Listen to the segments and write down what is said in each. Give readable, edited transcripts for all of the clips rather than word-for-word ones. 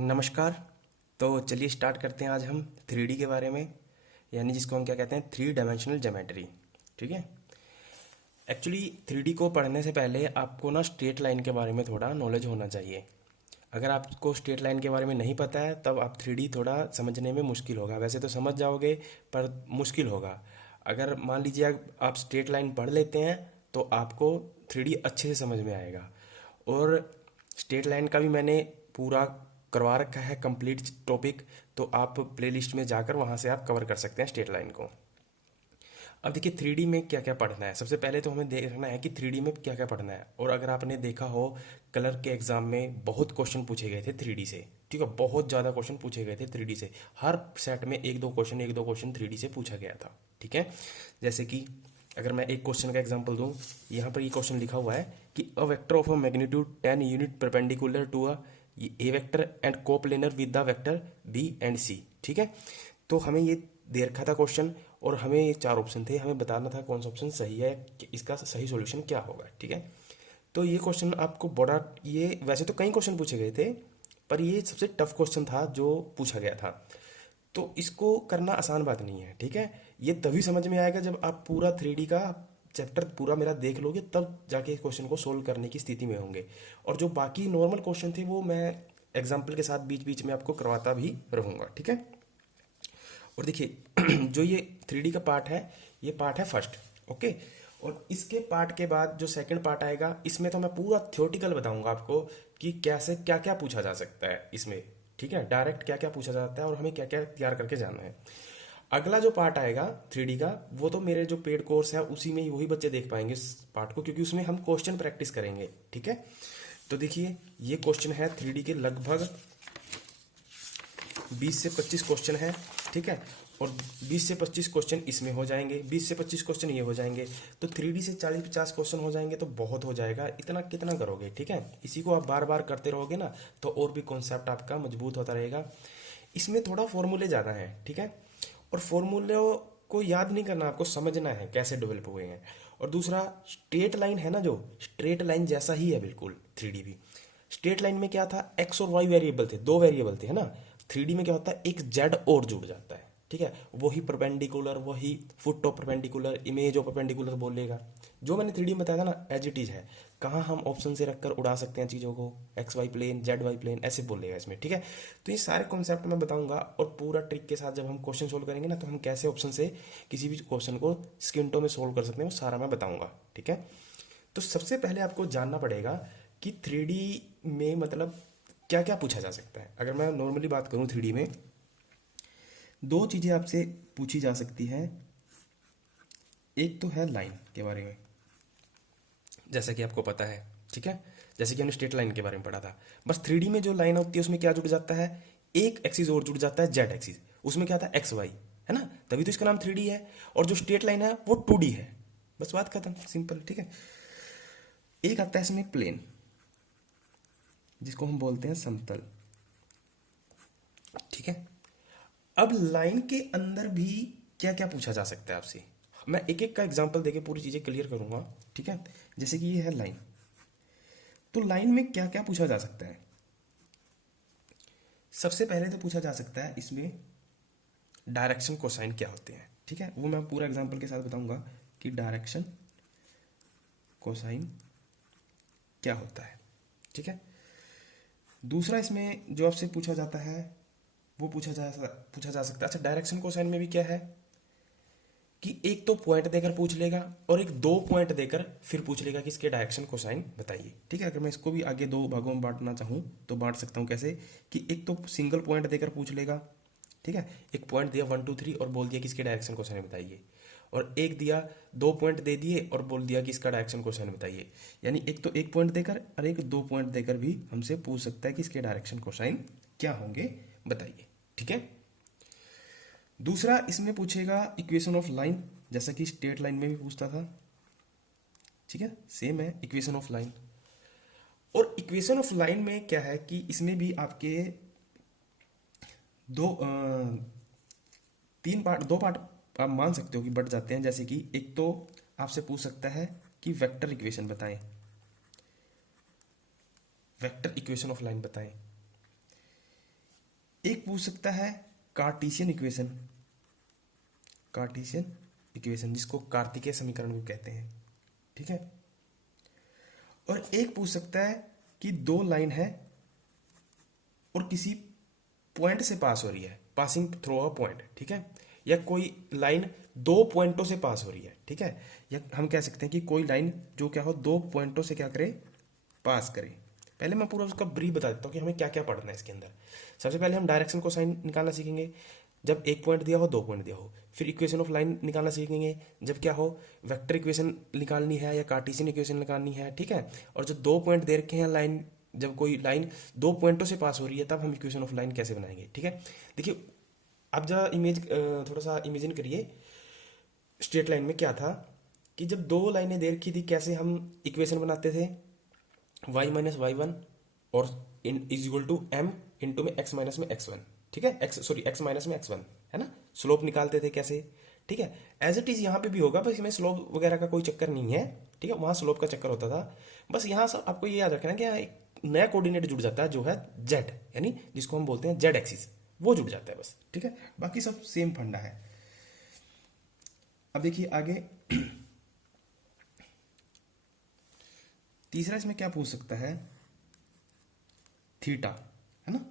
नमस्कार। तो चलिए स्टार्ट करते हैं आज हम 3D के बारे में, यानी जिसको हम क्या कहते हैं, थ्री डायमेंशनल ज्योमेट्री। ठीक है। एक्चुअली 3D को पढ़ने से पहले आपको ना स्ट्रेट लाइन के बारे में थोड़ा नॉलेज होना चाहिए। अगर आपको स्ट्रेट लाइन के बारे में नहीं पता है तब आप 3D थोड़ा समझने में मुश्किल होगा। वैसे तो समझ जाओगे पर मुश्किल होगा। अगर मान लीजिए आप स्ट्रेट लाइन पढ़ लेते हैं तो आपको 3D अच्छे से समझ में आएगा। और स्ट्रेट लाइन का भी मैंने पूरा करवा रखा है कंप्लीट टॉपिक, तो आप प्लेलिस्ट में जाकर वहाँ से आप कवर कर सकते हैं स्ट्रेट लाइन को। अब देखिए 3D में क्या क्या पढ़ना है। सबसे पहले तो हमें देखना है कि 3D में क्या क्या पढ़ना है। और अगर आपने देखा हो कलर के एग्जाम में बहुत क्वेश्चन पूछे गए थे 3D से। ठीक है, बहुत ज़्यादा क्वेश्चन पूछे गए थे 3D से। हर सेट में एक दो क्वेश्चन 3D से पूछा गया था। ठीक है, जैसे कि अगर मैं एक क्वेश्चन का एग्जांपल दूं, यहाँ पर ये क्वेश्चन लिखा हुआ है कि a vector of a magnitude 10 unit perpendicular to a A vector and coplanar with the vector B and C. ठीक है, तो हमें ये दे रखा था क्वेश्चन और हमें ये चार ऑप्शन थे, हमें बताना था कौन सा ऑप्शन सही है, कि इसका सही सॉल्यूशन क्या होगा। ठीक है, तो ये क्वेश्चन आपको बड़ा, ये वैसे तो कई क्वेश्चन पूछे गए थे पर ये सबसे टफ क्वेश्चन था जो पूछा गया था। तो इसको करना आसान बात नहीं है। ठीक है, ये तभी समझ में आएगा जब आप पूरा 3D का चैप्टर पूरा मेरा देख लोगे, तब जाके इस क्वेश्चन को सोल्व करने की स्थिति में होंगे। और जो बाकी नॉर्मल क्वेश्चन थे वो मैं एग्जाम्पल के साथ बीच बीच में आपको करवाता भी रहूँगा। ठीक है, और देखिए जो ये 3D का पार्ट है, ये पार्ट है फर्स्ट। ओके, और इसके पार्ट के बाद जो सेकंड पार्ट आएगा, इसमें तो मैं पूरा थ्योरेटिकल बताऊंगा आपको कि कैसे क्या क्या पूछा जा सकता है इसमें। ठीक है, डायरेक्ट क्या क्या पूछा जाता है और हमें क्या क्या तैयार करके जाना है। अगला जो पार्ट आएगा 3D का, वो तो मेरे जो पेड कोर्स है उसी में ही वही बच्चे देख पाएंगे इस पार्ट को, क्योंकि उसमें हम क्वेश्चन प्रैक्टिस करेंगे। ठीक है, तो देखिए ये क्वेश्चन है 3D के लगभग 20 से 25 क्वेश्चन है। ठीक है, और 20 से 25 क्वेश्चन इसमें हो जाएंगे, 20 से 25 क्वेश्चन ये हो जाएंगे, तो 3D से 40-50 क्वेश्चन हो जाएंगे तो बहुत हो जाएगा। इतना कितना करोगे। ठीक है, इसी को आप बार बार करते रहोगे ना तो और भी कॉन्सेप्ट आपका मजबूत होता रहेगा। इसमें थोड़ा फॉर्मूले ज़्यादा हैं। ठीक है, और फॉर्मूले को याद नहीं करना, आपको समझना है कैसे डेवलप हुए हैं। और दूसरा, स्ट्रेट लाइन है ना, जो स्ट्रेट लाइन जैसा ही है बिल्कुल 3D भी। स्ट्रेट लाइन में क्या था, एक्स और वाई वेरिएबल थे, दो वेरिएबल थे, है ना। 3D में क्या होता है, एक जेड और जुड़ जाता है। ठीक है, वही परपेंडिकुलर, वही foot of perpendicular, image of perpendicular बोलेगा। जो मैंने 3D में बताया था ना, एज इट इज है। कहाँ हम ऑप्शन से रखकर उड़ा सकते हैं चीज़ों को, x y plane, z y plane, ऐसे बोलेगा इसमें। ठीक है, तो ये सारे कॉन्सेप्ट मैं बताऊंगा और पूरा ट्रिक के साथ जब हम क्वेश्चन सोल्व करेंगे ना, तो हम कैसे ऑप्शन से किसी भी क्वेश्चन को स्किंटों में सोल्व कर सकते हैं, वो सारा मैं बताऊंगा। ठीक है, तो सबसे पहले आपको जानना पड़ेगा कि 3D में मतलब क्या क्या पूछा जा सकता है। अगर मैं नॉर्मली बात करूं 3D में, दो चीज़ें आपसे पूछी जा सकती हैं। एक तो है लाइन के बारे में, जैसा कि आपको पता है। ठीक है, जैसे कि हमने स्ट्रेट लाइन के बारे में पढ़ा था। बस 3D में जो लाइन होती है उसमें क्या जुड़ जाता है, एक एक्सिस और जुड़ जाता है, जेड एक्सिस। उसमें क्या था, एक्स वाई, है ना, तभी तो इसका नाम 3D है। और जो स्ट्रेट लाइन है वो 2D है। बस बात खत्म, सिंपल। ठीक है, एक आता है इसमें प्लेन, जिसको हम बोलते हैं समतल। ठीक है, अब लाइन के अंदर भी क्या क्या पूछा जा सकता है आपसे, मैं एक एक का एग्जांपल देके पूरी चीजें क्लियर करूंगा। ठीक है, जैसे कि ये है लाइन, तो लाइन में क्या क्या पूछा जा सकता है। सबसे पहले तो पूछा जा सकता है इसमें डायरेक्शन कोसाइन क्या होते हैं। ठीक है, वो मैं पूरा एग्जांपल के साथ बताऊंगा कि डायरेक्शन कोसाइन क्या होता है। ठीक है, दूसरा इसमें जो आपसे पूछा जाता है वो पूछा जा सकता है, अच्छा डायरेक्शन कोसाइन में भी क्या है कि एक तो पॉइंट देकर पूछ लेगा और एक दो पॉइंट देकर फिर पूछ लेगा कि इसके डायरेक्शन कोसाइन बताइए। ठीक है, अगर मैं इसको भी आगे दो भागों में बांटना चाहूँ तो बांट सकता हूँ। कैसे कि एक तो सिंगल पॉइंट देकर पूछ लेगा। ठीक है, एक पॉइंट दिया 1 2 3 और बोल दिया कि इसके डायरेक्शन कोसाइन बताइए। और एक दिया, दो पॉइंट दे दिए और बोल दिया कि इसका डायरेक्शन कोसाइन बताइए। यानी एक तो एक पॉइंट देकर और एक दो पॉइंट देकर भी हमसे पूछ सकता है कि इसके डायरेक्शन कोसाइन क्या होंगे बताइए। ठीक है, दूसरा इसमें पूछेगा इक्वेशन ऑफ लाइन, जैसा कि स्ट्रेट लाइन में भी पूछता था। ठीक है, सेम है इक्वेशन ऑफ लाइन। और इक्वेशन ऑफ लाइन में क्या है कि इसमें भी आपके दो तीन पार्ट, दो पार्ट आप मान सकते हो कि बढ़ जाते हैं। जैसे कि एक तो आपसे पूछ सकता है कि वेक्टर इक्वेशन बताएं, वेक्टर इक्वेशन ऑफ लाइन बताएं। एक पूछ सकता है कार्टेशियन इक्वेशन, कार्टेशियन इक्वेशन जिसको कार्तिकेय समीकरण भी कहते हैं, ठीक है। और एक पूछ सकता है कि दो लाइन है और किसी पॉइंट से पास हो रही है, पासिंग थ्रू अ पॉइंट, ठीक है। या कोई लाइन दो पॉइंटों से पास हो रही है, ठीक है। या हम कह सकते हैं कि कोई लाइन जो क्या हो दो पॉइंटों से क्या करे, पास करे। पहले मैं पूरा उसका ब्रीफ बता देता हूँ कि हमें क्या क्या पढ़ना है इसके अंदर। सबसे पहले हम डायरेक्शन को साइन निकालना सीखेंगे, जब एक पॉइंट दिया हो दो पॉइंट दिया हो। फिर इक्वेशन ऑफ लाइन निकालना सीखेंगे, जब क्या हो वेक्टर इक्वेशन निकालनी है या कार्टेशियन इक्वेशन निकालनी है, ठीक है। और जो दो पॉइंट दे रखे हैं लाइन, जब कोई लाइन दो पॉइंटों से पास हो रही है तब हम इक्वेशन ऑफ लाइन कैसे बनाएंगे, ठीक है। देखिए अब जरा इमेज थोड़ा सा इमेजिन करिए, स्ट्रेट लाइन में क्या था कि जब दो लाइनें दे रखी थी कैसे हम इक्वेशन बनाते थे, y माइनस वाई वन और इन is equal to m into में x माइनस में x1, ठीक है। x सॉरी x माइनस में x1, है ना। स्लोप निकालते थे कैसे, ठीक है। एज इट इज यहाँ पे भी होगा, बस इसमें स्लोप वगैरह का कोई चक्कर नहीं है, ठीक है। वहाँ स्लोप का चक्कर होता था। बस यहाँ सब आपको ये याद रखना है कि यहाँ एक नया कोऑर्डिनेट जुड़ जाता है जो है z, यानी जिसको हम बोलते हैं z एक्सिस, वो जुड़ जाता है बस, ठीक है। बाकी सब सेम फंडा है। अब देखिए आगे तीसरा इसमें क्या पूछ सकता है, थीटा, है ना,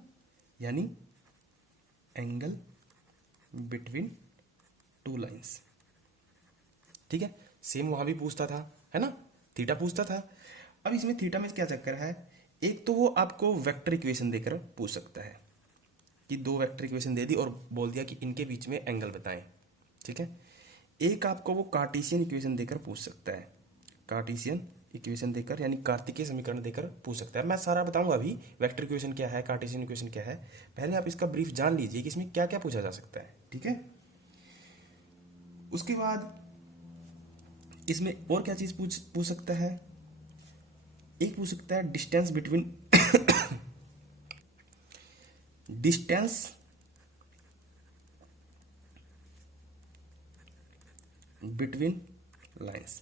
यानी एंगल बिटवीन टू लाइंस, ठीक है। सेम वहां भी पूछता था, है ना, थीटा पूछता था। अब इसमें थीटा में क्या चक्कर है, एक तो वो आपको वेक्टर इक्वेशन देकर पूछ सकता है कि दो वेक्टर इक्वेशन दे दी और बोल दिया कि इनके बीच में एंगल बताएं, ठीक है। एक आपको वो कार्टेशियन इक्वेशन देकर पूछ सकता है, कार्टेशियन इक्वेशन देकर यानी कार्तिकेय समीकरण देकर पूछ सकता है। मैं सारा बताऊंगा अभी, वेक्टर इक्वेशन क्या है, कार्टेशियन इक्वेशन क्या है। पहले आप इसका ब्रीफ जान लीजिए कि इसमें क्या क्या पूछा जा सकता है, ठीक है। उसके बाद इसमें और क्या चीज पूछ पूछ सकता है, एक पूछ सकता है distance between distance between lines,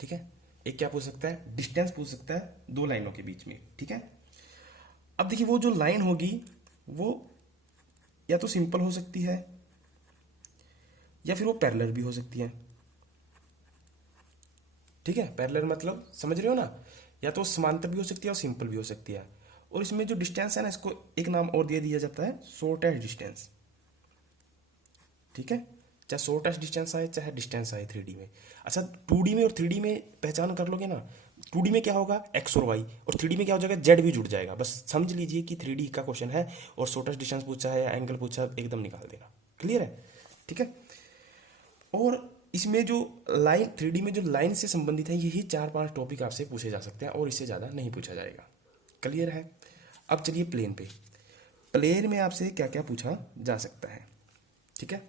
ठीक है। एक क्या पूछ सकता है, डिस्टेंस पूछ सकता है दो लाइनों के बीच में, ठीक है। अब देखिए वो जो लाइन होगी वो या तो सिंपल हो सकती है या फिर वो पैरेलल भी हो सकती है, ठीक है। पैरेलल मतलब समझ रहे हो ना, या तो समांतर भी हो सकती है और सिंपल भी हो सकती है। और इसमें जो डिस्टेंस है ना, इसको एक नाम और दे दिया जाता है शॉर्टेस्ट डिस्टेंस, ठीक है। चाहे शॉर्टेस्ट डिस्टेंस आए चाहे डिस्टेंस आए 3D में। अच्छा 2D में और 3D में पहचान कर लोगे ना, 2D में क्या होगा एक्स और वाई, और 3D में क्या हो जाएगा जेड भी जुड़ जाएगा। बस समझ लीजिए कि 3D का क्वेश्चन है और शॉर्टेस्ट डिस्टेंस पूछा है या एंगल पूछा है, एकदम निकाल देना, क्लियर है, ठीक है। और इसमें जो लाइन 3D में जो लाइन से संबंधित है यही चार पांच टॉपिक आपसे पूछे जा सकते हैं और इससे ज़्यादा नहीं पूछा जाएगा, क्लियर है। अब चलिए प्लेन पे, प्लेन में आपसे क्या क्या पूछा जा सकता है, ठीक है।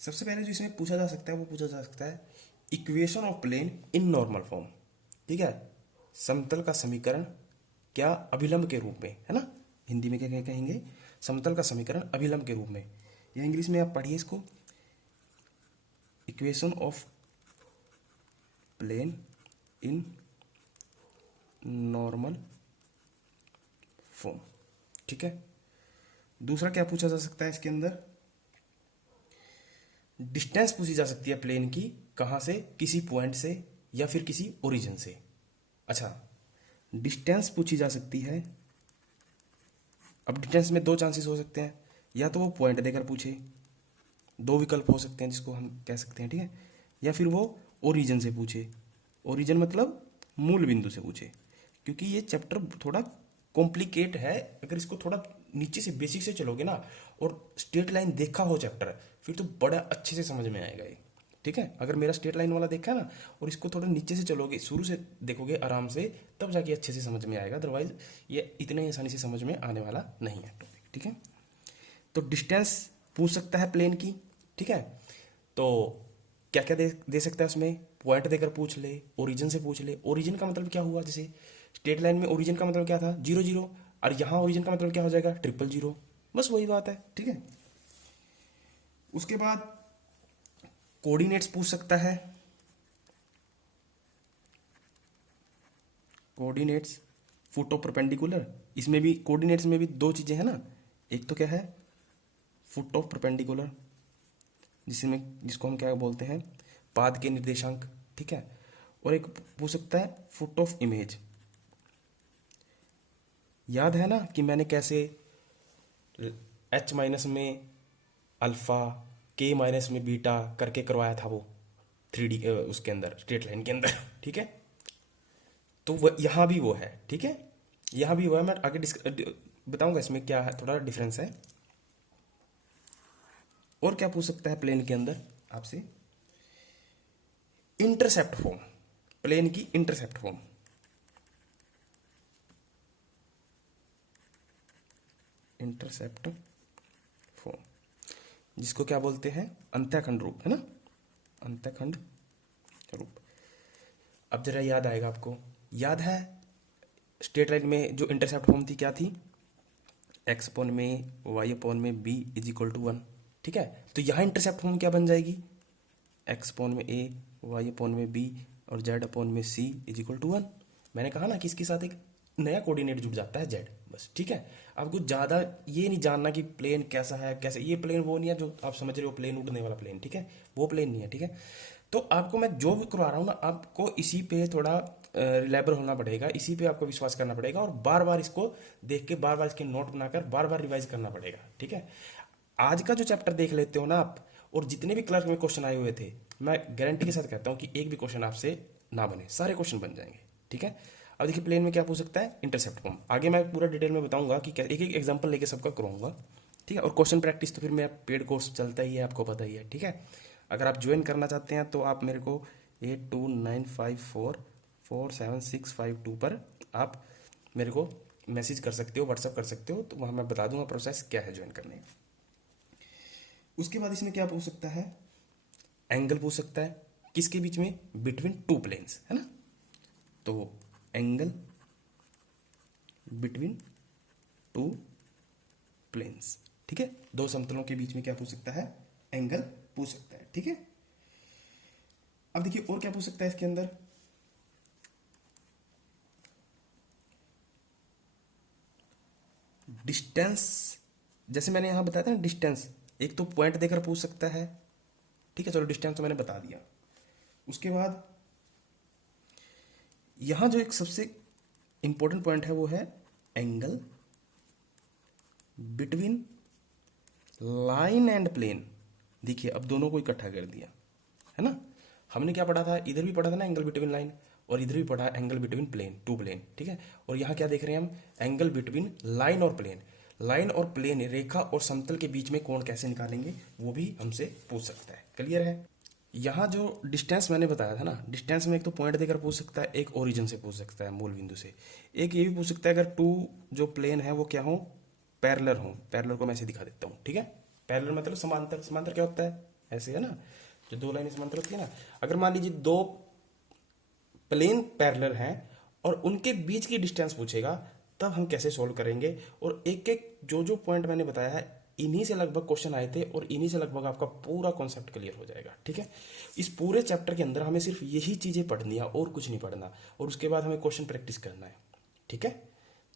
सबसे पहले जो इसमें पूछा जा सकता है वो पूछा जा सकता है equation of plane in normal form, ठीक है। समतल का समीकरण क्या अभिलंब के रूप में, है ना, हिंदी में क्या कहेंगे, समतल का समीकरण अभिलंब के रूप में, या इंग्लिश में आप पढ़िए इसको equation of plane in normal form, ठीक है। दूसरा क्या पूछा जा सकता है इसके अंदर, डिस्टेंस पूछी जा सकती है प्लेन की, कहां से, किसी पॉइंट से या फिर किसी ओरिजिन से। अच्छा डिस्टेंस पूछी जा सकती है, अब डिस्टेंस में दो चांसेस हो सकते हैं, या तो वो पॉइंट देकर पूछे, दो विकल्प हो सकते हैं जिसको हम कह सकते हैं, ठीक है। या फिर वो ओरिजिन से पूछे, ओरिजिन मतलब मूल बिंदु से पूछे, क्योंकि ये चैप्टर थोड़ा कॉम्प्लिकेट है। अगर इसको थोड़ा नीचे से बेसिक से चलोगे ना और स्ट्रेट लाइन देखा हो चैप्टर, फिर तो बड़ा अच्छे से समझ में आएगा ये, ठीक है। अगर मेरा स्ट्रेट लाइन वाला देखा है ना और इसको थोड़ा नीचे से चलोगे, शुरू से देखोगे आराम से, तब जाके अच्छे से समझ में आएगा, अदरवाइज ये इतने आसानी से समझ में आने वाला नहीं है टॉपिक, ठीक है। तो डिस्टेंस पूछ सकता है प्लेन की, ठीक है। तो क्या क्या दे सकता है उसमें, पॉइंट देकर पूछ ले, ओरिजिन से पूछ ले। ओरिजिन का मतलब क्या हुआ, जैसे स्ट्रेट लाइन में ओरिजिन का मतलब क्या था, जीरो जीरो, और यहाँ ओरिजिन का मतलब क्या हो जाएगा, ट्रिपल जीरो, बस वही बात है, ठीक है। उसके बाद कोऑर्डिनेट्स पूछ सकता है, कोऑर्डिनेट्स फुट ऑफ परपेंडिकुलर, इसमें भी कोऑर्डिनेट्स में भी दो चीज़ें हैं ना, एक तो क्या है फुट ऑफ परपेंडिकुलर जिसको हम क्या बोलते हैं पाद के निर्देशांक, ठीक है, और एक पूछ सकता है फुट ऑफ इमेज। याद है ना कि मैंने कैसे एच माइनस में अल्फा के माइनस में बीटा करके करवाया था वो 3D उसके अंदर स्ट्रेट लाइन के अंदर ठीक है, तो वह यहाँ भी वो है, ठीक है, यहाँ भी वो है। मैं आगे बताऊंगा इसमें क्या है, थोड़ा डिफरेंस है। और क्या पूछ सकता है प्लेन के अंदर आपसे, इंटरसेप्ट फॉर्म, प्लेन की इंटरसेप्ट फॉर्म, इंटरसेप्ट फॉर्म जिसको क्या बोलते हैं अंतःखंड रूप, है ना, अंतःखंड रूप। अब जरा याद आएगा आपको, याद है स्ट्रेट लाइन में जो इंटरसेप्ट फॉर्म थी क्या थी, एक्स अपॉन में वाई अपॉन में बी इज इक्वल टू 1, ठीक है। तो यहाँ इंटरसेप्ट फॉर्म क्या बन जाएगी, एक्स अपॉन में ए, वाई अपॉन में बी और जेड अपॉन में सी इज इक्वल टू 1। मैंने कहा ना कि इसके साथ एक नया कोऑर्डिनेट जुड़ जाता है जेड, बस, ठीक है। आपको ज़्यादा ये नहीं जानना कि प्लेन कैसा है कैसे, ये प्लेन वो नहीं है जो आप समझ रहे हो प्लेन उड़ने वाला प्लेन, ठीक है, वो प्लेन नहीं है, ठीक है। तो आपको मैं जो भी करवा रहा हूँ ना, आपको इसी पे थोड़ा रिलायबल होना पड़ेगा, इसी पे आपको विश्वास करना पड़ेगा और बार बार इसको देख के बार बार इसके नोट बनाकर बार बार रिवाइज करना पड़ेगा, ठीक है। आज का जो चैप्टर देख लेते हो ना आप, और जितने भी क्लर्क में क्वेश्चन आए हुए थे, मैं गारंटी के साथ कहता हूँ कि एक भी क्वेश्चन आपसे ना बने, सारे क्वेश्चन बन जाएंगे, ठीक है। अब देखिए प्लेन में क्या पूछ सकता है इंटरसेप्ट फॉर्म, आगे मैं पूरा डिटेल में बताऊंगा कि एक एक एग्जांपल लेके सबका कराऊंगा, ठीक है। और क्वेश्चन प्रैक्टिस तो फिर मेरा पेड कोर्स चलता ही है, आपको पता ही है, ठीक है। अगर आप ज्वाइन करना चाहते हैं तो आप मेरे को 8295447652 पर आप मेरे को मैसेज कर सकते हो, व्हाट्सअप कर सकते हो, तो वहाँ मैं बता दूंगा प्रोसेस क्या है ज्वाइन करने का। उसके बाद इसमें क्या पूछ सकता है, एंगल पूछ सकता है, किसके बीच में, बिटवीन टू प्लेन्स, है ना। तो एंगल बिटवीन टू प्लेन्स, ठीक है, दो समतलों के बीच में क्या पूछ सकता है, एंगल पूछ सकता है, ठीक है। अब देखिए और क्या पूछ सकता है इसके अंदर, डिस्टेंस, जैसे मैंने यहां बताया था ना डिस्टेंस, एक तो पॉइंट देकर पूछ सकता है, ठीक है, चलो डिस्टेंस तो मैंने बता दिया। उसके बाद यहां जो एक सबसे इंपॉर्टेंट पॉइंट है वो है angle between line and plane. देखिए अब दोनों को इकट्ठा कर दिया, है ना। हमने क्या पढ़ा था, इधर भी पढ़ा था ना एंगल बिटवीन लाइन, और इधर भी पढ़ा angle between plane, two plane, ठीक है। और यहाँ क्या देख रहे हैं हम, एंगल बिटवीन लाइन और प्लेन। लाइन और प्लेन, रेखा और समतल के बीच में कोण कैसे निकालेंगे वो भी हमसे पूछ सकता है, क्लियर है। यहाँ जो डिस्टेंस मैंने बताया था ना, डिस्टेंस में एक तो पॉइंट देकर पूछ सकता है, एक ओरिजिन से पूछ सकता है, मूल बिंदु से। एक ये भी पूछ सकता है अगर टू जो प्लेन है वो क्या हो, पैरेलल हो। पैरेलल को मैं ऐसे दिखा देता हूँ, ठीक है। पैरेलल मतलब समांतर, समांतर क्या होता है, ऐसे, है ना, जो दो लाइन समांतर होती है ना। अगर मान लीजिए दो प्लेन पैरेलल हैं और उनके बीच की डिस्टेंस पूछेगा, तब हम कैसे सोल्व करेंगे। और एक एक जो जो पॉइंट मैंने बताया है, इन्हीं से लगभग क्वेश्चन आए थे और इन्हीं से लगभग आपका पूरा कॉन्सेप्ट क्लियर हो जाएगा, ठीक है। इस पूरे चैप्टर के अंदर हमें सिर्फ यही चीजें पढ़नी है और कुछ नहीं पढ़ना, और उसके बाद हमें क्वेश्चन प्रैक्टिस करना है, ठीक है।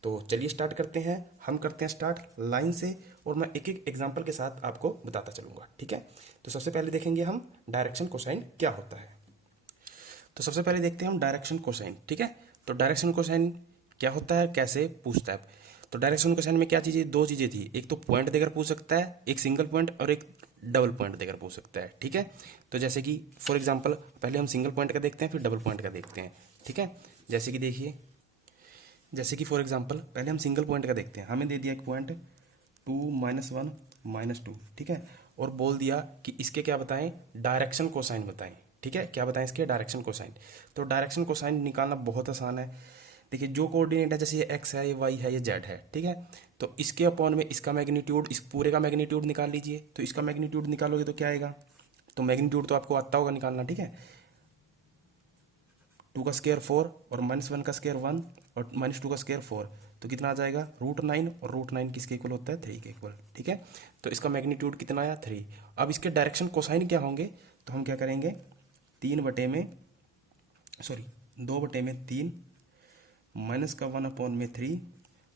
तो चलिए स्टार्ट करते हैं, हम करते हैं स्टार्ट लाइन से, और मैं एक एक एग्जांपल के साथ आपको बताता चलूंगा, ठीक है। तो सबसे पहले देखेंगे हम डायरेक्शन कोसाइन क्या होता है। तो सबसे पहले देखते हैं हम डायरेक्शन कोसाइन, ठीक है। तो डायरेक्शन कोसाइन क्या होता है, कैसे पूछता है। तो डायरेक्शन कोसाइन में क्या चीजें, दो चीजें थी, एक तो पॉइंट देकर पूछ सकता है, एक सिंगल पॉइंट और एक डबल पॉइंट देकर पूछ सकता है, ठीक है। तो जैसे कि फॉर एग्जांपल पहले हम सिंगल पॉइंट का देखते हैं, फिर डबल पॉइंट का देखते हैं, ठीक है। जैसे कि देखिए, जैसे कि फॉर एग्जांपल पहले हम सिंगल पॉइंट का देखते हैं, हमें दे दिया एक पॉइंट 2 -1 -2, ठीक है, और बोल दिया कि इसके क्या बताएं, डायरेक्शन कोसाइन बताएं, ठीक है, क्या बताएं इसके डायरेक्शन कोसाइन। तो डायरेक्शन कोसाइन निकालना बहुत आसान है। देखिए जो कोऑर्डिनेट है, जैसे ये एक्स है, ये वाई है, ये जेड है, ठीक है। तो इसके अपॉन में इसका मैग्नीट्यूड, इस पूरे का मैग्नीट्यूड निकाल लीजिए। तो इसका मैग्नीट्यूड निकालोगे तो क्या आएगा, तो मैग्नीट्यूड तो आपको आता होगा निकालना, ठीक है। 2 का स्क्वायर 4 और -1 का स्क्वायर 1 और -2 का स्क्वायर 4, तो कितना आ जाएगा, √9, और √9 किसके इक्वल होता है, 3 के इक्वल, ठीक है। तो इसका मैग्नीट्यूड कितना आया, 3। अब इसके डायरेक्शन कोसाइन क्या होंगे, तो हम क्या करेंगे, 2/3 माइनस का 1/3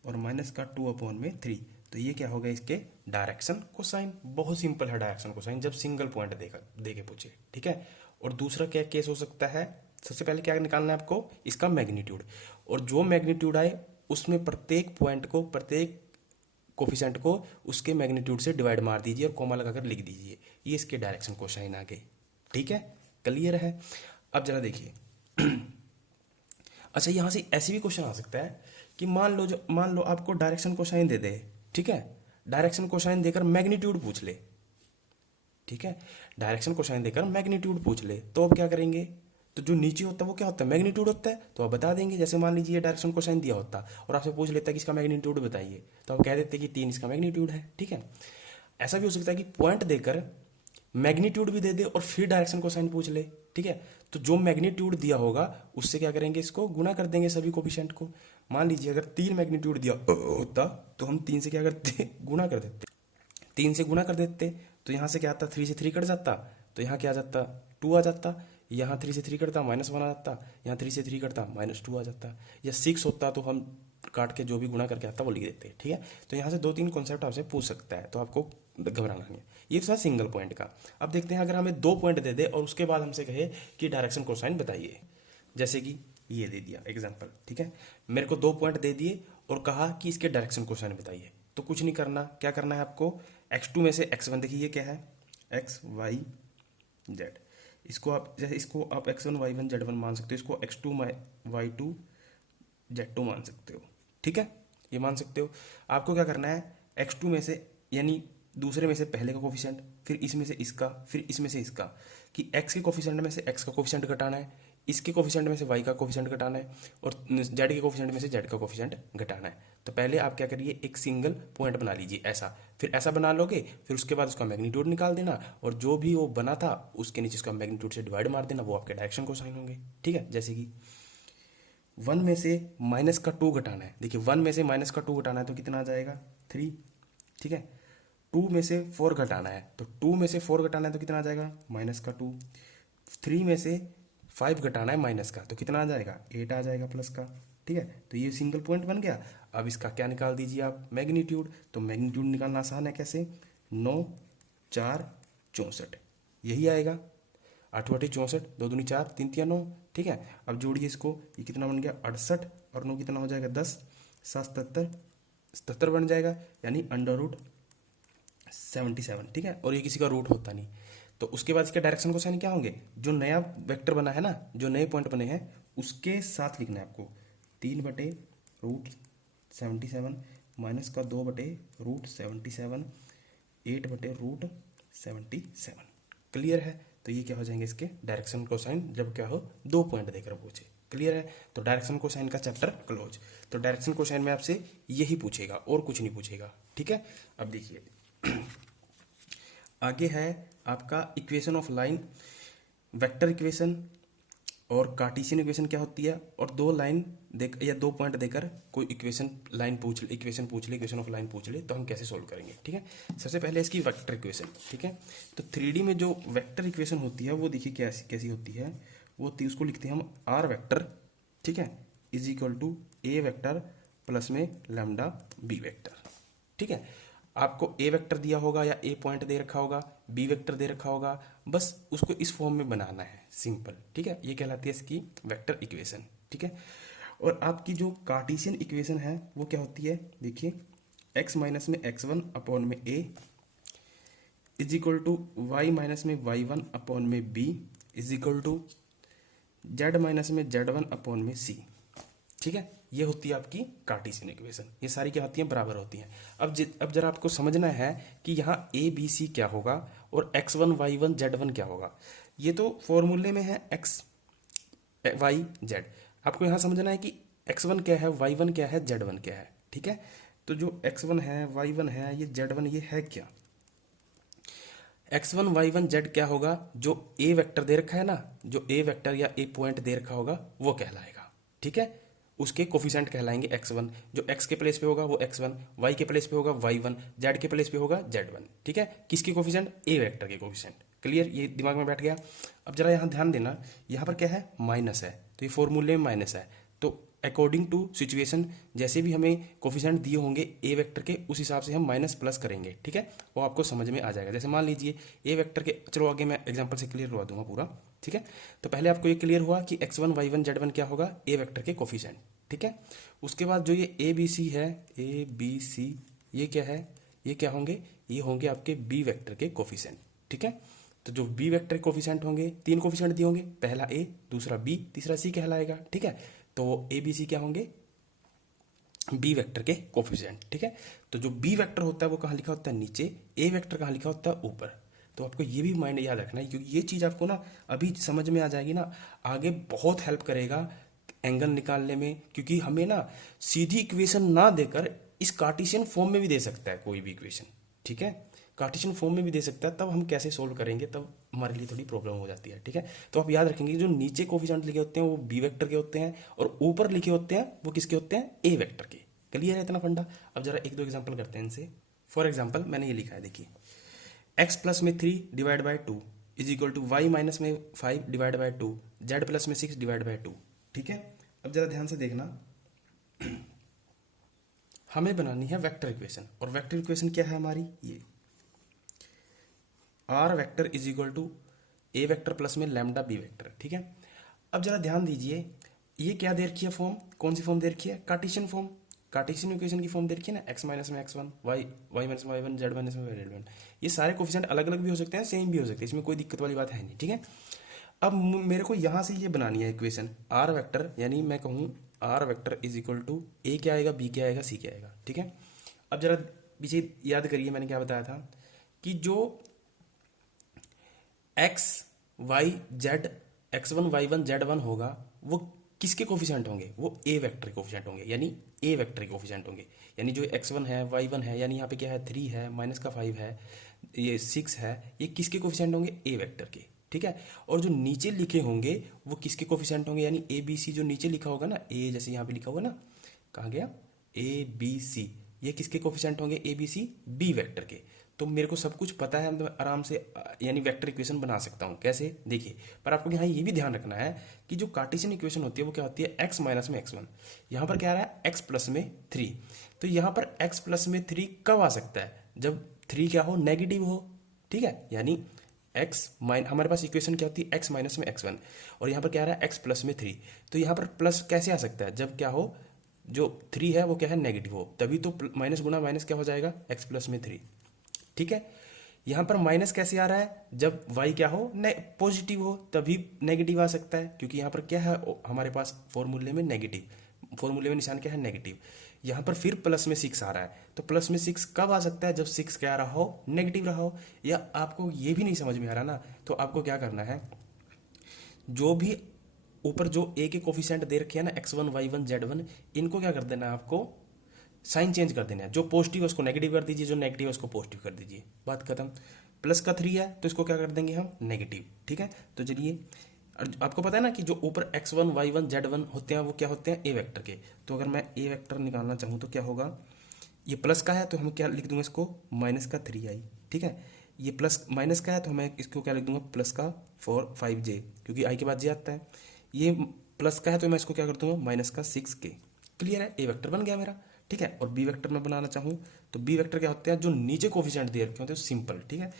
और माइनस का 2/3। तो ये क्या होगा इसके डायरेक्शन कोसाइन। बहुत सिंपल है डायरेक्शन कोसाइन जब सिंगल पॉइंट दे के पूछे, ठीक है। और दूसरा क्या केस हो सकता है, सबसे पहले क्या निकालना है आपको, इसका मैग्नीट्यूड। और जो मैग्नीट्यूड आए उसमें प्रत्येक पॉइंट को, प्रत्येक कोफिशिएंट को उसके मैग्नीट्यूड से डिवाइड मार दीजिए और कॉमा लगाकर लिख दीजिए। ये इसके डायरेक्शन कोसाइन आ गए, ठीक है, क्लियर है। अब जरा देखिए अच्छा यहाँ से ऐसे भी क्वेश्चन आ सकता है कि मान लो आपको डायरेक्शन कोसाइन दे दे, ठीक है, डायरेक्शन कोसाइन देकर मैग्नीट्यूड पूछ ले, ठीक है, डायरेक्शन कोसाइन देकर मैग्नीट्यूड पूछ ले, तो अब क्या करेंगे, तो जो नीचे होता है वो क्या होता है, मैग्नीट्यूड होता है, तो आप बता देंगे। जैसे मान लीजिए डायरेक्शन कोसाइन दिया होता और आपसे पूछ लेता कि इसका मैग्नीट्यूड बताइए, तो आप कह देते कि 3 इसका मैग्नीट्यूड है, ठीक है। ऐसा भी हो सकता है कि पॉइंट देकर मैग्नीट्यूड भी दे दे और फिर डायरेक्शन कोसाइन पूछ ले, ठीक है। तो जो मैग्नीट्यूड दिया होगा उससे क्या करेंगे, इसको गुणा कर देंगे सभी कोफिशिएंट को। मान लीजिए अगर 3 मैग्नीट्यूड दिया होता तो हम 3 से क्या करते, गुणा कर देते, 3 से गुणा कर देते, तो यहाँ से क्या आता, 3 से 3 कट जाता, तो यहाँ क्या आ जाता, 2 आ जाता। यहाँ 3 से 3 कटता, -1 आ जाता, यहाँ 3 से 3 कटता, -2 आ जाता। या 6 होता तो हम काट के जो भी गुणा करके आता वो लिख देते, ठीक है। तो यहाँ से 2-3 कॉन्सेप्ट आपसे पूछ सकता है, तो आपको घबराना नहीं है। ये था सिंगल पॉइंट का। अब देखते हैं अगर हमें 2 पॉइंट दे दे और उसके बाद हमसे कहे कि डायरेक्शन कोसाइन बताइए, जैसे कि ये दे दिया एग्जाम्पल, ठीक है, मेरे को 2 पॉइंट दे दिए और कहा कि इसके डायरेक्शन कोसाइन बताइए, तो कुछ नहीं करना, क्या करना है आपको, x2 में से x1, देखिए ये क्या है, x y z, इसको आप जैसे इसको आप x1 y1 z1 मान सकते हो, इसको x2 y2 z2 मान सकते हो, ठीक है, ये मान सकते हो। आपको क्या करना है, x2 में से यानी दूसरे में से पहले का कोफिशिएंट, फिर इसमें से इसका, फिर इसमें से इसका, कि x के कोफिशिएंट में से x का कोफिशिएंट घटाना है, इसके कोफिशिएंट में से y का कोफिशिएंट घटाना है, और z के कोफिशिएंट में से z का कोफिशिएंट घटाना है। तो पहले आप क्या करिए, एक सिंगल पॉइंट बना लीजिए ऐसा, फिर ऐसा बना लोगे, फिर उसके बाद उसका मैग्नीट्यूड निकाल देना, और जो भी वो बना था उसके नीचे उसका मैग्नीट्यूड से डिवाइड मार देना, वो आपके डायरेक्शन कोसाइन होंगे, ठीक है। जैसे कि 1 में से -2 घटाना है, देखिए 1 में से -2 घटाना है तो कितना आ जाएगा, 3, ठीक है। 2 में से 4 घटाना है, तो 2 में से 4 घटाना है तो कितना आ जाएगा, -2। 3 में से 5 घटाना है माइनस का, तो कितना आ जाएगा, 8 आ जाएगा प्लस का, ठीक है। तो ये सिंगल पॉइंट बन गया। अब इसका क्या निकाल दीजिए आप, मैग्नीट्यूड। तो मैग्नीट्यूड निकालना आसान है, कैसे, 9 4 64, यही आएगा, 8 × 64, 2 दूनी 4, 3 × 9, ठीक है। अब जोड़िए इसको, ये कितना बन गया, 68, और 9 कितना हो जाएगा, 10, 7 77 बन जाएगा, यानी √77, ठीक है। और ये किसी का रूट होता नहीं। तो उसके बाद इसके डायरेक्शन कोसाइन क्या होंगे, जो नया वेक्टर बना है ना, जो नए पॉइंट बने हैं उसके साथ लिखना है आपको, 3/√77 माइनस का 2/√77, 8/√77, क्लियर है। तो ये क्या हो जाएंगे इसके डायरेक्शन कोसाइन, जब क्या हो 2 पॉइंट देकर पूछे, क्लियर है। तो डायरेक्शन कोसाइन का चैप्टर क्लोज। तो डायरेक्शन कोसाइन में आपसे यही पूछेगा और कुछ नहीं पूछेगा, ठीक है। अब देखिए आगे है आपका equation of line, vector equation और कार्टेशियन इक्वेशन क्या होती है, और 2 लाइन देख या 2 पॉइंट देकर कोई इक्वेशन पूछ ले, इक्वेशन ऑफ लाइन पूछ ले, तो हम कैसे सोल्व करेंगे, ठीक है। सबसे पहले इसकी वेक्टर इक्वेशन, ठीक है। तो 3D में जो वेक्टर इक्वेशन होती है वो देखिए कैसी होती है, वो होती है, उसको लिखते हैं हम आर वेक्टर, ठीक है, is equal to a vector plus में लैम्डा बी वेक्टर, ठीक है। आपको ए वेक्टर दिया होगा या ए पॉइंट दे रखा होगा, बी वेक्टर दे रखा होगा, बस उसको इस फॉर्म में बनाना है, सिंपल, ठीक है। ये कहलाती है इसकी वेक्टर इक्वेशन, ठीक है। और आपकी जो कार्टेशियन इक्वेशन है वो क्या होती है, देखिए x माइनस में x1 अपॉन में a is equal to y minus में y1 अपॉन में b is equal to z minus में z1 अपॉन में c, ठीक है। ये होती है आपकी कार्टेशियन इक्वेशन। ये सारी क्या होती हैं, बराबर होती हैं। अब जरा आपको समझना है कि यहाँ ए बी सी क्या होगा और x1 y1 z1 क्या होगा। ये तो फॉर्मूले में है x y z, आपको यहाँ समझना है कि x1 क्या है, y1 क्या है, z1 क्या है, ठीक है। तो जो x1 है, y1 है, ये z1 ये है क्या, x1 y1 z क्या होगा, जो a वेक्टर दे रखा है ना, जो a वेक्टर या a पॉइंट दे रखा होगा वो कहलाएगा, ठीक है। उसके कोफिशिएंट कहलाएंगे x1, जो x के प्लेस पे होगा वो x1, y के प्लेस पे होगा y1, z के प्लेस पे होगा z1, ठीक है। किसके कोफिशिएंट, a वेक्टर के कोफिशिएंट, क्लियर, ये दिमाग में बैठ गया। अब जरा यहाँ ध्यान देना, यहाँ पर क्या है, माइनस है, तो ये फॉर्मूले में माइनस है, तो अकॉर्डिंग टू सिचुएशन जैसे भी हमें कोफिशिएंट दिए होंगे ए वेक्टर के, उस हिसाब से हम माइनस प्लस करेंगे, ठीक है। वो आपको समझ में आ जाएगा। जैसे मान लीजिए ए वेक्टर के, चलो आगे मैं एग्जांपल से क्लियर करवा दूंगा पूरा, ठीक है। तो पहले आपको ये क्लियर हुआ कि x1 y1 z1 क्या होगा, ए वेक्टर के कोफिशिएंट, ठीक है। उसके बाद जो ये ए बी सी है, ए बी सी, ये क्या है, ये क्या होंगे, ये होंगे आपके बी वेक्टर के कोफिशिएंट, ठीक है। तो जो बी वेक्टर के कोफिशिएंट होंगे, तीन कोफिशिएंट दिए होंगे, पहला ए, दूसरा बी, तीसरा सी कहलाएगा, ठीक है। तो ए बी सी क्या होंगे, बी वेक्टर के कोफिशिएंट, ठीक है। तो जो बी वेक्टर होता है वो कहाँ लिखा होता है, नीचे, ए वेक्टर कहाँ लिखा होता है, ऊपर। तो आपको ये भी माइंड याद रखना है, क्योंकि ये चीज़ आपको ना अभी समझ में आ जाएगी ना, आगे बहुत हेल्प करेगा एंगल निकालने में। क्योंकि हमें ना सीधी इक्वेशन ना देकर इस कार्टेशियन फॉर्म में भी दे सकता है कोई भी इक्वेशन, ठीक है। कार्टेशियन फॉर्म में भी दे सकता है, तब हम कैसे सोल्व करेंगे, तब हमारे लिए थोड़ी प्रॉब्लम हो जाती है, ठीक है। तो आप याद रखेंगे जो नीचे कोफिशिएंट लिखे होते हैं वो बी वेक्टर के होते हैं, और ऊपर लिखे होते हैं वो किसके होते हैं, ए वेक्टर के। क्लियर है इतना फंडा। अब जरा एक दो एग्जांपल करते हैं इनसे। फॉर एग्जांपल मैंने ये लिखा है, देखिए, x प्लस में 3 divide by 2 is equal to y minus में 5 डिवाइड बाई 2, जेड प्लस में 6 डिवाइड बाई 2, ठीक है। अब जरा ध्यान से देखना, हमें बनानी है वेक्टर इक्वेशन, और वेक्टर इक्वेशन क्या है हमारी, ये r vector is equal to a vector plus में लैम्डा बी वेक्टर, ठीक है। अब जरा ध्यान दीजिए, ये क्या दे रखी है फॉर्म, कौन सी फॉर्म दे रखी है, कार्टेशियन फॉर्म, कार्टेशियन इक्वेशन की फॉर्म दे रखी है ना, x माइनस में x1, y माइनस में y1, z माइनस में z1। ये सारे कोफिशिएंट अलग अलग भी हो सकते हैं, सेम भी हो सकते हैं, इसमें कोई दिक्कत वाली बात है नहीं, ठीक है। अब मेरे को यहाँ से ये बनानी है इक्वेशन आर वेक्टर, यानी मैं कहूँ R vector is equal to A क्या आएगा, बी क्या आएगा, सी क्या आएगा, ठीक है। अब जरा पीछे याद करिए मैंने क्या बताया था, कि जो x Y Z, x1 y1 z1 होगा, वो किसके कोफिशिएंट होंगे, वो ए वेक्टर के कोफिशिएंट होंगे, यानी ए वेक्टर के कोफिशिएंट होंगे। यानी जो x1 है y1 है, यानी यहाँ पे क्या है 3 है, माइनस का 5 है, ये 6 है, ये किसके कोफिशिएंट होंगे, ए वेक्टर के, ठीक है। और जो नीचे लिखे होंगे वो किसके कोफिशिएंट होंगे, यानी ए बी सी, जो नीचे लिखा होगा ना, ए जैसे यहाँ पे लिखा हुआ ना, कहाँ गया, ए बी सी, ये किसके कोफिशिएंट होंगे, a B c, b vector के। तो मेरे को सब कुछ पता है, मैं आराम से यानी वेक्टर इक्वेशन बना सकता हूँ, कैसे, देखिए। पर आपको यहाँ ये भी ध्यान रखना है कि जो कार्टेशियन इक्वेशन होती है वो क्या होती है, x माइनस में x1, यहाँ पर क्या आ रहा है x प्लस में 3। तो यहाँ पर x प्लस में 3 कब आ सकता है, जब 3 क्या हो, नेगेटिव हो, ठीक है। यानी हमारे पास इक्वेशन क्या होती है, x माइनस में x1, और यहाँ पर क्या आ रहा है x प्लस में 3। तो यहाँ पर प्लस कैसे आ सकता है, जब क्या हो, जो 3 है वो क्या है, नेगेटिव हो, तभी तो माइनस गुना माइनस क्या हो जाएगा, x प्लस में 3, ठीक है। यहां पर माइनस कैसे आ रहा है, जब y क्या हो, पॉजिटिव हो, तभी नेगेटिव आ सकता है, क्योंकि यहां पर क्या है हमारे पास फॉर्मूले में नेगेटिव, फॉर्मूले में निशान क्या है, नेगेटिव। यहां पर फिर प्लस में 6 आ रहा है, तो प्लस में 6 कब आ सकता है, जब 6 क्या रहा हो, नेगेटिव रहा हो। या आपको ये भी नहीं समझ में आ रहा ना, तो आपको क्या करना है, जो भी ऊपर जो ए के कोफिशिएंट दे रखे हैं ना, x1 y1 z1, इनको क्या कर देना है आपको, साइन चेंज कर देना है, जो पॉजिटिव है उसको नेगेटिव कर दीजिए, जो नेगेटिव है उसको पॉजिटिव कर दीजिए, बात खत्म। प्लस का 3 है तो इसको क्या कर देंगे हम, नेगेटिव, ठीक है। तो चलिए, आपको पता है ना कि जो ऊपर x1 y1 z1 होते हैं वो क्या होते हैं, ए वेक्टर के। तो अगर मैं ए वेक्टर निकालना चाहूँ तो क्या होगा, ये प्लस का है तो हम क्या लिख दूंगा इसको, माइनस का 3i, ठीक है। ये प्लस माइनस का है तो मैं इसको क्या लिख दूंगा, प्लस का 5j, क्योंकि आई के बाद जे आता है। ये प्लस का है तो मैं इसको क्या कर दूंगा, माइनस का 6k। क्लियर है, ए वेक्टर बन गया मेरा, ठीक है। और बी वेक्टर में बनाना चाहूँ तो बी वेक्टर क्या होते हैं, जो नीचे कोफिशिएंट दे रखे होते हैं सिंपल, ठीक है।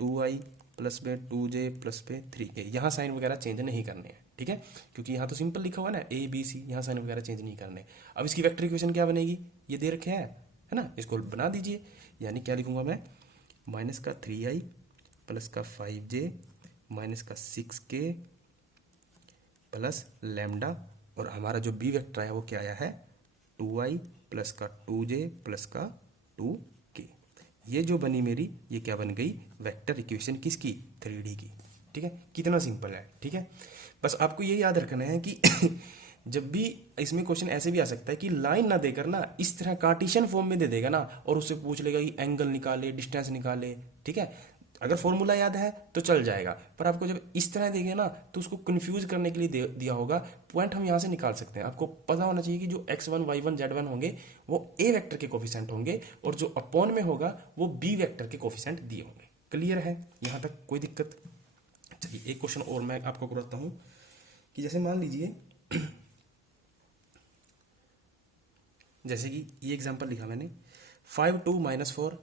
2i प्लस में 2j प्लस में 3k, यहाँ साइन वगैरह चेंज नहीं करने हैं, ठीक है, क्योंकि यहाँ तो सिंपल लिखा हुआ है ना, ए बी सी, यहाँ साइन वगैरह चेंज नहीं करने। अब इसकी वेक्टर इक्वेशन क्या बनेगी, ये दे रखे हैं, है ना, इसको बना दीजिए। यानी क्या लिखूंगा मैं, माइनस का 3i प्लस का 5j माइनस का 6k प्लस लैम्डा, और हमारा जो बी वेक्टर है वो क्या आया है, 2i प्लस का 2j प्लस का 2k। ये जो बनी मेरी, ये क्या बन गई, वेक्टर इक्वेशन किसकी, 3D की, ठीक है। कितना सिंपल है, ठीक है। बस आपको ये याद रखना है कि जब भी इसमें क्वेश्चन ऐसे भी आ सकता है कि लाइन ना देकर ना इस तरह कार्टेशियन फॉर्म में दे देगा ना, और उससे पूछ लेगा कि एंगल निकाले, डिस्टेंस निकाले, ठीक है। अगर फॉर्मूला याद है तो चल जाएगा, पर आपको जब इस तरह देंगे ना तो उसको कंफ्यूज करने के लिए दिया होगा। पॉइंट हम यहाँ से निकाल सकते हैं, आपको पता होना चाहिए कि जो x1 y1 z1 होंगे वो ए वेक्टर के कोफिशिएंट होंगे, और जो अपॉन में होगा वो बी वेक्टर के कोफिशिएंट दिए होंगे। क्लियर है, यहाँ तक कोई दिक्कत। चलिए एक क्वेश्चन और मैं आपको करता हूँ, कि जैसे मान लीजिए जैसे कि ये एग्जांपल लिखा मैंने, 5 2 -4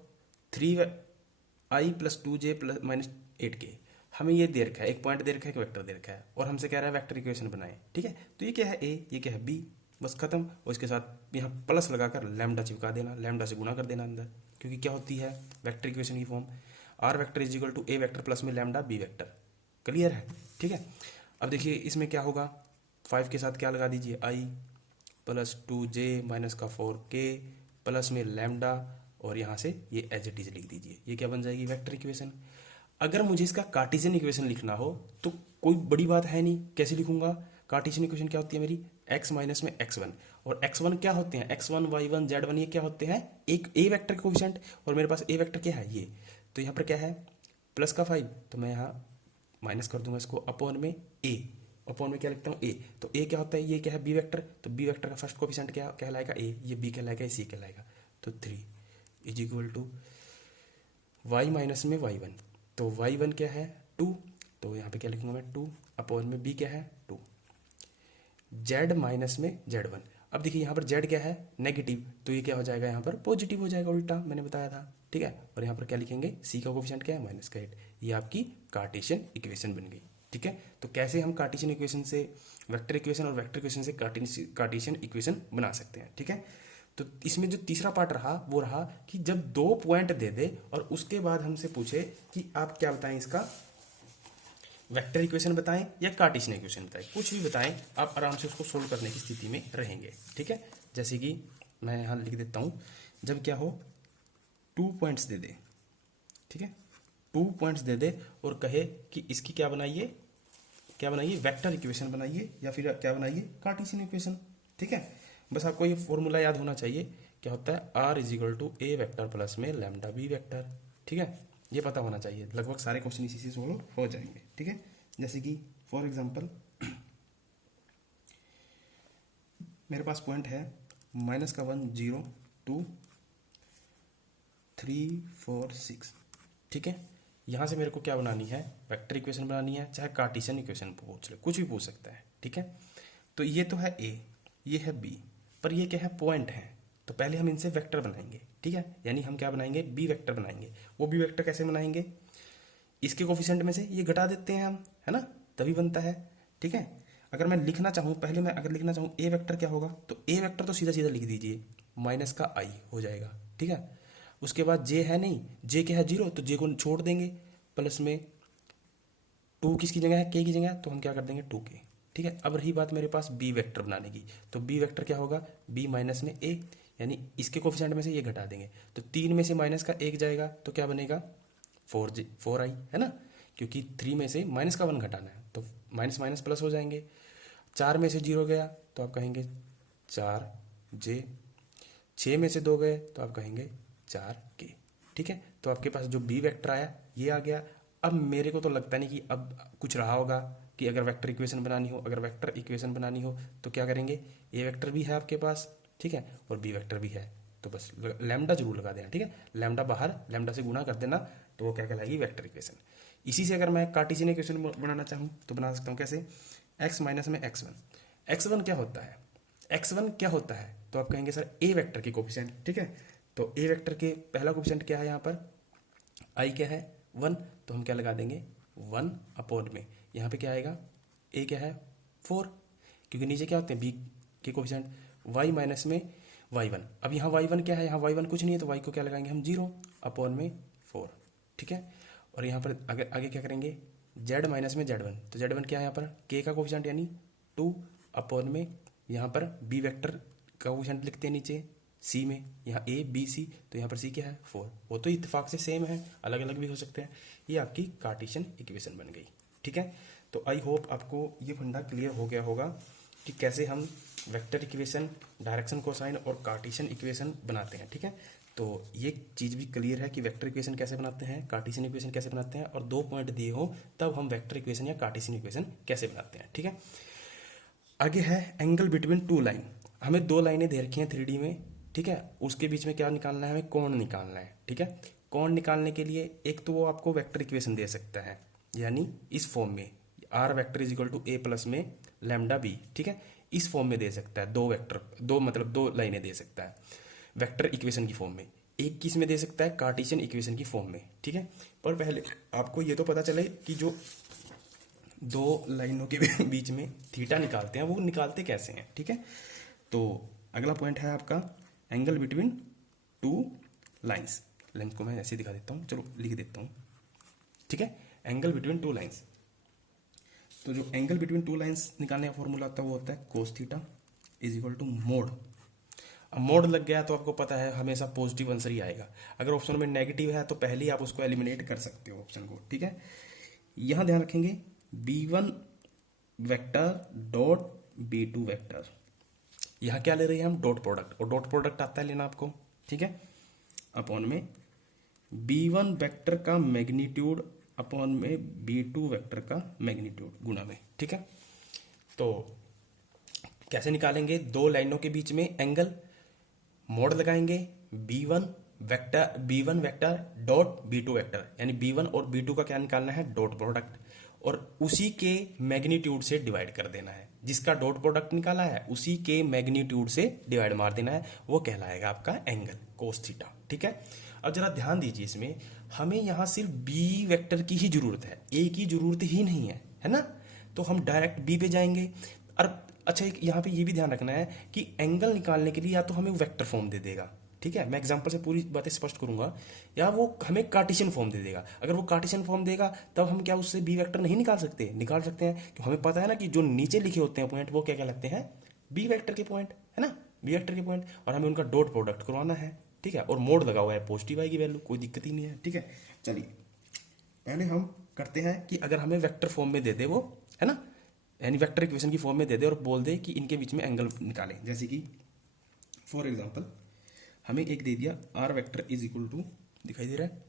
3i+2j -8k। हमें ये दे रखा है, एक पॉइंट दे रखा है, एक वेक्टर दे रखा है, और हमसे कह रहा है वेक्टर इक्वेशन बनाएं। ठीक है, तो ये क्या है ए, ये क्या है बी, बस खत्म। और इसके साथ यहाँ प्लस लगाकर लैम्डा चिपका देना, लैम्डा से गुणा कर देना अंदर, क्योंकि क्या होती है वेक्टर इक्वेशन की form, r vector is equal to a vector plus में लैम्डा बी वेक्टर। क्लियर है? ठीक है, अब देखिए इसमें क्या होगा, 5 के साथ क्या लगा दीजिए, आई +2j -4k प्लस में लैम्डा, और यहाँ से ये एज इट इज लिख दीजिए। ये क्या बन जाएगी, वेक्टर इक्वेशन। अगर मुझे इसका कार्टेशियन इक्वेशन लिखना हो तो कोई बड़ी बात है नहीं, कैसे लिखूंगा। कार्टेशियन इक्वेशन क्या होती है मेरी, x माइनस में x1, और x1 क्या होते हैं, x1 y1 z1, ये क्या होते हैं, एक a वेक्टर के कोफिशिएंट, और मेरे पास a वेक्टर क्या है ये, तो यहाँ पर क्या है प्लस का 5, तो मैं यहाँ माइनस कर दूंगा इसको, अपॉन में a, अपॉन में क्या लिखता हूँ a, तो a क्या होता है, ये क्या है b वेक्टर, तो b वेक्टर का फर्स्ट कोफिशिएंट क्या कहलाएगा a, ये b कहलाएगा, c कहलाएगा, तो 3 is equal to y minus में y1, तो y1 क्या है 2, तो यहाँ पे क्या लिखूंगा मैं 2, अपॉन में b क्या है 2, z माइनस में z1। अब देखिए यहाँ पर z क्या है नेगेटिव, तो ये क्या हो जाएगा यहाँ पर पॉजिटिव हो जाएगा, उल्टा मैंने बताया था। ठीक है, और यहाँ पर क्या लिखेंगे, c का कोफिशिएंट क्या है -8, ये आपकी कार्टेशियन इक्वेशन बन गई। ठीक है, तो कैसे हम कार्टेशियन इक्वेशन से वेक्टर इक्वेशन और वेक्टर इक्वेशन से कार्टेशियन इक्वेशन बना सकते हैं। ठीक है, तो इसमें जो तीसरा पार्ट रहा वो रहा कि जब 2 पॉइंट दे दे और उसके बाद हमसे पूछे कि आप क्या बताएं, इसका वेक्टर इक्वेशन बताएं या कार्टेशियन इक्वेशन बताएं, कुछ भी बताएं, आप आराम से उसको सोल्व करने की स्थिति में रहेंगे। ठीक है, जैसे कि मैं यहाँ लिख देता हूँ, जब क्या हो 2 पॉइंट्स दे दे, ठीक है 2 पॉइंट्स दे दे और कहे कि इसकी क्या बनाइए, क्या बनाइए, वेक्टर इक्वेशन बनाइए या फिर क्या बनाइए, कार्टेशियन इक्वेशन। ठीक है, बस आपको ये फॉर्मूला याद होना चाहिए, क्या होता है r is equal to a vector plus में लैम्डा बी वेक्टर। ठीक है, ये पता होना चाहिए, लगभग सारे क्वेश्चन इसी से सोल्व हो जाएंगे। ठीक है, जैसे कि फॉर एग्जांपल मेरे पास पॉइंट है -1 0 2 3 4 6। ठीक है, यहाँ से मेरे को क्या बनानी है, वेक्टर इक्वेशन बनानी है, चाहे कार्टेशियन इक्वेशन पूछ ले, कुछ भी पूछ सकता है। ठीक है, तो ये तो है ए, ये है बी, पर ये क्या है पॉइंट है, तो पहले हम इनसे वेक्टर बनाएंगे। ठीक है, यानी हम क्या बनाएंगे, बी वेक्टर बनाएंगे। वो बी वेक्टर कैसे बनाएंगे, इसके कोफिशिएंट में से ये घटा देते हैं हम, है ना, तभी बनता है। ठीक है, अगर मैं लिखना चाहूँ, पहले मैं अगर लिखना चाहूँ ए वेक्टर क्या होगा, तो ए वेक्टर तो सीधा सीधा लिख दीजिए, माइनस का आई हो जाएगा। ठीक है, उसके बाद जे है नहीं, जे क्या है 0, तो जे को छोड़ देंगे, प्लस में 2 किसकी जगह है, के की जगह, तो हम क्या कर देंगे 2k। ठीक है, अब रही बात मेरे पास बी वेक्टर बनाने की, तो बी वेक्टर क्या होगा, बी माइनस में ए, यानी इसके कोफिशिएंट में से ये घटा देंगे, तो 3 में से माइनस का 1 जाएगा, तो क्या बनेगा 4i, है ना, क्योंकि 3 में से माइनस का 1 घटाना है, तो माइनस माइनस प्लस हो जाएंगे। 4 में से 0 गया तो आप कहेंगे 4j, 6 में से 2 गए तो आप कहेंगे 4k। ठीक है, तो आपके पास जो बी वेक्टर आया ये आ गया। अब मेरे को तो लगता नहीं कि अब कुछ रहा होगा कि अगर वेक्टर इक्वेशन बनानी हो, अगर वेक्टर इक्वेशन बनानी हो तो क्या करेंगे, ए वेक्टर भी है आपके पास, ठीक है, और बी वेक्टर भी है, तो बस लैम्डा जरूर लगा देना। ठीक है, लैम्डा बाहर, लैम्डा से गुणा कर देना, तो वो क्या कहलाएगी, वेक्टर इक्वेशन। इसी से अगर मैं कार्टेशियन इक्वेशन बनाना चाहूँ तो बना सकता हूँ, कैसे, x माइनस में x1। x1 क्या होता है, x1 क्या होता है, तो आप कहेंगे सर ए वेक्टर के कोफिशिएंट। ठीक है, तो ए वेक्टर के पहला कोफिशिएंट क्या है, यहाँ पर आई क्या है 1, तो हम क्या लगा देंगे 1 अपॉन में, यहाँ पे क्या आएगा, ए क्या है 4, क्योंकि नीचे क्या होते हैं बी के कोफिशिएंट, y माइनस में y1। अब यहाँ y1 क्या है, यहाँ y1 कुछ नहीं है, तो y को क्या लगाएंगे हम 0 अपॉन में 4। ठीक है, और यहाँ पर अगर आगे क्या करेंगे, z माइनस में z1, तो z1 क्या है यहाँ पर k का कोफिशिएंट यानी 2 अपॉन में, यहाँ पर b वेक्टर का कोफिशिएंट लिखते हैं नीचे c में, यहाँ a b c, तो यहाँ पर c क्या है 4। वो तो इत्तेफाक से सेम है, अलग अलग भी हो सकते हैं। ये आपकी कार्टेशियन इक्वेशन बन गई। ठीक है, तो आई होप आपको ये फंडा क्लियर हो गया होगा कि कैसे हम वेक्टर इक्वेशन, डायरेक्शन कोसाइन और कार्टेशियन इक्वेशन बनाते हैं। ठीक है, तो ये चीज़ भी क्लियर है कि वेक्टर इक्वेशन कैसे बनाते हैं, कार्टेशियन इक्वेशन कैसे बनाते हैं, और 2 पॉइंट दिए हो तब हम वेक्टर इक्वेशन या कार्टेशियन इक्वेशन कैसे बनाते हैं। ठीक है, आगे है एंगल बिटवीन 2 लाइन। हमें 2 लाइनें दे रखी हैं 3D में। ठीक है, उसके बीच में क्या निकालना है, हमें कोण निकालना है। ठीक है, कोण निकालने के लिए एक तो वो आपको वेक्टर इक्वेशन दे सकता है, यानी इस फॉर्म में r vector is equal to a plus में लैम्डा बी। ठीक है, इस फॉर्म में दे सकता है, दो वेक्टर, दो मतलब दो लाइनें दे सकता है वेक्टर इक्वेशन की फॉर्म में। एक किस में दे सकता है, कार्टेशियन इक्वेशन की फॉर्म में, ठीक है। पर पहले आपको ये तो पता चले कि जो दो लाइनों के बीच में थीटा निकालते हैं वो निकालते कैसे हैं, ठीक है। तो अगला पॉइंट है आपका angle between two lines. Lines को मैं ऐसे दिखा देता हूँ, चलो लिख देता हूँ, ठीक है। एंगल बिटवीन टू लाइंस, तो जो एंगल बिटवीन टू लाइंस निकालने का फॉर्मूला होता है वो होता है cos theta is equal to mod. अब मोड लग गया तो आपको पता है हमेशा पॉजिटिव आंसर ही आएगा। अगर ऑप्शन में नेगेटिव है तो पहले ही आप उसको एलिमिनेट कर सकते हो ऑप्शन को, ठीक है। यहां ध्यान रखेंगे b1 vector dot b2 vector, यहां क्या ले रहे हैं हम, डॉट प्रोडक्ट, और डॉट प्रोडक्ट आता है लेना आपको, ठीक है। अपॉन में b1 वेक्टर का मैग्नीट्यूड अपॉन में b2 वेक्टर का मैग्नीट्यूड गुणा में, ठीक है। तो कैसे निकालेंगे, दो लाइनों के बीच में एंगल, मोड लगाएंगे b1 vector dot b2 vector, यानी b1 और b2 का क्या निकालना है, डॉट प्रोडक्ट, और उसी के मैग्नीट्यूड से डिवाइड कर देना है। जिसका डॉट प्रोडक्ट निकाला है उसी के मैग्नीट्यूड से डिवाइड मार देना है, वो कहलाएगा आपका एंगल कोस थीटा, ठीक है। अब जरा ध्यान दीजिए, इसमें हमें यहां सिर्फ बी वेक्टर की ही जरूरत है, ए की जरूरत ही नहीं है ना। तो हम डायरेक्ट बी पे जाएंगे। और अच्छा, एक यहाँ पे ये भी ध्यान रखना है कि एंगल निकालने के लिए या तो हमें वेक्टर फॉर्म दे देगा, ठीक है, मैं एग्जांपल से पूरी बातें स्पष्ट करूंगा, या वो हमें कार्टेशियन फॉर्म दे देगा। अगर वो कार्टेशियन फॉर्म देगा तब हम क्या उससे बी वेक्टर नहीं निकाल सकते, निकाल सकते हैं, क्योंकि हमें पता है ना कि जो नीचे लिखे होते हैं पॉइंट वो क्या क्या लगते हैं, बी वेक्टर के पॉइंट, है ना, बी वेक्टर के पॉइंट, और हमें उनका डॉट प्रोडक्ट करवाना है, ठीक है। और मोड लगा हुआ है, पॉजिटिव आएगी वैल्यू, कोई दिक्कत ही नहीं है, ठीक है। चलिए पहले हम करते हैं कि अगर हमें वेक्टर फॉर्म में दे दे वो, है ना, यानी वेक्टर इक्वेशन की फॉर्म में दे दे और बोल दे कि इनके बीच में एंगल निकालें। जैसे कि फॉर एग्जांपल हमें एक दे दिया r vector is equal to, दिखाई दे रहा है,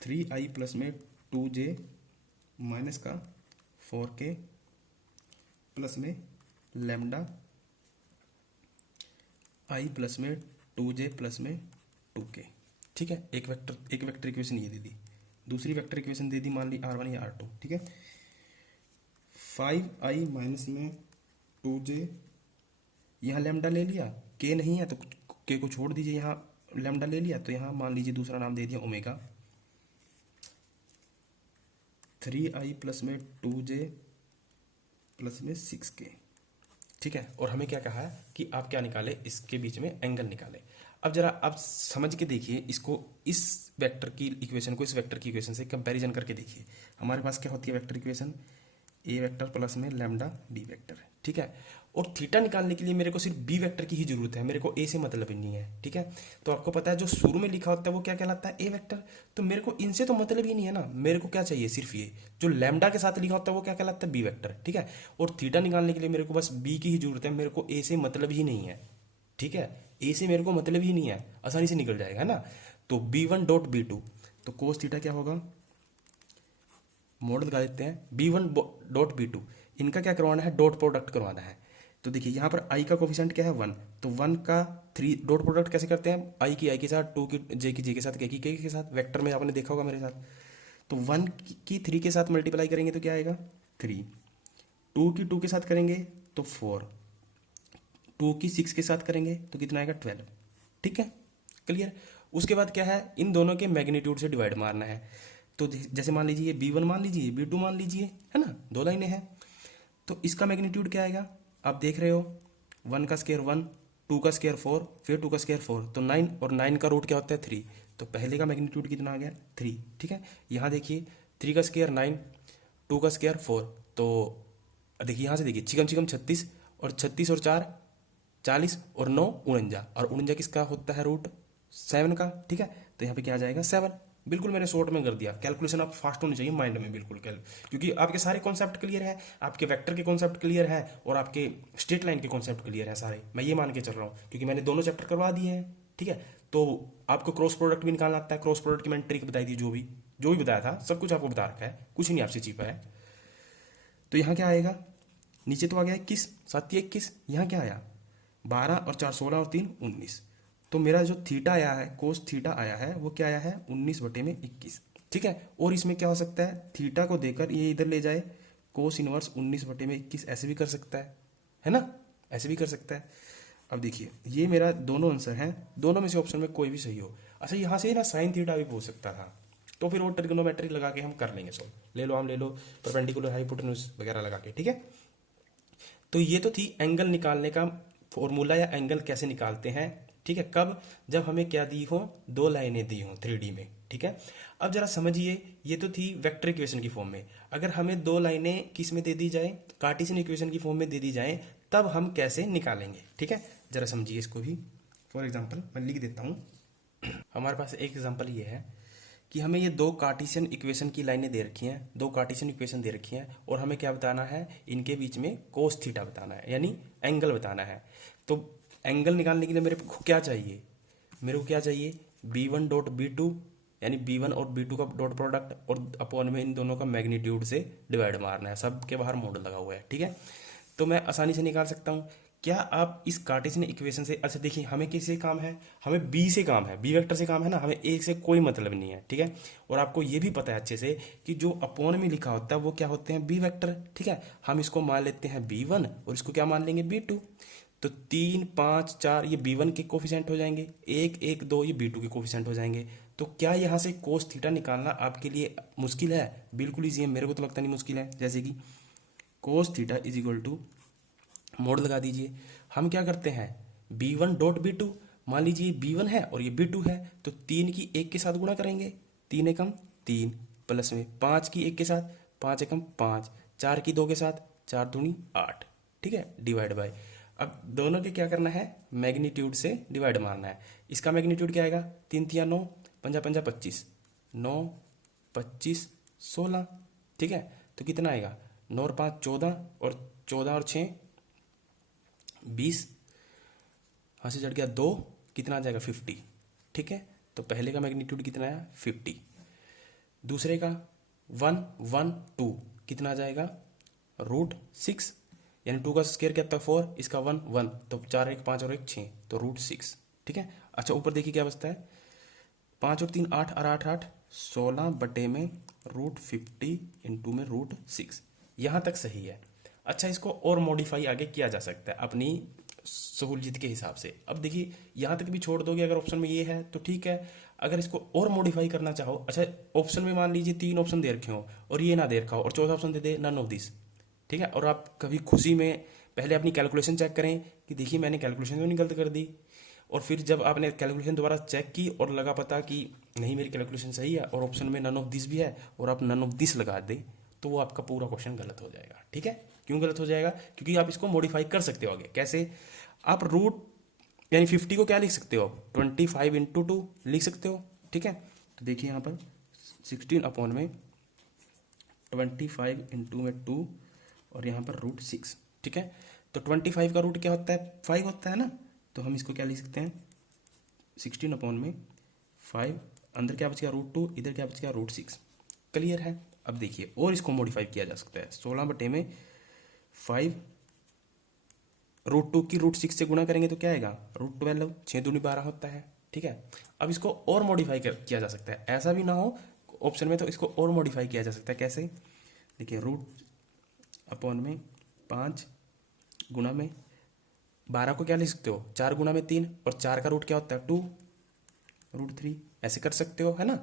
3i प्लस में 2j माइनस का 4k प्लस में लेमडा i प्लस में 2j प्लस में 2k, ठीक है। एक वेक्टर इक्वेशन ये दे दी। दूसरी वेक्टर इक्वेशन दे दी, मान ली R1 या R2, ठीक है। 5i माइनस में 2j, यहाँ लेमडा ले लिया, k नहीं है तो k को छोड़ दीजिए, यहाँ लेमडा ले लिया तो यहाँ मान लीजिए दूसरा नाम दे दिया ओमेगा। 3i प्लस में 2j प्लस में 6k, ठीक है। और हमें क्या कहा है कि आप क्या निकाले, इसके बीच में एंगल निकाले। अब जरा आप समझ के देखिए इसको, इस वेक्टर की इक्वेशन को इस वेक्टर की इक्वेशन से कंपैरिजन करके देखिए। हमारे पास क्या होती है वेक्टर इक्वेशन, ए वेक्टर प्लस में लेमडा बी वेक्टर, ठीक है। और थीटा निकालने के लिए मेरे को सिर्फ बी वेक्टर की ही जरूरत है, मेरे को ए से मतलब ही नहीं है, ठीक है। तो आपको पता है जो शुरू में लिखा होता है वो क्या कहलाता है, ए वेक्टर। तो मेरे को इनसे तो मतलब ही नहीं है ना, मेरे को क्या चाहिए, सिर्फ ये जो लेमडा के साथ लिखा होता है वो क्या कहलाता है, बी वेक्टर, ठीक है। और थीटा निकालने के लिए मेरे को बस बी की ही जरूरत है, मेरे को ए से मतलब ही नहीं है, ठीक है। ए से मेरे को मतलब ही नहीं है, आसानी से निकल जाएगा, है ना। तो b1 डॉट b2, तो कोस थीटा क्या होगा, मॉडल लगा देते हैं, b1 डॉट b2, इनका क्या करवाना है, डॉट प्रोडक्ट करवाना है। तो देखिए यहाँ पर i का कोफिशिएंट क्या है 1, तो 1 का 3 डॉट प्रोडक्ट कैसे करते हैं, i की i के साथ, 2 की j के साथ, k की k के साथ, वेक्टर में आपने देखा होगा मेरे साथ। तो 1 की 3 के साथ मल्टीप्लाई करेंगे तो क्या आएगा 3, 2 की 2 के साथ करेंगे तो 4, 2 की 6 के साथ करेंगे तो कितना आएगा 12, ठीक है, क्लियर। उसके बाद क्या है, इन दोनों के मैग्नीट्यूड से डिवाइड मारना है। तो जैसे मान लीजिए b1 मान लीजिए, b2 मान लीजिए, है ना, दो लाइनें हैं, तो इसका मैग्नीट्यूड क्या आएगा, आप देख रहे हो 1 का स्क्वायर 1, 2 का स्क्वायर 4, फिर 2 का स्क्वायर 4, तो 9, और 9 का रूट क्या होता है 3, तो पहले का मैग्नीट्यूड कितना आ गया 3, ठीक है। यहाँ देखिए 3 का स्क्वायर 9, 2 का स्क्वायर 4, तो देखिए यहाँ से देखिए चिकम चिकम 36, और 36 और 4 40, और 9 49, और 49 किसका होता है रूट 7 का, ठीक है। तो यहाँ पे क्या आ जाएगा 7, बिल्कुल मैंने शॉर्ट में कर दिया। कैलकुलेशन आप फास्ट होनी चाहिए माइंड में, बिल्कुल क्योंकि आपके सारे कॉन्सेप्ट क्लियर है, आपके वेक्टर के कॉन्सेप्ट क्लियर है, और आपके स्ट्रेट लाइन के कॉन्सेप्ट क्लियर है सारे, मैं ये मान के चल रहा हूँ क्योंकि मैंने दोनों चैप्टर करवा दिए हैं, ठीक है। तो आपको क्रॉस प्रोडक्ट भी निकालना आता है, क्रॉस प्रोडक्ट की मैंने ट्रिक बताई थी, जो भी बताया था सब कुछ आपको बता रखा है, कुछ नहीं आपसे छिपा है। तो यहाँ क्या आएगा, नीचे तो आ गया 21, 7 21, यहाँ क्या आया 12 और 4 16 और 3 19, तो मेरा जो थीटा आया है, कोस थीटा आया है, वो क्या आया है 19/21, ठीक है। और इसमें क्या हो सकता है, थीटा को देकर ये इधर ले जाए, कोस इनवर्स 19/21 ऐसे भी कर सकता है ना, ऐसे भी कर सकता है। अब देखिए ये मेरा दोनों आंसर हैं, दोनों में से ऑप्शन में कोई भी सही हो। अच्छा यहाँ से ना साइन थीटा भी पूछ सकता था, तो फिर वो ट्रिग्नोमेट्री लगा के हम कर लेंगे सॉल्व। ले लो, हम ले लो परपेंडिकुलर हाइपोटेन्यूज वगैरह लगा के, ठीक है। तो ये तो थी एंगल निकालने का फॉर्मूला या एंगल कैसे निकालते हैं, ठीक है। कब? जब हमें क्या दी हो, दो लाइनें दी हो 3D में, ठीक है। अब जरा समझिए, ये तो थी वेक्टर इक्वेशन की फॉर्म में। अगर हमें दो लाइनें किस में दे दी जाए, कार्टेशियन इक्वेशन की फॉर्म में दे दी जाए, तब हम कैसे निकालेंगे, ठीक है। जरा समझिए इसको भी। फॉर एग्जाम्पल मैं लिख देता हूँ। हमारे पास एक एग्जाम्पल ये है कि हमें ये दो कार्टेशियन इक्वेशन की लाइनें दे रखी हैं, दो कार्टेशियन इक्वेशन दे रखी हैं, और हमें क्या बताना है, इनके बीच में कोस थीटा बताना है, यानी एंगल बताना है। तो एंगल निकालने के लिए मेरे को क्या चाहिए, मेरे को क्या चाहिए, B1 डॉट B2, यानी B1 और B2 का डॉट प्रोडक्ट, और अपॉन में इन दोनों का मैग्नीट्यूड से डिवाइड मारना है। सबके बाहर मोड लगा हुआ है, ठीक है। तो मैं आसानी से निकाल सकता हूँ। क्या आप इस कार्टेशियन इक्वेशन से, अच्छा देखिए हमें किससे काम है, हमें बी से काम है, बी वेक्टर से काम है ना, हमें ए से कोई मतलब नहीं है, ठीक है। और आपको ये भी पता है अच्छे से कि जो अपॉन में लिखा होता है वो क्या होते हैं, बी वेक्टर, ठीक है। हम इसको मान लेते हैं B1 और इसको क्या मान लेंगे, B2। तो 3, 5, 4 ये B1 के कोफिशिएंट हो जाएंगे, 1, 1, 2 ये B2 के कोफिशिएंट हो जाएंगे। तो क्या यहाँ से कोस थीटा निकालना आपके लिए मुश्किल है? बिल्कुल ईजी है, मेरे को तो लगता नहीं मुश्किल है। जैसे कि cos theta is equal to, mod लगा दीजिए। हम क्या करते हैं, B1 डॉट B2, मान लीजिए B1 है और ये B2 है, तो 3 की 1 के साथ गुणा करेंगे, 3 एकम 3, प्लस में 5 की 1 के साथ 5 एकम 5, 4 की 2 के साथ 4 दूनी 8, ठीक है, डिवाइड बाय। अब दोनों के क्या करना है, मैग्नीट्यूड से डिवाइड मारना है। इसका मैग्नीट्यूड क्या आएगा, 3 तिया 9, 5 5 25, 9 25 16, ठीक है। तो कितना आएगा, 9 और 5 14, और 14 और 6 20, हाँ से चढ़ गया 2, कितना आ जाएगा 50, ठीक है। तो पहले का मैग्नीट्यूड कितना आया, 50। दूसरे का 1 1 2 कितना आ जाएगा, √6, यानी 2 का स्क्वायर क्या होता है 4, इसका 1 1, तो 4 1 5 और 1 6, तो √6, ठीक है। अच्छा ऊपर देखिए क्या बचता है, 5 और 3 8 और 8 8, 16 बटे में √50 इंटू में √6, यहाँ तक सही है। अच्छा इसको और मॉडिफाई आगे किया जा सकता है अपनी सहूलियत के हिसाब से। अब देखिए यहाँ तक भी छोड़ दोगे अगर ऑप्शन में ये है तो ठीक है, अगर इसको और मॉडिफाई करना चाहो, अच्छा ऑप्शन में मान लीजिए 3 ऑप्शन दे रखे हो और ये ना दे रखा हो और चौथा ऑप्शन दे दे नन ऑफ दिस, ठीक है। और आप कभी खुशी में पहले अपनी कैलकुलेशन चेक करें कि देखिए मैंने कैलकुलेशन तो नहीं गलत कर दी, और फिर जब आपने कैलकुलेशन दोबारा चेक की और लगा पता कि नहीं मेरी कैलकुलेशन सही है और ऑप्शन में नन ऑफ दिस भी है और आप नन ऑफ दिस लगा दें, तो वो आपका पूरा क्वेश्चन गलत हो जाएगा, ठीक है। क्यों गलत हो जाएगा, क्योंकि आप इसको मॉडिफाई कर सकते हो आगे। कैसे, आप रूट यानी 50 को क्या लिख सकते हो, 25 इंटू 2 लिख सकते हो, ठीक है। तो देखिए यहाँ पर 16 अपॉन में 25 इंटू में 2 और यहाँ पर √6, ठीक है। तो 25 का रूट क्या होता है, 5 होता है ना, तो हम इसको क्या लिख सकते हैं, 16 अपॉन में 5, अंदर क्या बच गया √2, इधर क्या बच गया √6, क्लियर है। अब देखिए और इसको मॉडिफाई किया जा सकता है, 16 बटे में 5, √2 की √6 से गुणा करेंगे तो क्या आएगा, √12, 6 दूनी 12 होता है, ठीक है। अब इसको और मॉडिफाई किया जा सकता है, ऐसा भी ना हो ऑप्शन में, तो इसको और मॉडिफाई किया जा सकता है। कैसे, देखिए रूट अपॉन में 5 गुणा में 12 को क्या लिख सकते हो, 4 गुणा में 3, और 4 का रूट क्या होता है 2, √3, ऐसे कर सकते हो, है ना।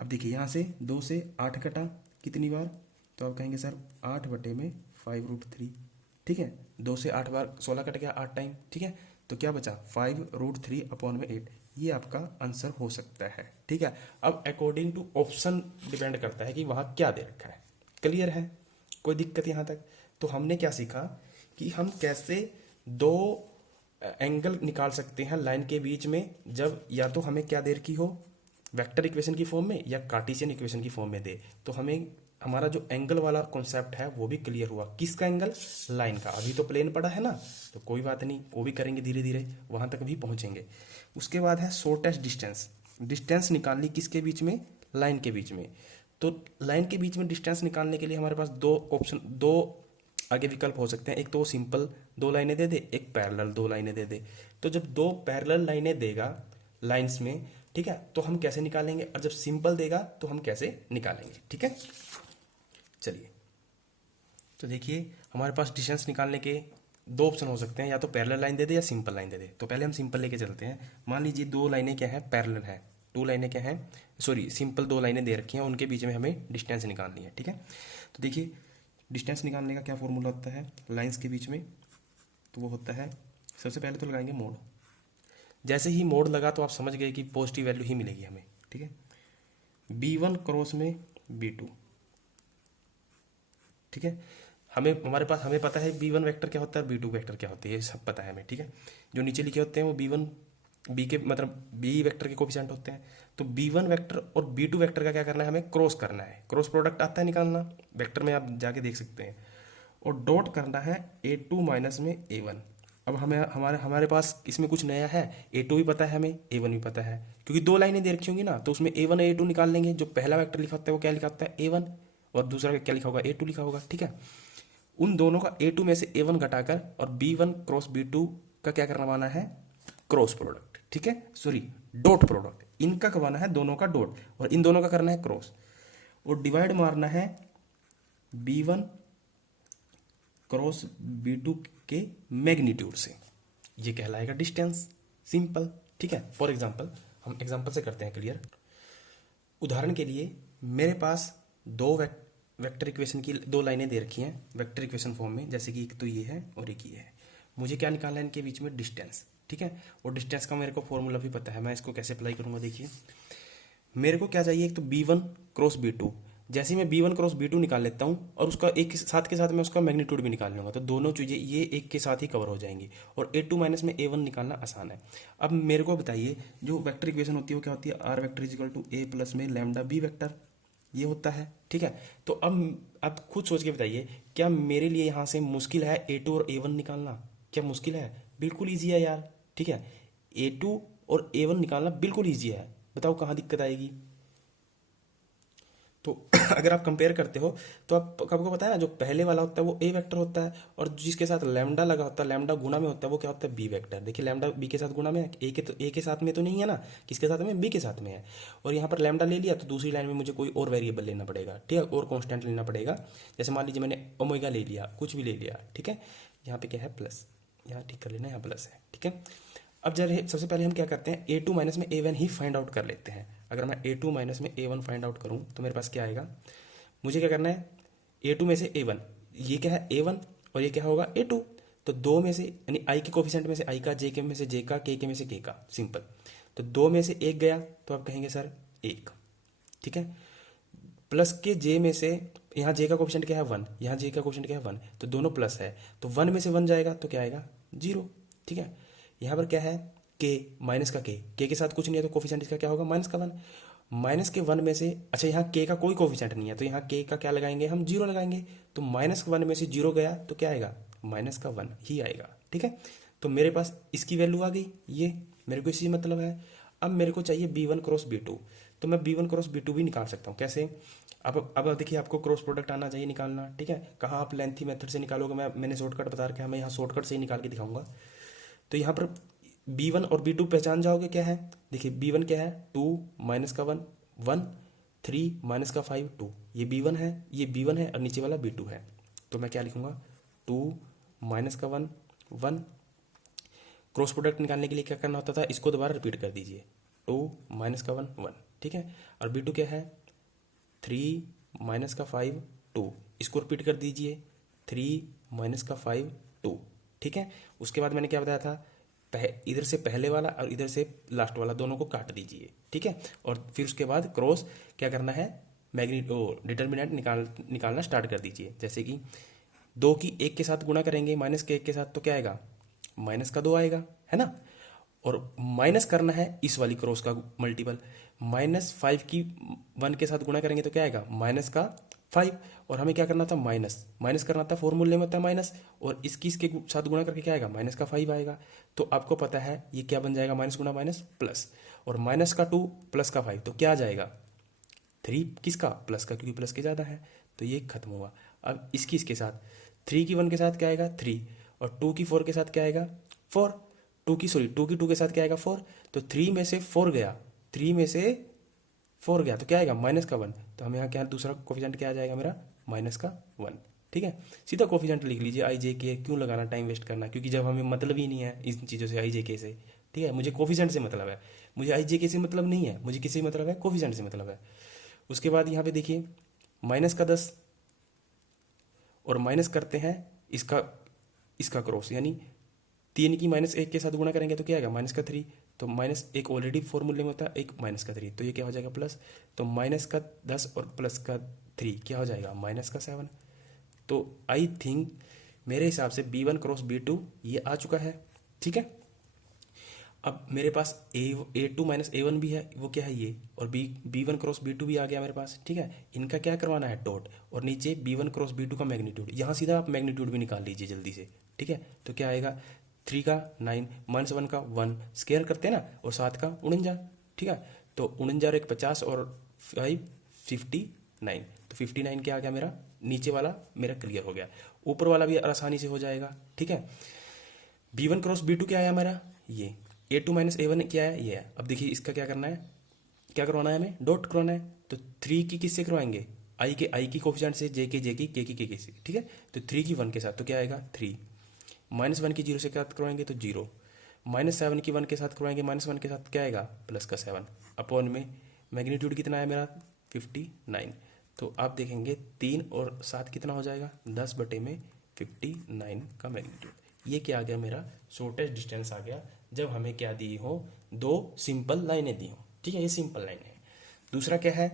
अब देखिए यहाँ से 2 से 8 कटा कितनी बार, तो आप कहेंगे सर 8 बटे में 5√3, ठीक है। 2 से 8 बार 16 कट गया 8 टाइम, ठीक है। तो क्या बचा 5√3 अपॉन में 8, ये आपका आंसर हो सकता है, ठीक है। अब अकॉर्डिंग टू ऑप्शन डिपेंड करता है कि वहाँ क्या दे रखा है, क्लियर है, कोई दिक्कत यहाँ तक। तो हमने क्या सीखा कि हम कैसे दो एंगल निकाल सकते हैं लाइन के बीच में, जब या तो हमें क्या दे रखी हो, वेक्टर इक्वेशन की फॉर्म में या कार्टेशियन इक्वेशन की फॉर्म में दे, तो हमें हमारा जो एंगल वाला कॉन्सेप्ट है वो भी क्लियर हुआ। किसका एंगल, लाइन का। अभी तो प्लेन पड़ा है ना, तो कोई बात नहीं, वो भी करेंगे धीरे धीरे, वहां तक भी पहुंचेंगे। उसके बाद है शॉर्टेस्ट डिस्टेंस, डिस्टेंस निकालनी किसके बीच में, लाइन के बीच में। तो लाइन के बीच में डिस्टेंस निकालने के लिए हमारे पास दो ऑप्शन, दो आगे विकल्प हो सकते हैं। एक तो सिंपल 2 लाइनें दे दे, एक पैरेलल 2 लाइनें दे दे। तो जब 2 पैरेलल लाइनें देगा लाइंस में, ठीक है, तो हम कैसे निकालेंगे, और जब सिंपल देगा तो हम कैसे निकालेंगे, ठीक है। चलिए तो देखिए हमारे पास डिस्टेंस निकालने के दो ऑप्शन हो सकते हैं, या तो पैरेलल लाइन दे दे या सिंपल लाइन दे दे। तो पहले हम सिंपल लेके चलते हैं। मान लीजिए दो लाइनें क्या हैं, पैरेलल हैं। टू लाइनें क्या हैं, सॉरी सिंपल दो लाइनें दे रखी हैं, उनके बीच में हमें डिस्टेंस निकालनी है। ठीक है, तो देखिए डिस्टेंस निकालने का क्या फॉर्मूला होता है लाइंस के बीच में, तो वो होता है, सबसे पहले तो लगाएंगे मोड। जैसे ही मोड लगा तो आप समझ गए कि पॉजिटिव वैल्यू ही मिलेगी हमें। ठीक है, B1 क्रॉस में B2। ठीक है, हमें पता है B1 वेक्टर क्या होता है, B2 वेक्टर क्या होती है, ये सब पता है हमें। ठीक है, जो नीचे लिखे होते हैं वो B1 बी के मतलब बी वेक्टर के कोफिशिएंट होते हैं। तो B1 वेक्टर और B2 वेक्टर का क्या करना है, हमें क्रॉस करना है। क्रॉस प्रोडक्ट आता है निकालना, वेक्टर में आप जाके देख सकते हैं। और डॉट करना है A2 माइनस में A1। अब हमें हमारे हमारे पास इसमें कुछ नया है, A2 भी पता है हमें, A1 भी पता है, क्योंकि दो लाइनें दे रखी होंगी ना, तो उसमें A1 और A2 निकाल लेंगे। जो पहला वेक्टर लिखा होता है वो क्या लिखा होता है, A1, और दूसरा क्या लिखा होगा, A2 लिखा होगा। ठीक है, उन दोनों का A2 में से A1 घटाकर और B1 क्रॉस B2 का क्या करवाना है, क्रॉस प्रोडक्ट। ठीक है, सॉरी डॉट प्रोडक्ट, इनका करवाना है दोनों का डॉट, और इन दोनों का करना है क्रॉस, और डिवाइड मारना है B1 क्रॉस B2 के मैग्नीट्यूड से। ये कहलाएगा डिस्टेंस, सिंपल। ठीक है, फॉर एग्जांपल हम एग्जांपल से करते हैं क्लियर। उदाहरण के लिए मेरे पास दो वेक्टर इक्वेशन की दो लाइनें दे रखी हैं वेक्टर इक्वेशन फॉर्म में, जैसे कि एक तो ये है और एक ये है। मुझे क्या निकालना है इनके बीच में, डिस्टेंस। ठीक है, और डिस्टेंस का मेरे को फॉर्मूला भी पता है, मैं इसको कैसे अप्लाई करूंगा। देखिए मेरे को क्या चाहिए, एक तो B1 क्रॉस B2। जैसे ही मैं B1 क्रॉस B2 निकाल लेता हूँ और उसका एक के साथ मैं उसका मैग्नीट्यूड भी निकाल लूंगा, तो दोनों चीज़ें ये एक के साथ ही कवर हो जाएंगी, और A2 माइनस में A1 निकालना आसान है। अब मेरे को बताइए जो वेक्टर इक्वेशन होती है वो क्या होती है, r vector is equal to a plus में लैम्डा बी वेक्टर, ये होता है। ठीक है, तो अब खुद सोच के बताइए, क्या मेरे लिए यहाँ से मुश्किल है A2 और A1 निकालना, क्या मुश्किल है, बिल्कुल ईजी है यार। ठीक है, A2 और A1 निकालना बिल्कुल ईजी है, बताओ कहाँ दिक्कत आएगी। तो अगर आप कंपेयर करते हो तो आपको पता है ना, जो पहले वाला होता है वो ए वेक्टर होता है, और जिसके साथ लैम्डा लगा होता है, लैम्डा गुणा में होता है, वो क्या होता है, बी वेक्टर। देखिए लैम्डा बी के साथ गुणा में है, ए के साथ में तो नहीं है ना, किसके साथ में, बी के साथ में है। और यहाँ पर लैम्डा ले लिया तो दूसरी लाइन में मुझे कोई और वेरिएबल लेना पड़ेगा। ठीक है, और कॉन्स्टेंट लेना पड़ेगा। जैसे मान लीजिए मैंने ओमेगा ले लिया, कुछ भी ले लिया। ठीक है, यहाँ पे क्या है, प्लस, यहाँ ठीक कर लेना, यहाँ प्लस है। ठीक है, अब जब सबसे पहले हम क्या करते हैं, A2 माइनस में A1 ही फाइंड आउट कर लेते हैं। अगर मैं A2 माइनस में A1 फाइंड आउट करूँ तो मेरे पास क्या आएगा, मुझे क्या करना है, A2 में से A1, ये क्या है A1 और ये क्या होगा A2। तो दो में से यानी I के कोफिशिएंट में से I का, J के में से J का, K के में से K का, सिंपल। तो दो में से एक गया तो आप कहेंगे सर एक। ठीक है, प्लस के J में से, यहाँ J का कोफिशिएंट क्या है 1, यहाँ J का कोफिशिएंट क्या है 1, तो दोनों प्लस है, तो 1 में से 1 जाएगा तो क्या आएगा 0। ठीक है, यहाँ पर क्या है K माइनस का K के साथ कुछ नहीं है, तो कोफिशिएंट इसका क्या होगा, माइनस का 1। माइनस के 1 में से, अच्छा यहाँ K का कोई कोफिशिएंट नहीं है, तो यहाँ K का क्या लगाएंगे, हम 0 लगाएंगे। तो माइनस 1 में से 0 गया तो क्या आएगा, माइनस का 1 ही आएगा। ठीक है, तो मेरे पास इसकी वैल्यू आ गई, ये मेरे को इसी मतलब है। अब मेरे को चाहिए B1 क्रॉस B2, तो मैं B1 क्रॉस B2 भी निकाल सकता हूँ। कैसे, अब देखिए आपको क्रॉस प्रोडक्ट आना चाहिए निकालना। ठीक है, कहाँ आप लेंथी मेथड से निकालोगे, मैंने शॉर्टकट बता रखा है, मैं यहाँ शॉर्टकट से ही निकाल के दिखाऊंगा। तो यहाँ पर B1 और B2 पहचान जाओगे क्या है, देखिए B1 क्या है 2 माइनस का 1 1 3 माइनस का 5 2, ये B1 है, ये B1 है, और नीचे वाला B2 है। तो मैं क्या लिखूंगा 2 माइनस का 1 1। क्रॉस प्रोडक्ट निकालने के लिए क्या करना होता था, इसको दोबारा रिपीट कर दीजिए, 2 माइनस का 1 1। ठीक है, और B2 क्या है 3 माइनस का 5 2, इसको रिपीट कर दीजिए 3 माइनस का 5 2। ठीक है, उसके बाद मैंने क्या बताया था, इधर से पहले वाला और इधर से लास्ट वाला दोनों को काट दीजिए। ठीक है, और फिर उसके बाद क्रॉस क्या करना है, डिटर्मिनेंट निकालना स्टार्ट कर दीजिए। जैसे कि 2 की 1 के साथ गुणा करेंगे माइनस के 1 के साथ, तो क्या आएगा, माइनस का 2 आएगा, है ना। और माइनस करना है इस वाली क्रॉस का मल्टीपल, -5 की 1 के साथ गुणा करेंगे तो क्या आएगा, माइनस का 5। और हमें क्या करना था, माइनस करना था, फॉर्मूले में होता है माइनस, और इसकी इसके साथ गुणा करके क्या आएगा, माइनस का 5 आएगा। तो आपको पता है ये क्या बन जाएगा, माइनस गुणा माइनस प्लस, और माइनस का 2 प्लस का 5, तो क्या आ जाएगा 3, किसका, प्लस का, क्योंकि प्लस के ज़्यादा है, तो ये खत्म हुआ। अब इसकी इसके साथ 3 की 1 के साथ क्या आएगा 3, और 2 की 4 के साथ क्या आएगा 4, 2 की 2 के साथ क्या आएगा 4, तो 3 में से 4 गया, 3 में से 4 गया तो क्या आएगा माइनस का 1। तो हमें यहाँ क्या दूसरा कोफिशिएंट क्या आ जाएगा मेरा, माइनस का 1। ठीक है, सीधा कोफिशिएंट लिख लीजिए आई जे के, क्यों लगाना टाइम वेस्ट करना, क्योंकि जब हमें मतलब ही नहीं है इन चीज़ों से, आई जे के से, ठीक है, मुझे कोफिशिएंट से मतलब है, मुझे आई जे के से मतलब नहीं है, मुझे किसी मतलब है, कोफिशिएंट से मतलब है। उसके बाद यहाँ पे देखिए -10 और माइनस करते हैं इसका इसका क्रॉस, यानी 3 की -1 के साथ गुणा करेंगे तो क्या आएगा -3, तो -1 ऑलरेडी फॉर्मूले में होता है, 1 -3, तो ये क्या हो जाएगा प्लस, तो -10 और +3 क्या हो जाएगा -7। तो आई थिंक मेरे हिसाब से B1 क्रॉस B2 ये आ चुका है, ठीक है। अब मेरे पास A2 -A1 भी है, वो क्या है ये, और B1 क्रॉस B2 भी आ गया मेरे पास, ठीक है। इनका क्या करवाना है डॉट, और नीचे B1 क्रॉस B2 का मैग्नीट्यूड, यहाँ सीधा आप मैग्नीट्यूड भी निकाल लीजिए जल्दी से, ठीक है। तो क्या आएगा 3 का 9 -1 का 1 स्केयर करते हैं ना, और 7 का 49, ठीक है। तो 49 और 1 50 और 5 59, तो 59 क्या आ गया मेरा, नीचे वाला मेरा क्लियर हो गया, ऊपर वाला भी आसानी से हो जाएगा, ठीक है। B1 क्रॉस B2 क्या आया मेरा, ये A2 -A1 क्या है, ये है। अब देखिए इसका क्या करना है, क्या करवाना है हमें, डॉट करवाना है। तो 3 की किससे करवाएंगे, आई की कोफिशिएंट से, जे की के से, ठीक है। तो 3 की 1 के साथ तो क्या आएगा 3, -1 की 0 से साथ करवाएंगे तो 0, -7 की 1 के साथ करवाएंगे, -1 के साथ क्या आएगा +7, अपॉन में मैग्नीट्यूड कितना है मेरा 59। तो आप देखेंगे 3 और 7 कितना हो जाएगा 10/59 का मैग्नीट्यूड। ये क्या आ गया मेरा शॉर्टेस्ट डिस्टेंस आ गया, जब हमें क्या दी हो, 2 सिंपल लाइनें दी हो, ठीक है, ये सिंपल लाइन है। दूसरा क्या है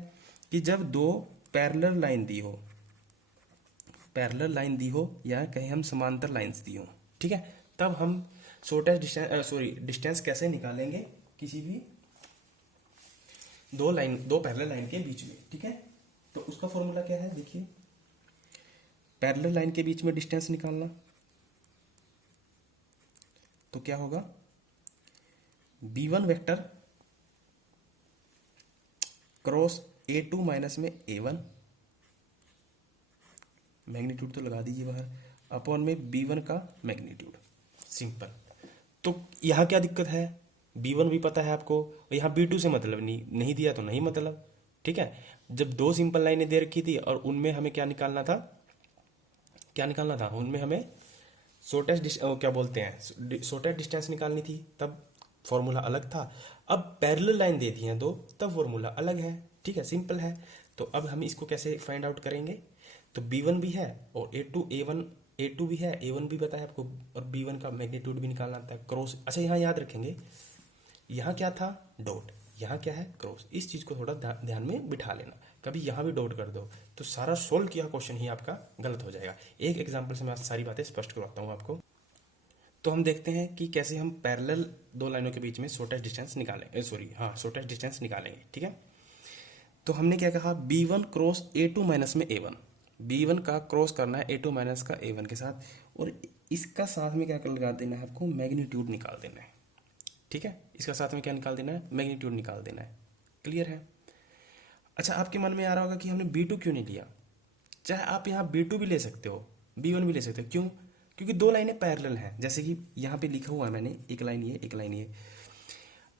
कि जब 2 पैरेलल लाइन दी हो, पैरेलल लाइन दी हो या कहीं हम समांतर लाइंस दी हो, ठीक है, तब हम शॉर्टेस्ट डिस्टेंस डिस्टेंस कैसे निकालेंगे किसी भी दो पैरेलल लाइन के बीच में, ठीक है। तो उसका फॉर्मूला क्या है, देखिए पैरेलल लाइन के बीच में डिस्टेंस निकालना, तो क्या होगा B1 vector cross A2 minus में A1, मैग्नीट्यूड तो लगा दीजिए बाहर, अपॉन में B1 का मैग्नीट्यूड, सिंपल। तो यहाँ क्या दिक्कत है, B1 भी पता है आपको, और यहाँ B2 से मतलब नहीं दिया तो नहीं मतलब, ठीक है। जब 2 सिंपल लाइनें दे रखी थी और उनमें हमें क्या निकालना था, उनमें हमें क्या बोलते हैं शॉर्टेस्ट डिस्टेंस निकालनी थी, तब फॉर्मूला अलग था। अब पैरेलल लाइन दे दी हैं 2, तब फॉर्मूला अलग है, ठीक है, सिंपल है। तो अब हम इसको कैसे फाइंड आउट करेंगे, तो B1 भी है और A2 भी है, A1 भी पता है आपको, और B1 का मैग्नीट्यूड भी निकालना आता है, क्रॉस। अच्छा यहाँ याद रखेंगे, यहाँ क्या था डॉट, यहाँ क्या है क्रॉस, इस चीज़ को थोड़ा ध्यान में बिठा लेना, कभी यहाँ भी डॉट कर दो तो सारा सोल्व किया क्वेश्चन ही आपका गलत हो जाएगा। एक एग्जाम्पल से मैं सारी बातें स्पष्ट करवाता हूँ आपको। तो हम देखते हैं कि कैसे हम पैरेलल 2 लाइनों के बीच में शॉर्टेस्ट डिस्टेंस शॉर्टेस्ट डिस्टेंस निकालेंगे, ठीक है। तो हमने क्या कहा, B1 क्रॉस A2 माइनस में A1, B1 का क्रॉस करना है A2 माइनस का A1 के साथ, और इसका साथ में क्या लगा देना है आपको, मैग्नीट्यूड निकाल देना है, ठीक है। इसका साथ में क्या निकाल देना है, मैग्नीट्यूड निकाल देना है, क्लियर है। अच्छा आपके मन में आ रहा होगा कि हमने B2 क्यों नहीं लिया, चाहे आप यहाँ B2 भी ले सकते हो, B1 भी ले सकते हो, क्यों, क्योंकि 2 लाइनें पैरेलल हैं, जैसे कि यहाँ पे लिखा हुआ है मैंने, एक लाइन ये एक लाइन ये,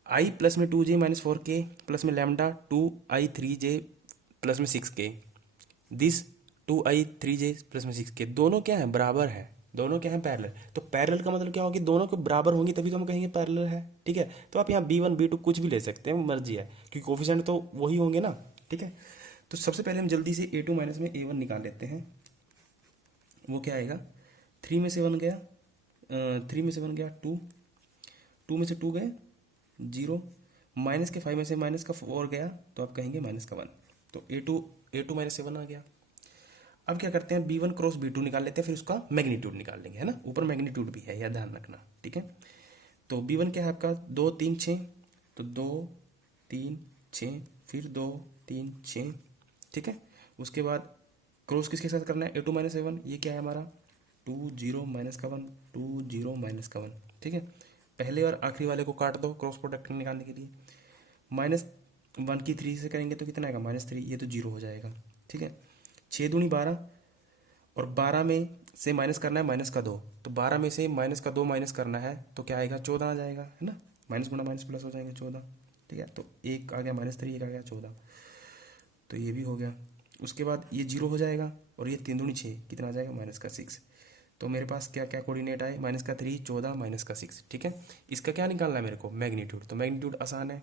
I प्लस में 2J माइनस 4K प्लस में लैम्डा 2I3J प्लस में 6K, दिस 2I3J प्लस में 6K, दोनों क्या है बराबर है, दोनों क्या है पैरेलल। तो पैरेलल का मतलब क्या होगा कि दोनों को बराबर होंगी तभी तो हम कहेंगे पैरेलल है, ठीक है। तो आप यहाँ B1 B2 कुछ भी ले सकते हैं, मर्जी है, क्योंकि कोफिशिएंट तो वही होंगे ना, ठीक है। तो सबसे पहले हम जल्दी से A2 माइनस में A1 निकाल लेते हैं, वो क्या आएगा, 3 में से 1 गया, 3 में से 1 गया 2, 2 में से 2 गए 0, माइनस के 5 में से माइनस का 4 गया तो आप कहेंगे माइनस का 1, तो A2 माइनस 7 आ गया। अब क्या करते हैं, B1 क्रॉस B2 निकाल लेते हैं, फिर उसका मैग्नीट्यूड निकाल लेंगे, है ना, ऊपर मैग्नीट्यूड भी है, यह ध्यान रखना, ठीक है। तो B1 क्या है आपका 2 3 6, तो 2 3 6, फिर 2 3 6, ठीक है। उसके बाद क्रॉस किसके साथ करना है, A2 माइनस A1, ये क्या है हमारा 2 0 माइनस का 1, 2 0 माइनस का 1, ठीक है। पहले और आखिरी वाले को काट दो क्रॉस प्रोडक्ट निकालने के लिए, -1 की 3 से करेंगे तो कितना आएगा -3, ये तो 0 हो जाएगा, ठीक है। 6 दूनी 12, और 12 में से माइनस करना है माइनस का 2, तो 12 में से माइनस का 2 माइनस करना है तो क्या आएगा 14 आ जाएगा, है ना, माइनस गुना माइनस प्लस हो जाएंगे 14, ठीक है। तो एक आ गया -3, एक आ गया 14, तो ये भी हो गया। उसके बाद ये 0 हो जाएगा और ये 3 दूनी 6, कितना आ जाएगा -6। तो मेरे पास क्या क्या कोऑर्डिनेट आए, -3, 14, -6, ठीक है। इसका क्या निकालना है मेरे को, मैग्नीट्यूड। तो मैग्नीट्यूड आसान है,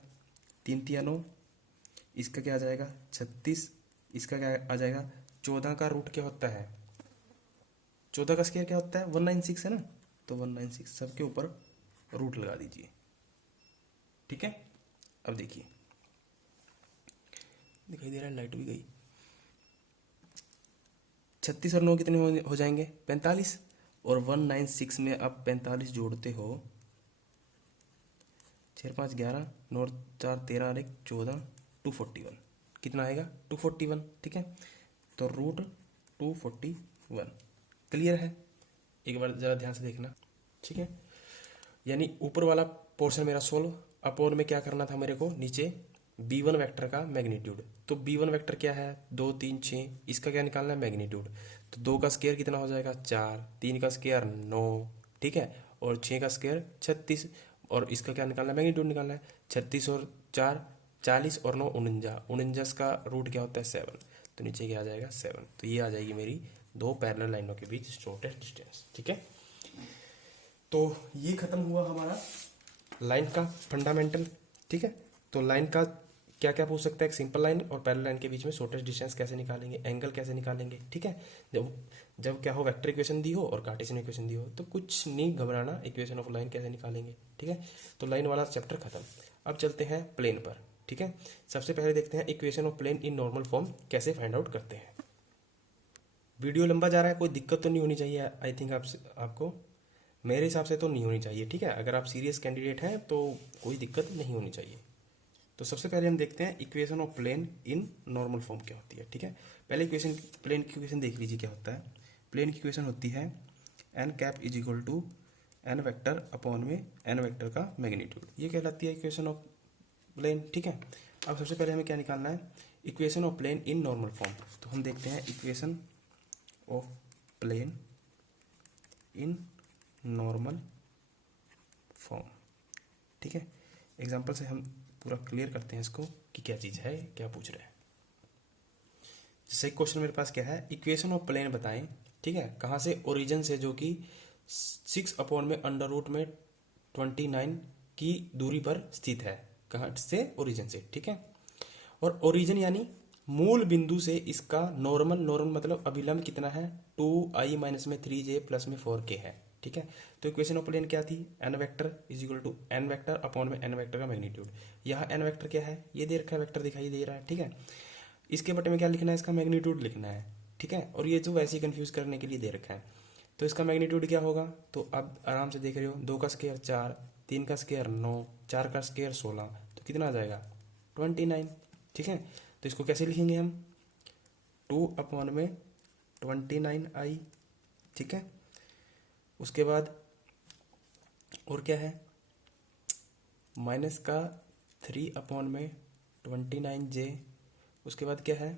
3 तिया 9, इसका क्या आ जाएगा 36, इसका क्या आ जाएगा 14 का रूट क्या होता है, 14 का स्क्वायर क्या होता है 196 है ना, तो 196 सबके ऊपर रूट लगा दीजिए, ठीक है। अब देखिए दिखाई दे रहा है, लाइट भी गई। 36 और 9 कितने हो जाएंगे 45, और 196 में आप 45 जोड़ते हो, 6 5 11, 9 4 13 और 1 14, 241, कितना आएगा 241, ठीक है। तो रूट 241 क्लियर है, एक बार ज़रा ध्यान से देखना, ठीक है। यानी ऊपर वाला पोर्शन मेरा सोल्व, अपोन में क्या करना था मेरे को, नीचे b1 वेक्टर का मैग्नीट्यूड। तो b1 वेक्टर क्या है 2 3 6, इसका क्या निकालना है मैग्नीट्यूड। तो 2 का स्क्वायर कितना हो जाएगा 4, 3 का स्क्वायर 9, ठीक है, और 6 का स्क्वायर 36, और इसका क्या निकालना है मैग्नीट्यूड निकालना है। 36 और 4 40 और 9 49, 49 का रूट क्या होता है 7, तो नीचे क्या आ जाएगा 7। तो ये आ जाएगी मेरी दो पैरेलल लाइनों के बीच शॉर्टेस्ट डिस्टेंस, ठीक है। तो ये खत्म हुआ हमारा लाइन का फंडामेंटल, ठीक है। तो लाइन का क्या क्या पूछ सकता है, एक सिंपल लाइन और पैरेलल लाइन के बीच में शॉर्टेस्ट डिस्टेंस कैसे निकालेंगे, एंगल कैसे निकालेंगे, ठीक है। जब जब क्या हो वेक्टर इक्वेशन दी हो और कार्टेशियन इक्वेशन दी हो, तो कुछ नहीं घबराना, इक्वेशन ऑफ लाइन कैसे निकालेंगे, ठीक है। तो लाइन वाला चैप्टर खत्म। अब चलते हैं प्लेन पर, ठीक है। सबसे पहले देखते हैं equation of plane in normal form कैसे फाइंड आउट करते हैं। वीडियो लंबा जा रहा है, कोई दिक्कत तो नहीं होनी चाहिए, आई थिंक आपको मेरे हिसाब से तो नहीं होनी चाहिए, ठीक है। अगर आप सीरियस कैंडिडेट हैं तो कोई दिक्कत नहीं होनी चाहिए। तो सबसे पहले हम देखते हैं equation of plane in normal form क्या होती है, ठीक है। पहले इक्वेशन प्लेन की इक्वेशन देख लीजिए क्या होता है। प्लेन की इक्वेशन होती है n cap is equal to n vector upon में एन वेक्टर का मैग्नीट्यूड, ये कहलाती है इक्वेशन ऑफ प्लेन, ठीक है। अब सबसे पहले हमें क्या निकालना है, equation of plane in normal form. तो हम देखते हैं equation of plane in normal form, ठीक है। एग्जाम्पल से हम पूरा क्लियर करते हैं इसको कि क्या चीज़ है, क्या पूछ रहे हैं। जैसे क्वेश्चन मेरे पास क्या है, इक्वेशन ऑफ प्लेन बताएं, ठीक है, कहाँ से, ओरिजिन से, जो कि 6 अपॉन में अंडर रूट में 29 की दूरी पर स्थित है, कहाँ से, ओरिजिन से, ठीक है। और ओरिजिन यानी मूल बिंदु से इसका नॉर्मल, नॉर्मल मतलब अभिलंब कितना है 2i माइनस में 3j प्लस में 4k है, ठीक है। तो इक्वेशन ऑफ प्लेन क्या थी, n vector is equal to n vector upon में एन वेक्टर का मैग्नीट्यूड। यहाँ एन वेक्टर क्या है, ये दे रखा है, वेक्टर दिखाई दे रहा है, ठीक है। इसके बटे में क्या लिखना है, इसका मैग्नीट्यूड लिखना है, ठीक है। और ये जो वैसे ही कंफ्यूज करने के लिए दे रखा है, तो इसका मैग्नीट्यूड क्या होगा, तो अब आराम से देख रहे हो, 2 का स्क्वायर 4, 3 का स्क्वायर 9, 4 का स्क्वायर 16, तो कितना आ जाएगा 29, ठीक है। तो इसको कैसे लिखेंगे हम, 2 अपॉन में 29i, ठीक है। उसके बाद और क्या है, माइनस का 3 अपॉन में 29j, उसके बाद क्या है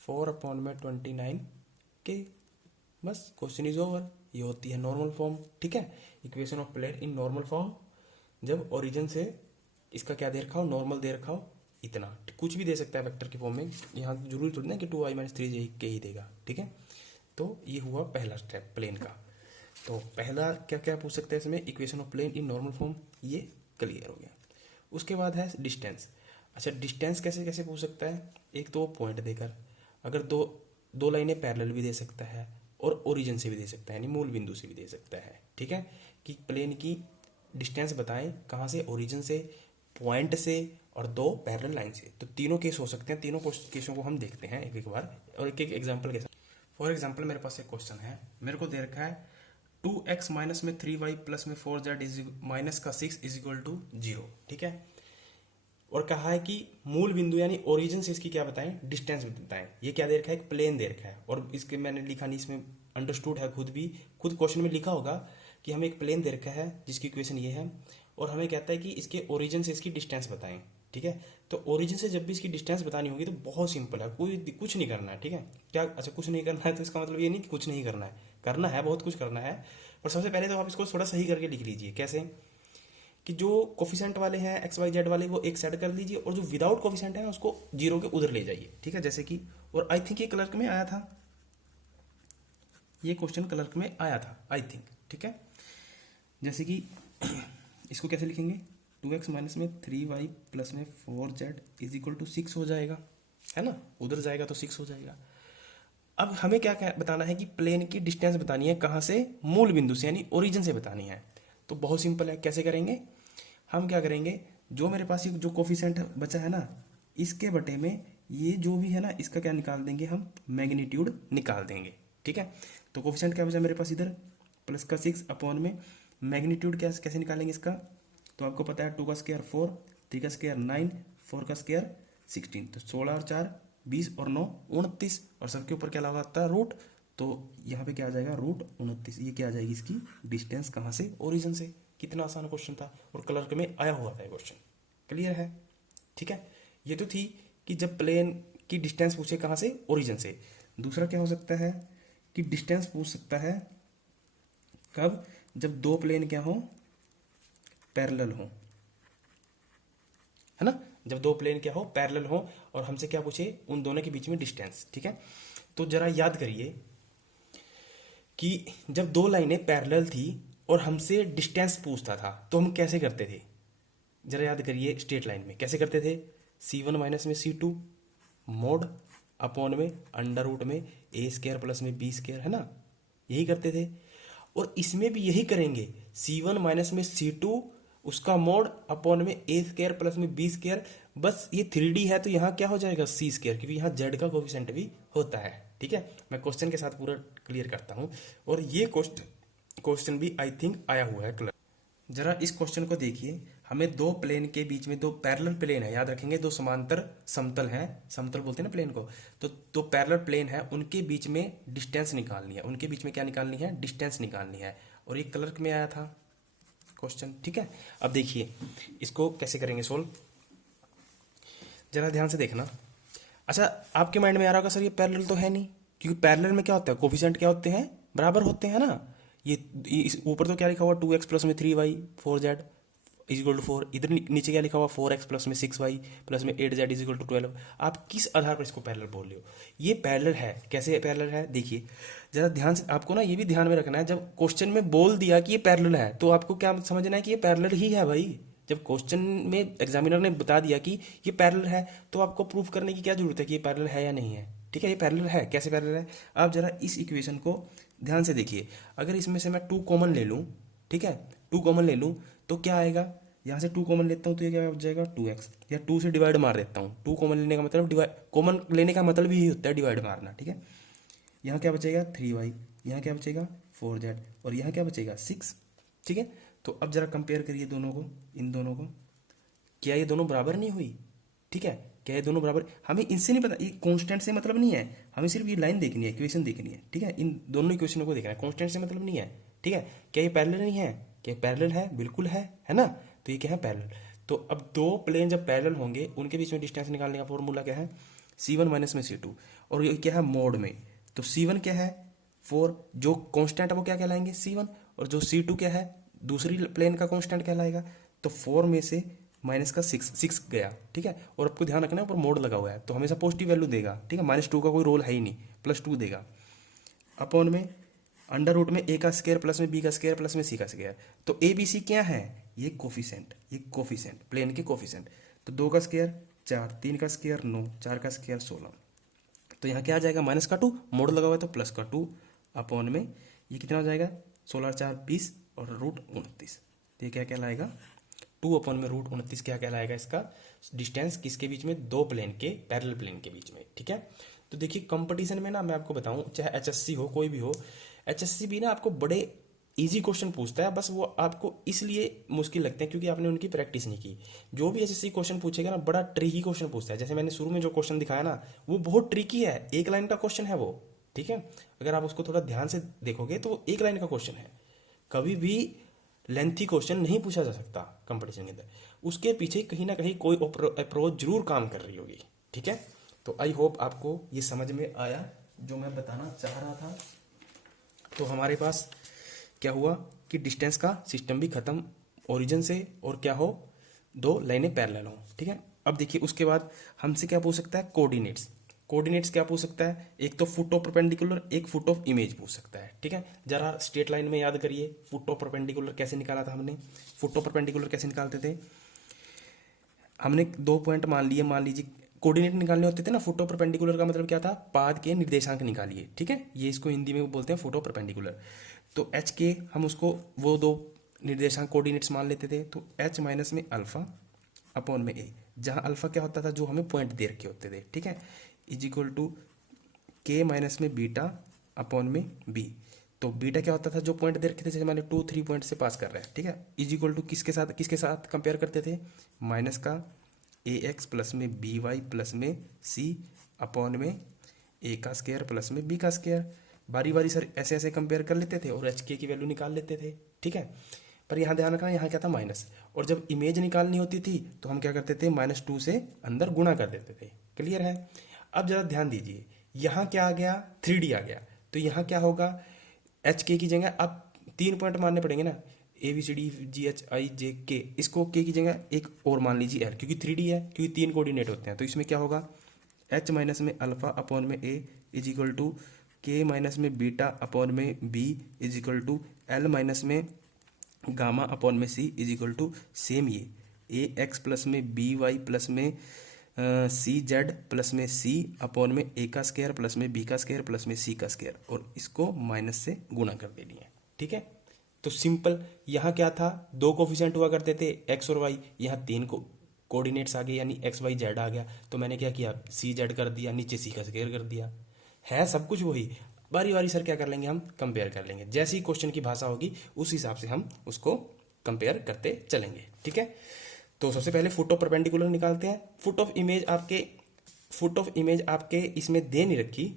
4 अपॉन में 29k, बस क्वेश्चन इज ओवर। ये होती है नॉर्मल फॉर्म, ठीक है। Equation of plane in normal form, जब ओरिजिन से इसका क्या दे रखा हो, नॉर्मल दे रखा हो, इतना कुछ भी दे सकता है वेक्टर के फॉर्म में, यहाँ जरूरी थोड़ी ना कि 2i माइनस 3j ही देगा, ठीक है। तो ये हुआ पहला स्टेप प्लेन का। तो पहला क्या क्या पूछ सकते हैं इसमें, equation of plane in normal form, ये क्लियर हो गया। उसके बाद है डिस्टेंस। अच्छा डिस्टेंस कैसे कैसे पूछ सकता है, एक तो पॉइंट देकर, अगर दो दो लाइनें पैरेलल भी दे सकता है और ओरिजिन से भी दे सकता है, यानी मूल बिंदु से भी दे सकता है, ठीक है। कि प्लेन की डिस्टेंस बताएं, कहाँ से, ओरिजिन से, पॉइंट से और दो पैरेलल लाइन से। तो तीनों केस हो सकते हैं, तीनों केसों को हम देखते हैं एक एक बार और एक एक एग्जाम्पल के साथ। फॉर एग्जाम्पल मेरे पास एक क्वेश्चन है, मेरे को दे रखा है 2x माइनस में 3y प्लस में 4z इज माइनस का 6 इज इक्वल टू 0, ठीक है। और कहा है कि मूल बिंदु यानी ओरिजिन से इसकी क्या बताएं, डिस्टेंस बताएं। ये क्या दे रखा है, एक प्लेन दे रखा है, और इसके मैंने लिखा नहीं, इसमें अंडरस्टूड है, खुद भी खुद क्वेश्चन में लिखा होगा कि हमें एक प्लेन दे रखा है जिसकी इक्वेशन ये है, और हमें कहता है कि इसके ओरिजिन से इसकी डिस्टेंस बताएं, ठीक है। तो ओरिजिन से जब भी इसकी डिस्टेंस बतानी होगी तो बहुत सिंपल है, कोई कुछ नहीं करना है, ठीक है। क्या, अच्छा कुछ नहीं करना है तो इसका मतलब ये नहीं कि कुछ नहीं करना है, करना है, बहुत कुछ करना है। और सबसे पहले तो आप इसको थोड़ा सही करके लिख लीजिए, कैसे, कि जो कोफिशेंट वाले हैं एक्स वाई जेड वाले वो एक साइड कर लीजिए और जो विदाउट कोफिशेंट है ना उसको जीरो के उधर ले जाइए, ठीक है। जैसे कि, और आई थिंक ये क्लर्क में आया था, ये क्वेश्चन क्लर्क में आया था आई थिंक, ठीक है। जैसे कि इसको कैसे लिखेंगे, 2x माइनस में 3y प्लस में 4z इज इक्वल टू 6 हो जाएगा, है ना, उधर जाएगा तो 6 हो जाएगा। अब हमें क्या बताना है कि प्लेन की डिस्टेंस बतानी है, कहाँ से, मूल बिंदु से यानी ओरिजिन से बतानी है। तो बहुत सिंपल है, कैसे करेंगे, हम क्या करेंगे, जो मेरे पास ये जो कोफिशिएंट बचा है ना, इसके बटे में ये जो भी है ना इसका क्या निकाल देंगे, हम मैग्नीट्यूड निकाल देंगे, ठीक है। तो कोफिशिएंट क्या बचा मेरे पास इधर, प्लस का 6 अपॉन में मैग्नीट्यूड क्या कैसे निकालेंगे इसका, तो आपको पता है 2 का स्क्वायर 4, 3 का स्क्वायर 9, 4 का स्क्वायर 16, तो 16 और 4 20 और 9 29, और सबके ऊपर क्या लगाता है रूट, तो यहाँ पे क्या आ जाएगा रूट 29, ये क्या आ जाएगी इसकी डिस्टेंस, कहाँ से, ओरिजिन से। कितना आसान क्वेश्चन था और क्लर्क में आया हुआ था क्वेश्चन, क्लियर है, ठीक है। ये तो थी कि जब प्लेन की डिस्टेंस पूछे कहाँ से, ओरिजिन से। दूसरा क्या हो सकता है कि डिस्टेंस पूछ सकता है कब, जब दो प्लेन क्या हो, पैरेलल हो, है ना, जब दो प्लेन क्या हो, पैरेलल हो, और हमसे क्या पूछे, उन दोनों के बीच में डिस्टेंस, ठीक है। तो जरा याद करिए कि जब दो लाइनें पैरेलल थी और हमसे डिस्टेंस पूछता था तो हम कैसे करते थे, जरा याद करिए, स्ट्रेट लाइन में कैसे करते थे, C1 माइनस में C2 मोड अपॉन में अंडर रूट में ए स्क्वायर प्लस में बी स्क्वायर, है ना, यही करते थे। और इसमें भी यही करेंगे, C1 माइनस में C2 उसका मोड अपॉन में ए स्क्वायर प्लस में बी स्क्वायर। बस ये 3D है तो यहाँ क्या हो जाएगा C स्क्वायर, क्योंकि यहाँ Z का कोफिशिएंट भी होता है, ठीक है। मैं क्वेश्चन के साथ पूरा क्लियर करता हूँ, और ये क्वेश्चन भी आई थिंक आया हुआ है क्लियर। जरा इस क्वेश्चन को देखिए, हमें दो प्लेन के बीच में, दो पैरेलल प्लेन है, याद रखेंगे, दो समांतर समतल हैं, समतल बोलते हैं ना प्लेन को, तो दो पैरेलल प्लेन है, उनके बीच में डिस्टेंस निकालनी है, उनके बीच में क्या निकालनी है, डिस्टेंस निकालनी है। और ये क्लर्क में आया था क्वेश्चन, ठीक है। अब देखिए इसको कैसे करेंगे सोल्व, जरा ध्यान से देखना। अच्छा, आपके माइंड में आ रहा होगा सर ये पैरेलल तो है नहीं, क्योंकि पैरेलल में क्या होता है, कोफिशिएंट क्या होते हैं, बराबर होते हैं ना। ये इस ऊपर तो क्या लिखा हुआ 2x प्लस में 3y 4z is equal to 4, इधर नीचे क्या लिखा हुआ 4x प्लस में 6y प्लस में 8z इज इक्वल टू 12। आप किस आधार पर इसको पैरेलल बोल रहे हो, ये पैरेलल है, कैसे पैरेलल है, देखिए जरा ध्यान से, आपको ना ये भी ध्यान में रखना है, जब क्वेश्चन में बोल दिया कि ये पैरेलल है तो आपको क्या समझना है कि ये पैरेलल ही है भाई। जब क्वेश्चन में एग्जामिनर ने बता दिया कि ये पैरेलल है तो आपको प्रूफ करने की क्या जरूरत है कि ये पैरेलल है या नहीं है, ठीक है। ये पैरेलल है, कैसे पैरेलल है, आप जरा इस इक्वेशन को ध्यान से देखिए। अगर इसमें से मैं 2 कॉमन ले लूँ, ठीक है, 2 कॉमन ले लूँ तो क्या आएगा, यहाँ से 2 कॉमन लेता हूँ तो ये क्या हो जाएगा 2x, या 2 से डिवाइड मार देता हूँ, 2 कॉमन लेने का मतलब डिवाइड, कॉमन लेने का मतलब यही होता है डिवाइड मारना, ठीक है। यहाँ क्या बचेगा 3y, यहाँ क्या बचेगा 4z, और यहाँ क्या बचेगा 6, ठीक है। तो अब जरा कंपेयर करिए दोनों को, इन दोनों को, क्या ये दोनों बराबर नहीं हुई, ठीक है, क्या ये दोनों बराबर, हमें इनसे नहीं पता, ये कांस्टेंट से मतलब नहीं है, हमें सिर्फ ये लाइन देखनी है, इक्वेशन देखनी है, ठीक है, इन दोनों इक्वेशनों को देखना है, कांस्टेंट से मतलब नहीं है, ठीक है। क्या ये पैरेलल नहीं है, क्या पैरेलल है, बिल्कुल है ना, तो ये क्या है पैरेलल। तो अब दो प्लेन जब पैरेलल होंगे उनके बीच में डिस्टेंस निकालने का फॉर्मूला क्या है, C1 माइनस में C2, और ये क्या है मोड में, तो C1 क्या है 4, जो कांस्टेंट है वो क्या कहलाएंगे C1, और जो C2 क्या है दूसरी प्लेन का कांस्टेंट कहलाएगा। तो 4 में से माइनस का 6 गया, ठीक है। और आपको ध्यान रखना है ऊपर मोड लगा हुआ है तो हमेशा पॉजिटिव वैल्यू देगा, ठीक है, -2 का कोई रोल है ही नहीं, +2 देगा, अपॉन में अंडर रूट में a का स्क्वायर प्लस में b का स्क्वायर प्लस में c का स्क्वायर। तो a b c क्या है, ये कोफिशिएंट प्लेन के कोफिशिएंट। तो 2 का स्क्वायर 4, 3 का स्क्वायर 9, 4 का स्क्वायर 16, तो यहाँ क्या आ जाएगा -2, मोड लगा हुआ है तो +2 अपॉन में ये कितना हो जाएगा 16 4 20 और √29, तो ये क्या कहलाएगा 2 अपॉन में √29 क्या कहलाएगा, इसका डिस्टेंस किसके बीच में, दो प्लेन के पैरेलल प्लेन के बीच में, ठीक है। तो देखिए कंपटीशन में ना मैं आपको बताऊं, चाहे HSC हो कोई भी हो, HSC भी ना आपको बड़े इजी क्वेश्चन पूछता है, बस वो आपको इसलिए मुश्किल लगते हैं क्योंकि आपने उनकी प्रैक्टिस नहीं की। जो भी HSC क्वेश्चन पूछेगा ना बड़ा ट्रिकी क्वेश्चन पूछता है, जैसे मैंने शुरू में जो क्वेश्चन दिखाया ना वो बहुत ट्रिकी है, एक लाइन का क्वेश्चन है वो, ठीक है। अगर आप उसको थोड़ा ध्यान से देखोगे तो वो एक लाइन का क्वेश्चन है, कभी भी लेंथी क्वेश्चन नहीं पूछा जा सकता कंपटीशन के अंदर, उसके पीछे कहीं ना कहीं कोई अप्रोच जरूर काम कर रही होगी, ठीक है। तो आई होप आपको ये समझ में आया जो मैं बताना चाह रहा था। तो हमारे पास क्या हुआ कि डिस्टेंस का सिस्टम भी खत्म ओरिजिन से और क्या हो, दो लाइनें पैरेलल हो, ठीक है। अब देखिए उसके बाद हमसे क्या पूछ सकता है, कोऑर्डिनेट्स। कोऑर्डिनेट्स क्या पूछ सकता है, एक तो फुट ऑफ परपेंडिकुलर, एक फुट ऑफ इमेज पूछ सकता है, ठीक है। जरा स्ट्रेट लाइन में याद करिए, फुट ऑफ परपेंडिकुलर कैसे निकाला था हमने, फुट ऑफ परपेंडिकुलर कैसे निकालते थे, हमने दो पॉइंट मान लीजिए कोऑर्डिनेट निकालने होते थे ना। फुट ऑफ परपेंडिकुलर का मतलब क्या था, पाद के निर्देशांक निकालिए, ठीक है। ये इसको हिंदी में बोलते हैं फुट ऑफ परपेंडिकुलर। तो एच के हम उसको वो दो निर्देशांक कोऑर्डिनेट्स मान लेते थे, तो एच माइनस में अल्फा अपॉन में ए, जहाँ अल्फा क्या होता था, जो हमें पॉइंट दे रखे होते थे, ठीक है, is equal to k minus में बीटा अपॉन में बी। तो बीटा क्या होता था, जो पॉइंट दे रखे थे, जैसे मान लो 2 3 पॉइंट से पास कर रहे हैं, ठीक है, इज इक्वल टू किसके साथ कंपेयर करते थे, माइनस का ए एक्स प्लस में बी वाई प्लस में सी अपॉन में ए का स्क्वायर प्लस में बी का स्क्वायर। बारी बारी सर ऐसे ऐसे कंपेयर कर लेते थे और एच के की वैल्यू निकाल लेते थे, ठीक है। पर यहाँ ध्यान रखना, यहाँ क्या था माइनस, और जब इमेज निकालनी होती थी तो हम क्या करते थे, -2 से अंदर गुणा कर देते थे। क्लियर है। अब जरा ध्यान दीजिए, यहाँ क्या आ गया, 3D आ गया। तो यहाँ क्या होगा, एच के की जगह अब 3 पॉइंट मानने पड़ेंगे ना, A B C D G H I J K, इसको के की जगह एक और मान लीजिए एल, क्योंकि 3D है, क्योंकि 3 कोऑर्डिनेट होते हैं। तो इसमें क्या होगा, एच माइनस में अल्फा अपॉन में a is equal to k minus में बीटा अपॉन में b is equal to l minus में गामा अपॉन में c is equal to same ये ए एक्स प्लस में बी वाई प्लस में c Z plus में सी upon में ए का स्क्वायर प्लस में बी का स्क्वायर प्लस में सी का स्क्वायर, और इसको माइनस से गुणा कर देनी है, ठीक है। तो सिंपल, यहाँ क्या था, दो कोफिशिएंट हुआ करते थे एक्स और वाई, यहाँ तीन को कोऑर्डिनेट्स आ गए, यानी एक्स वाई जेड आ गया। तो मैंने क्या किया, सी जेड कर दिया, नीचे सी का स्क्वायर कर दिया, है सब कुछ वही। बारी बारी सर क्या कर लेंगे, हम कंपेयर कर लेंगे, जैसी ही क्वेश्चन की भाषा होगी उस हिसाब से हम उसको कंपेयर करते चलेंगे, ठीक है। तो सबसे पहले फुट ऑफ परपेंडिकुलर निकालते हैं। फुट ऑफ इमेज आपके इसमें दे नहीं रखी,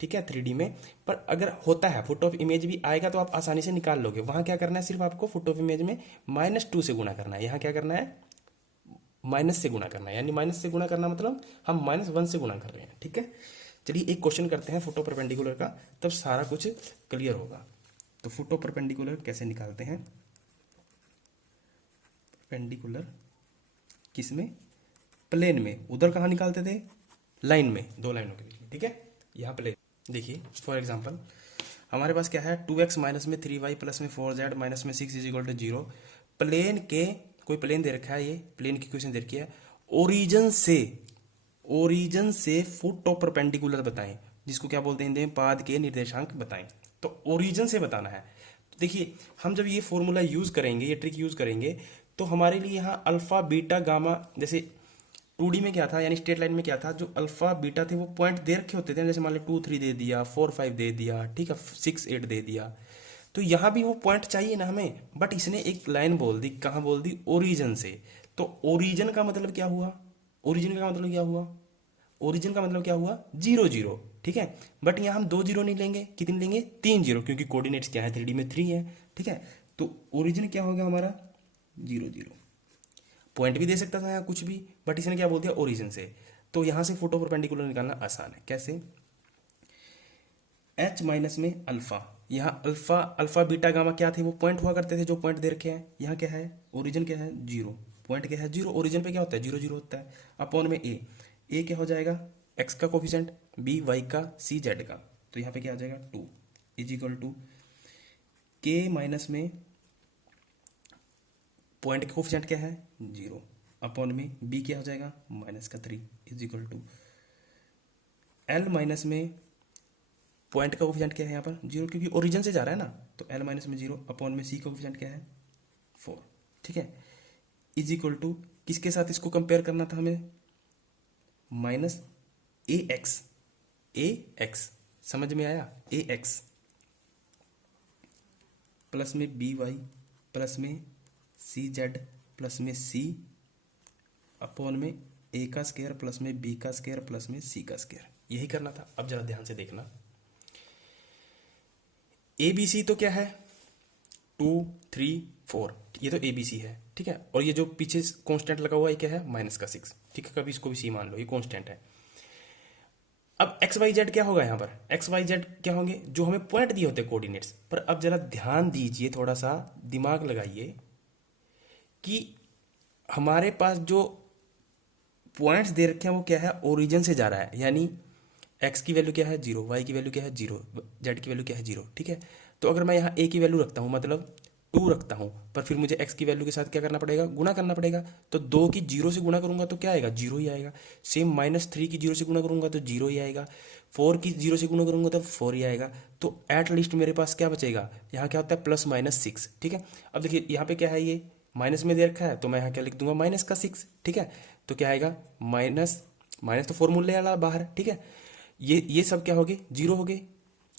ठीक है, 3D में। पर अगर होता है फुट ऑफ इमेज भी आएगा तो आप आसानी से निकाल लोगे। वहां क्या करना है, सिर्फ आपको फुट ऑफ इमेज में -2 से गुणा करना है। यहाँ क्या करना है, माइनस से गुणा करना है, यानी माइनस से गुणा करना मतलब हम -1 से गुणा कर रहे हैं, ठीक है। चलिए एक क्वेश्चन करते हैं फुट ऑफ परपेंडिकुलर का, तब सारा कुछ क्लियर होगा। तो फुट ऑफ परपेंडिकुलर कैसे निकालते हैं, परपेंडिकुलर किसमें, प्लेन में। उधर कहाँ निकालते थे, लाइन में, दो लाइनों के बीच में, ठीक है। यहाँ प्लेन देखिए, फॉर एग्जांपल हमारे पास क्या है, 2x माइनस में 3y प्लस में 4z माइनस में 6 इज इक्वल टू 0। प्लेन के, कोई प्लेन दे रखा है, ये प्लेन की क्वेश्चन दे रखी है, ओरिजिन से फुट ऑफ परपेंडिकुलर बताएं, जिसको क्या बोलते हैं हिंदी में, पाद के निर्देशांक बताएं। तो ओरिजिन से बताना है। तो देखिए हम जब ये फॉर्मूला यूज करेंगे, ये ट्रिक यूज करेंगे, तो हमारे लिए यहाँ अल्फा बीटा गामा, जैसे 2D में क्या था, यानी स्ट्रेट लाइन में क्या था, जो अल्फा बीटा थे वो पॉइंट दे रखे होते थे, जैसे मान लो 2 3 दे दिया, 4 5 दे दिया, ठीक है, 6 8 दे दिया। तो यहाँ भी वो पॉइंट चाहिए ना हमें, बट इसने एक लाइन बोल दी, कहाँ बोल दी, ओरिजिन से। तो ओरिजिन का मतलब क्या हुआ, ओरिजिन का मतलब क्या हुआ, ओरिजिन का मतलब क्या हुआ, 0 0, ठीक है। बट यहाँ हम 2 0 नहीं लेंगे, कितने लेंगे, 3 0, क्योंकि कोऑर्डिनेट्स क्या है, 3D में 3 है, ठीक है। तो ओरिजिन क्या होगा हमारा, 0 0। पॉइंट भी दे सकता था यहाँ कुछ भी, बट इसने क्या बोल दिया, ओरिजिन से। तो यहां से फोटो परपेंडिकुलर निकालना आसान है। कैसे, एच माइनस में अल्फा, यहाँ अल्फा अल्फा बीटा गामा क्या थे, वो पॉइंट हुआ करते थे, जो पॉइंट दे रखे हैं। यहाँ क्या है, ओरिजिन क्या है, 0, पॉइंट क्या है, 0, ओरिजिन पे क्या होता है, 0 0 होता है। अपॉन में ए क्या हो जाएगा, एक्स का कोफिशिएंट, बी वाई का, सी जेड का। तो यहाँ पे क्या आ जाएगा, 2 is equal to k minus में पॉइंट का कोफिशिएंट क्या है, 0, अपॉन में बी क्या हो जाएगा, -3 is equal to l minus में पॉइंट का कोफिशिएंट क्या है यहाँ पर, 0, क्योंकि ओरिजिन से जा रहा है ना। तो एल माइनस में 0 अपॉन में सी का कोफिशिएंट क्या है, 4, ठीक है, इज इक्वल टू किसके साथ इसको कंपेयर करना था हमें, माइनस ए एक्स, समझ में आया, ए एक्स प्लस में बी वाई प्लस में सी जेड प्लस में सी अपॉन में ए का स्क्वायर प्लस में बी का स्क्वायर प्लस में सी का स्क्वायर, यही करना था। अब जरा ध्यान से देखना, ए बी सी तो क्या है, 2 3 4, ये तो ए बी सी है, ठीक है। और ये जो पीछे कांस्टेंट लगा हुआ है क्या है, -6, ठीक है, कभी इसको भी सी मान लो, ये कांस्टेंट है। अब एक्स वाई जेड क्या होगा, यहाँ पर एक्स वाई जेड क्या होंगे, जो हमें पॉइंट दिए होते हैं कोऑर्डिनेट्स पर। अब जरा ध्यान दीजिए, थोड़ा सा दिमाग लगाइए, कि हमारे पास जो पॉइंट्स दे रखे हैं वो क्या है, ओरिजिन से जा रहा है, यानी एक्स की वैल्यू क्या है 0, वाई की वैल्यू क्या है 0, जेड की वैल्यू क्या है 0। ठीक है, तो अगर मैं यहाँ ए की वैल्यू रखता हूँ मतलब 2 रखता हूँ, पर फिर मुझे एक्स की वैल्यू के साथ क्या करना पड़ेगा, गुना करना पड़ेगा। तो 2 की 0 से गुना करूंगा तो क्या आएगा, 0 ही आएगा। सेम -3 की 0 से गुना करूंगा तो 0 ही आएगा। 4 की 0 से गुना करूंगा तो 4 ही आएगा। तो एट लीस्ट मेरे पास क्या बचेगा, यहाँ क्या होता है +-6। ठीक है, अब देखिए यहाँ पे क्या है, ये माइनस में दे रखा है तो मैं यहाँ क्या लिख दूंगा -6। ठीक है, तो क्या आएगा माइनस, माइनस तो फॉर्मूले वाला बाहर। ठीक है, ये सब क्या हो गए, 0 हो गए।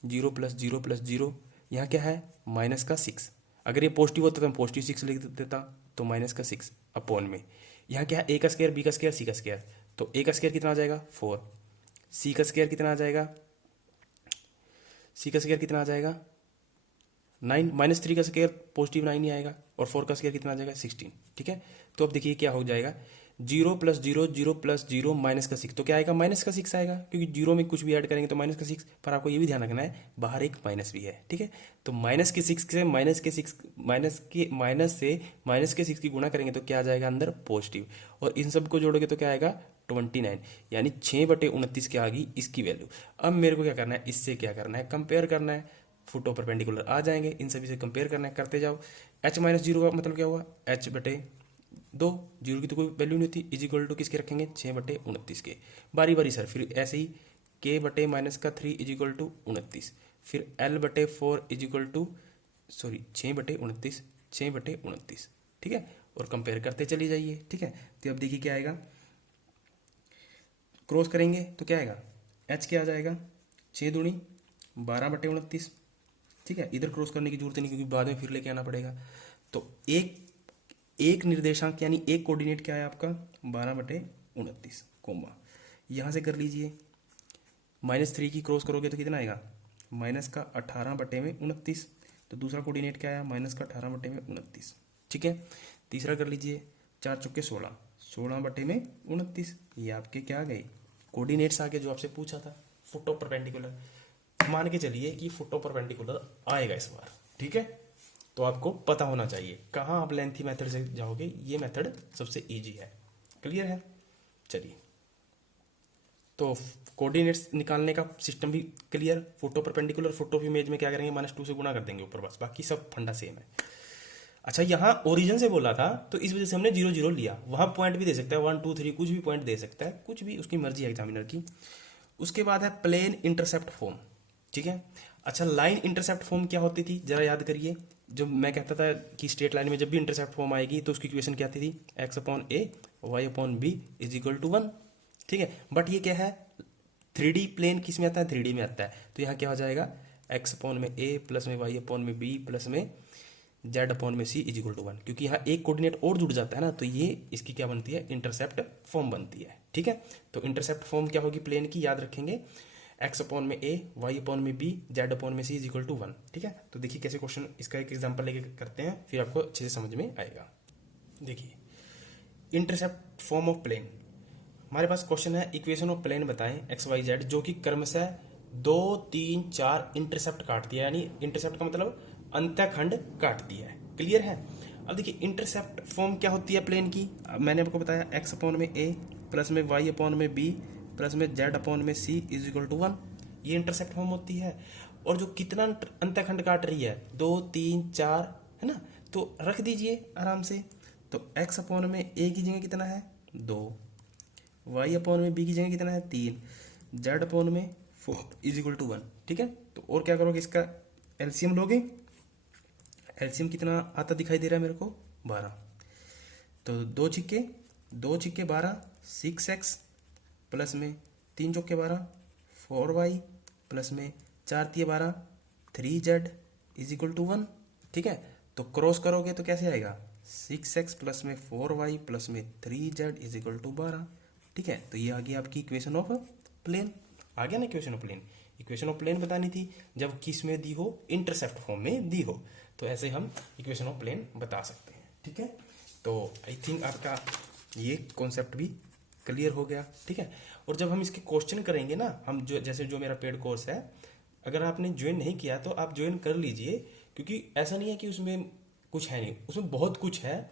0 + 0 + 0, यहाँ क्या है -6। अगर ये पॉजिटिव होता तो मैं पॉजिटिव 6 लिख देता, तो -6 अपॉन में यहाँ क्या है a का स्क्वायर, b का स्क्वायर, c का स्क्वायर। तो a का स्क्वायर कितना आ जाएगा 4, c का स्क्वायर कितना आ जाएगा, c का स्क्वायर कितना आ जाएगा 9, -3 का स्क्वायर पॉजिटिव 9 ही आएगा, और 4 का स्क्वायर कितना आ जाएगा 16। ठीक है, तो अब देखिए क्या हो जाएगा, 0 + 0, 0 + 0 -6, तो क्या आएगा -6 आएगा, क्योंकि 0 में कुछ भी ऐड करेंगे तो -6। पर आपको ये भी ध्यान रखना है बाहर एक माइनस भी है। ठीक है, तो -6 से -6 की गुणा करेंगे तो क्या आ जाएगा अंदर पॉजिटिव, और इन सब को जोड़ोगे तो क्या आएगा 29, यानी 6/29 क्या आ गई इसकी वैल्यू। अब मेरे को क्या करना है, इससे क्या करना है, कंपेयर करना है। फुटो परपेंडिकुलर आ जाएंगे, इन सभी से कंपेयर करना है, करते जाओ। h-0 का मतलब क्या हुआ, h/2, 0 की तो कोई वैल्यू नहीं होती, इज इक्वल टू किसके रखेंगे 6/29 के। बारी बारी सर, फिर ऐसे ही k/-3 इज इक्वल टू 29, फिर l/4 इज इक्वल टू 6/29। ठीक है, और कंपेयर करते चली जाइए। ठीक है, तो अब देखिए क्या आएगा, क्रॉस करेंगे तो क्या आएगा, h क्या आ जाएगा 6 दूनी 12/29। ठीक है, इधर क्रॉस करने की जरूरत नहीं क्योंकि बाद में फिर लेके आना पड़ेगा। तो एक निर्देशांक यानी एक कोऑर्डिनेट क्या है आपका 12/29, कोमा यहाँ से कर लीजिए। -3 की क्रॉस करोगे तो कितना आएगा, -18/29। तो दूसरा कोऑर्डिनेट क्या है, -18/29। ठीक है, तीसरा कर लीजिए, 4 चौके 16, 16/29। ये आपके क्या आ गए कोऑर्डिनेट्स आ गए जो आपसे पूछा था, फुटो परपेंडिकुलर। मान के चलिए कि फुटो परपेंडिकुलर आएगा इस बार। ठीक है, तो आपको पता होना चाहिए कहाँ आप लेंथी मेथड से जाओगे, ये मेथड सबसे इजी है। क्लियर है, चलिए तो कोऑर्डिनेट्स निकालने का सिस्टम भी clear. Photo perpendicular photo of image में क्या करेंगे, -2 से गुणा कर देंगे ऊपर, बस बाकी सब फंडा सेम है। अच्छा, यहाँ ओरिजिन से बोला था तो इस वजह से हमने 0 0 लिया। वहाँ पॉइंट भी दे सकता है 1 2 3, कुछ भी पॉइंट दे सकता है, कुछ भी उसकी मर्जी है एग्जामिनर की। उसके बाद है प्लेन इंटरसेप्ट फॉर्म। ठीक है, अच्छा लाइन इंटरसेप्ट फॉर्म क्या होती थी जरा याद करिए। जब मैं कहता था कि स्ट्रेट लाइन में जब भी इंटरसेप्ट फॉर्म आएगी तो उसकी इक्वेशन क्या थी, x/a y/b is equal to 1। ठीक है, बट ये क्या है 3D प्लेन किस में आता है, 3D में आता है। तो यहाँ क्या हो जाएगा x/a प्लस में y/b प्लस में z/c इज इक्वल टू 1, क्योंकि यहाँ एक कोऑर्डिनेट और जुड़ जाता है ना, तो ये इसकी क्या बनती है इंटरसेप्ट फॉर्म बनती है। ठीक है, तो इंटरसेप्ट फॉर्म क्या होगी प्लेन की, याद रखेंगे x/a y/b z/c is equal to 1। ठीक है, तो देखिए कैसे क्वेश्चन, इसका एक एग्जांपल लेके करते हैं फिर आपको अच्छे से समझ में आएगा। देखिए इंटरसेप्ट फॉर्म ऑफ प्लेन, हमारे पास क्वेश्चन है इक्वेशन ऑफ प्लेन बताएं XYZ जो कि क्रमशः 2 3 4 इंटरसेप्ट काटती है, यानी इंटरसेप्ट का मतलब अंतःखंड काटती है। क्लियर है, अब देखिए इंटरसेप्ट फॉर्म क्या होती है प्लेन की, मैंने आपको बताया x/a प्लस में y/b प्लस में z/c इज इक्वल टू 1, ये इंटरसेप्ट फॉर्म होती है। और जो कितना अंतःखंड काट रही है 2 3 4 है ना, तो रख दीजिए आराम से। तो x/a की जगह कितना है 2, y/b की जगह कितना है 3, z/4 इज इक्वल टू 1। ठीक है, तो और क्या करोगे, इसका एलसीएम लोगे। एलसीएम कितना आता दिखाई दे रहा है मेरे को 12, तो 2 छिक्के 12 6x प्लस में 3 चौके 12 4y प्लस में 4 तिये 12 3z इज इक्वल टू 1। ठीक है, तो क्रॉस करोगे तो कैसे आएगा 6x प्लस में 4y प्लस में 3z इज इक्वल टू 12। ठीक है, तो ये आ गई आपकी इक्वेशन ऑफ प्लेन। आ गया ना equation of plane. Equation of plane बतानी थी जब किस में दी हो, इंटरसेप्ट फॉर्म में दी हो, तो ऐसे हम इक्वेशन ऑफ प्लेन बता सकते हैं। ठीक है, तो आई थिंक आपका ये कॉन्सेप्ट भी क्लियर हो गया। ठीक है, और जब हम इसके क्वेश्चन करेंगे ना, हम जो जैसे जो मेरा पेड कोर्स है, अगर आपने ज्वाइन नहीं किया तो आप ज्वाइन कर लीजिए, क्योंकि ऐसा नहीं है कि उसमें कुछ है नहीं, उसमें बहुत कुछ है।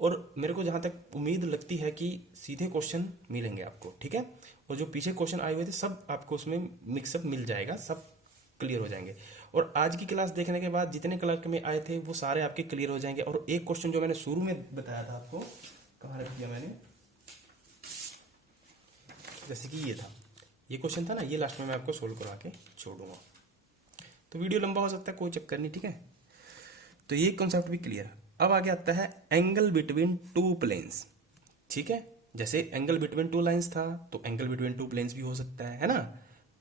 और मेरे को जहाँ तक उम्मीद लगती है कि सीधे क्वेश्चन मिलेंगे आपको, ठीक है। और जो पीछे क्वेश्चन आए हुए थे सब आपको उसमें मिक्सअप मिल जाएगा, सब क्लियर हो जाएंगे। और आज की क्लास देखने के बाद जितने क्लर्क में आए थे वो सारे आपके क्लियर हो जाएंगे। और एक क्वेश्चन जो मैंने शुरू में बताया था आपको, कहाँ रख दिया मैंने, जैसे कि ये था, ये क्वेश्चन था ना, ये लास्ट में मैं आपको सोल्व करवा के छोड़ूंगा। तो वीडियो लंबा हो सकता है, कोई चक्कर नहीं, ठीक है। तो ये कॉन्सेप्ट भी क्लियर। अब आगे आता है एंगल बिटवीन टू प्लेन्स, ठीक है। जैसे एंगल बिटवीन टू लाइंस था, तो एंगल बिटवीन टू प्लेन्स भी हो सकता है ना।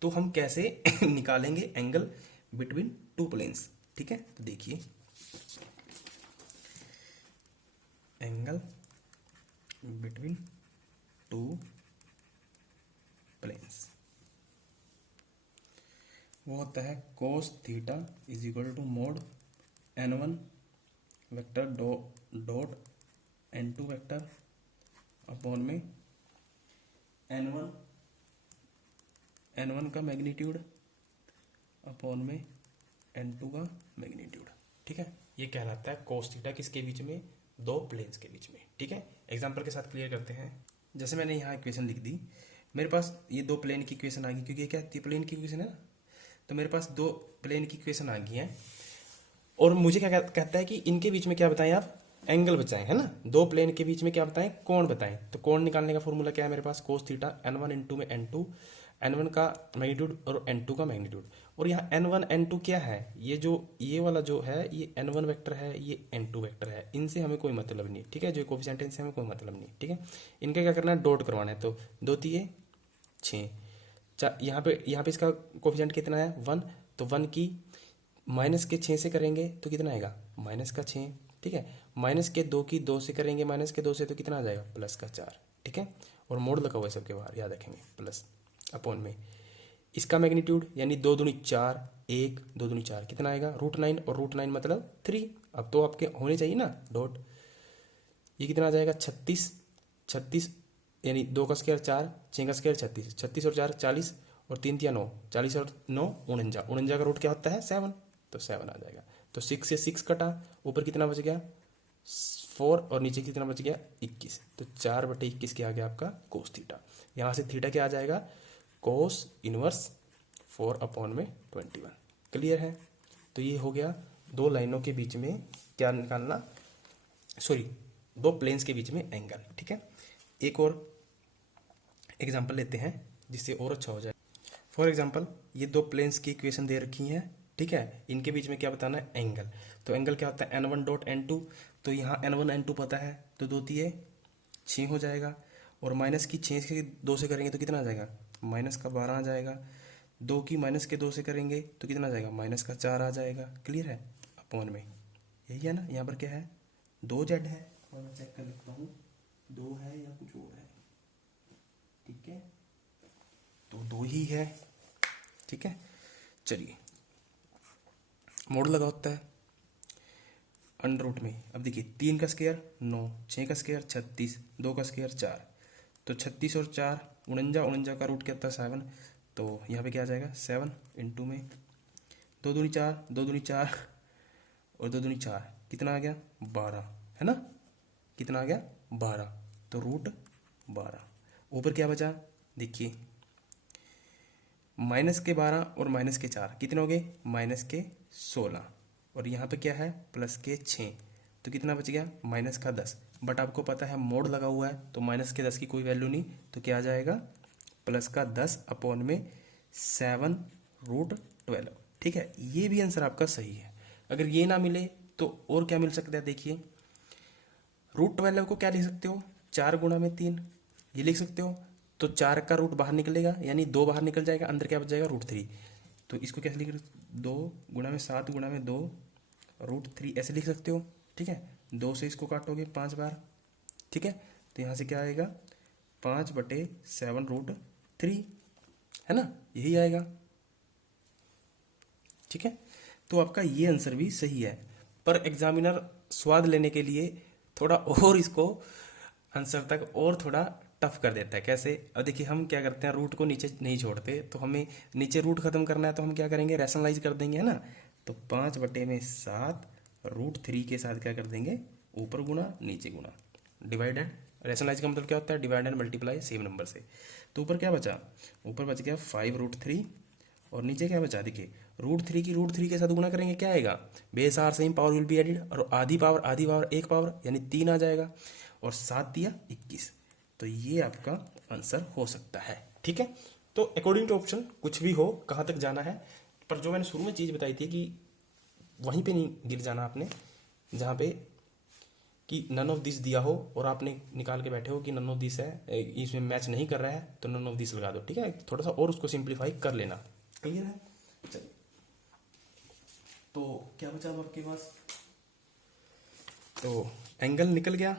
तो हम कैसे निकालेंगे एंगल बिटवीन टू प्लेन्स, ठीक है। तो देखिए, एंगल बिटवीन टू प्लेन्स वो होता है cos theta is equal to mod n1 vector dot n2 vector upon में n1 का मैग्नीट्यूड अपॉन में n2 का मैग्नीट्यूड, ठीक है। ये कहलाता है cos थीटा, किसके बीच में, दो प्लेन्स के बीच में, ठीक है। एग्जांपल के साथ क्लियर करते हैं। जैसे मैंने यहाँ इक्वेशन लिख दी, मेरे पास ये दो प्लेन की इक्वेशन आ गई, क्योंकि ये क्या प्लेन की इक्वेशन है ना। तो मेरे पास दो प्लेन की इक्वेशन आ गई है, और मुझे क्या कहता है कि इनके बीच में क्या बताएं आप, एंगल बचाएं, है ना। दो प्लेन के बीच में क्या बताएं, कोण बताएं। तो कोण निकालने का फॉर्मूला क्या है मेरे पास, cos थीटा n1 इंटू में n2, n1 का मैग्नीट्यूड और n2 का मैग्नीट्यूड। और यहाँ n1 n2 क्या है, ये वाला जो है ये n1 वेक्टर है, ये n2 वेक्टर है, इनसे हमें कोई मतलब नहीं, ठीक है। जो कोफिशिएंट है इनसे हमें कोई मतलब नहीं, ठीक है। इनका क्या करना है, डॉट करवाना है। तो 2 तिये 6, यहाँ पे इसका कोफिशिएंट कितना है, 1। तो 1 की माइनस के 6 से करेंगे तो कितना आएगा, माइनस का 6, ठीक है। माइनस के 2 की 2 से करेंगे, माइनस के 2 से तो कितना आ जाएगा, प्लस का 4, ठीक है। और मोड लगा हुआ है सबके बाहर, याद रखेंगे, प्लस अपॉन में इसका मैग्नीट्यूड यानी 2 दूनी 4, 1 2 दूनी 4 कितना आएगा, √9, और √9 मतलब 3। अब तो आपके होने चाहिए ना डॉट। ये कितना आ जाएगा, 36 यानी 2 का स्क्वायर 4, 6 का स्क्वायर 36, 36 और 4 40, और 3 तिया 9, 40 और 9 49, 49 का रूट क्या होता है, 7। तो 7 आ जाएगा। तो 6 से 6 कटा, ऊपर कितना बच गया 4, और नीचे कितना बच गया 21। तो 4/21 क्या आ गया आपका कोस थीटा। यहाँ से थीटा क्या आ जाएगा, कोस इनवर्स 4/21। क्लियर है। तो ये हो गया दो लाइनों के बीच में क्या निकालना, सॉरी दो प्लेन्स के बीच में एंगल, ठीक है। एक और एग्जांपल लेते हैं जिससे और अच्छा हो जाए। फॉर एग्जांपल ये दो प्लेन्स की इक्वेशन दे रखी है, ठीक है। इनके बीच में क्या बताना है, एंगल। तो एंगल क्या होता है, n1 डॉट n2। तो यहाँ n1 n2 पता है, तो 2 तिये 6 हो जाएगा। और माइनस की 6 से 2 से करेंगे तो कितना आ जाएगा, माइनस का 12 आ जाएगा। 2 की माइनस के 2 से करेंगे तो कितना आ जाएगा, माइनस का 4 आ जाएगा। क्लियर है। अपॉन में यही है ना, यहाँ पर क्या है, 2z है, और मैं चेक कर लेता हूँ 2 है या कुछ और है, ठीक है। तो 2 ही है, ठीक है। चलिए मोड लगा होता है अंडर रूट में। अब देखिए 3 का स्क्वायर 9, 6 का स्क्वायर 36, 2 का स्क्वायर 4। तो 36 और 4 49, 49 का रूट क्या होता है 7। तो यहाँ पे क्या आ जाएगा 7 इंटू में 2 दूनी 4, 2 दूनी 4 और 2 दूनी 4 कितना आ गया 12, है ना। कितना आ गया 12, तो √12। ऊपर क्या बचा, देखिए माइनस के 12 और माइनस के 4 कितने हो गए, माइनस के 16। और यहाँ पे क्या है प्लस के 6, तो कितना बच गया माइनस का 10। बट आपको पता है मोड लगा हुआ है, तो माइनस के 10 की कोई वैल्यू नहीं, तो क्या आ जाएगा प्लस का 10 अपॉन में 7√12, ठीक है। ये भी आंसर आपका सही है। अगर ये ना मिले तो और क्या मिल सकता है, देखिए √12 को क्या लिख सकते हो, 4 गुणा में 3 ये लिख सकते हो। तो 4 का रूट बाहर निकलेगा, यानी 2 बाहर निकल जाएगा, अंदर क्या बच जाएगा √3। तो इसको कैसे लिख, 2 गुणा में 7 गुणा में 2 √3 ऐसे लिख सकते हो, ठीक है। 2 से इसको काटोगे 5 बार, ठीक है। तो यहाँ से क्या आएगा 5/7√3, है ना, यही आएगा, ठीक है। तो आपका ये आंसर भी सही है। पर एग्जामिनर स्वाद लेने के लिए थोड़ा और इसको आंसर तक और थोड़ा टफ कर देता है। कैसे, अब देखिए हम क्या करते हैं, रूट को नीचे नहीं छोड़ते, तो हमें नीचे रूट खत्म करना है, तो हम क्या करेंगे रैशनलाइज कर देंगे, है ना। तो 5/7 √3 के साथ क्या कर देंगे, ऊपर गुणा नीचे गुणा, डिवाइडेड, रैशनलाइज का मतलब क्या होता है, divide and multiply same number से। तो ऊपर क्या बचा, ऊपर बच गया 5√3 और नीचे क्या बचा, देखिए √3 की √3 के साथ गुना करेंगे क्या आएगा, base are same, power will be added, और आधी पावर एक पावर यानी 3 आ जाएगा, और 7 दिया 21। तो ये आपका आंसर हो सकता है। ठीक है, तो अकॉर्डिंग टू ऑप्शन कुछ भी हो, कहाँ तक जाना है, पर जो मैंने शुरू में चीज़ बताई थी कि वहीं पे नहीं गिर जाना आपने, जहाँ पे कि नन ऑफ दिस दिया हो और आपने निकाल के बैठे हो कि नन ऑफ दिस है, इसमें मैच नहीं कर रहा है, तो नन ऑफ दिस लगा दो। ठीक है, थोड़ा सा और उसको सिंप्लीफाई कर लेना। क्लियर है, चलिए तो क्या बचा अब आपके पास, तो एंगल निकल गया,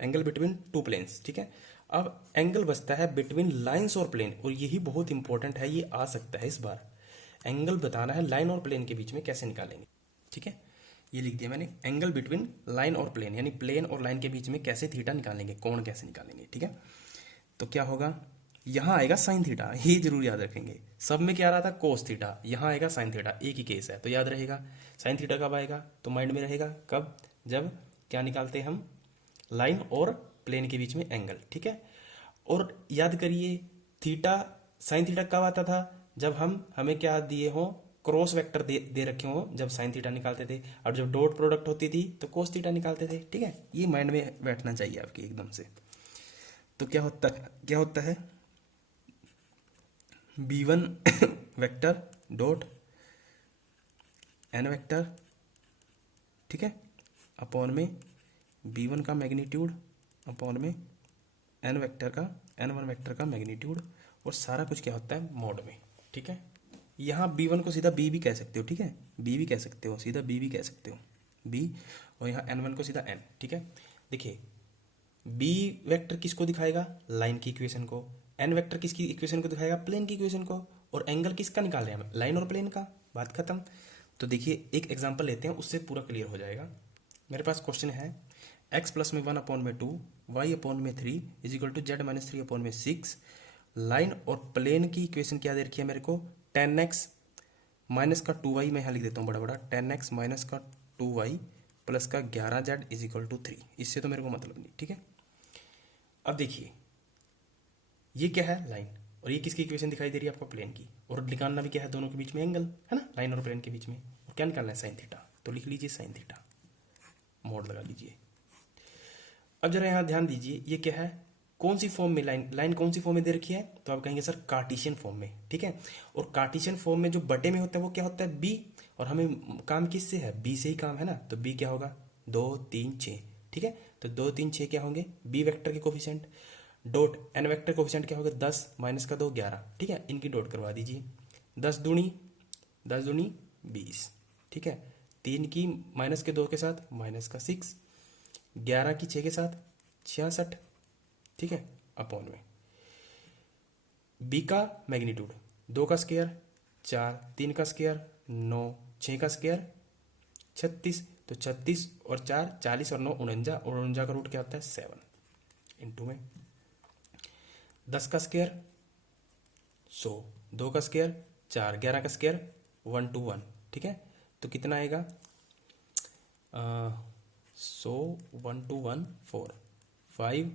एंगल बिटवीन टू प्लेन्स। ठीक है, अब एंगल बचता है बिटवीन लाइंस और प्लेन, और यही बहुत इंपॉर्टेंट है, ये आ सकता है इस बार। एंगल बताना है लाइन और प्लेन के बीच में कैसे निकालेंगे। ठीक है, ये लिख दिया मैंने, एंगल बिटवीन लाइन और प्लेन, यानी प्लेन और लाइन के बीच में कैसे थीटा निकालेंगे, कोण कैसे निकालेंगे। ठीक है, तो क्या होगा, यहाँ आएगा साइन थीटा, ये जरूर याद रखेंगे। सब में क्या आ रहा था, कोस थीटा, यहाँ आएगा साइन थीटा, एक ही केस है तो याद रहेगा। साइन थीटा कब आएगा, तो माइंड में रहेगा कब, जब क्या निकालते हैं हम, लाइन और प्लेन के बीच में एंगल। ठीक है, और याद करिए थीटा, साइन थीटा कब आता था, जब हमें क्या दिए हो, क्रॉस वेक्टर दे रखे हो, जब साइन थीटा निकालते थे, और जब डॉट प्रोडक्ट होती थी तो कोस थीटा निकालते थे। ठीक है, ये माइंड में बैठना चाहिए आपके एकदम से। तो क्या होता है b1 vector dot n vector, ठीक है, अपॉन में b1 का मैग्नीट्यूड अपॉन में n वेक्टर का, n1 वेक्टर का मैग्नीट्यूड, और सारा कुछ क्या होता है मॉड में। ठीक है, यहाँ b1 को सीधा b भी कह सकते हो। ठीक है, b भी कह सकते हो, सीधा b भी कह सकते हो b, और यहाँ n1 को सीधा n। ठीक है, देखिए b वेक्टर किसको दिखाएगा, लाइन की इक्वेशन को, n वेक्टर किसकी इक्वेशन को दिखाएगा, प्लेन की इक्वेशन को, और एंगल किसका निकाल रहे हैं हम, लाइन और प्लेन का। बात खत्म। तो देखिए एक एग्जांपल लेते हैं, उससे पूरा क्लियर हो जाएगा। मेरे पास क्वेश्चन है, x प्लस में 1/2 y अपॉन में 3 is equal to z minus 3 upon में 6। लाइन और प्लेन की इक्वेशन क्या दे रखी है मेरे को, 10x माइनस का 2y, मैं यहाँ लिख देता हूँ बड़ा बड़ा, 10x माइनस का 2y प्लस का 11z इज इक्वल टू 3। इससे तो मेरे को मतलब नहीं। ठीक है, अब देखिए ये क्या है, लाइन, और ये किसकी इक्वेशन दिखाई दे रही है आपको, प्लेन की, और निकालना भी क्या है, दोनों के बीच में एंगल है ना, लाइन और प्लेन के बीच में, और क्या निकालना है, साइन थीटा। तो लिख लीजिए साइन थीटा, मोड लगा लीजिए। अब जरा यहाँ ध्यान दीजिए, ये क्या है, कौन सी फॉर्म में लाइन, लाइन कौन सी फॉर्म में दे रखी है, तो आप कहेंगे सर कार्टेशियन फॉर्म में। ठीक है, और कार्टेशियन फॉर्म में जो बटे में होता है वो क्या होता है, बी, और हमें काम किससे है, बी से ही काम है ना, तो बी क्या होगा, 2 3 6। ठीक है, तो 2 3 6 क्या होंगे, बी वेक्टर के coefficient, dot n vector coefficient क्या होगा, 10 माइनस का 2 11। ठीक है, इनकी डॉट करवा दीजिए, 10 दूनी 20। ठीक है, 3 की माइनस के 2 के साथ माइनस का 6, 11 की 6 के साथ 66। ठीक है, अपॉन में बी का मैग्नीट्यूड, 2 का स्क्वायर 4, 3 का स्क्वायर 9, 6 का स्क्वायर 36। तो 36 और 4 40 और 9 49, और 49 का रूट क्या होता है 7, इंटू में 10 का स्क्वायर 100, 2 का स्क्वायर 4, 11 का स्क्वायर 1 to 1। ठीक है, तो कितना आएगा, 100 1 to 1 4, 5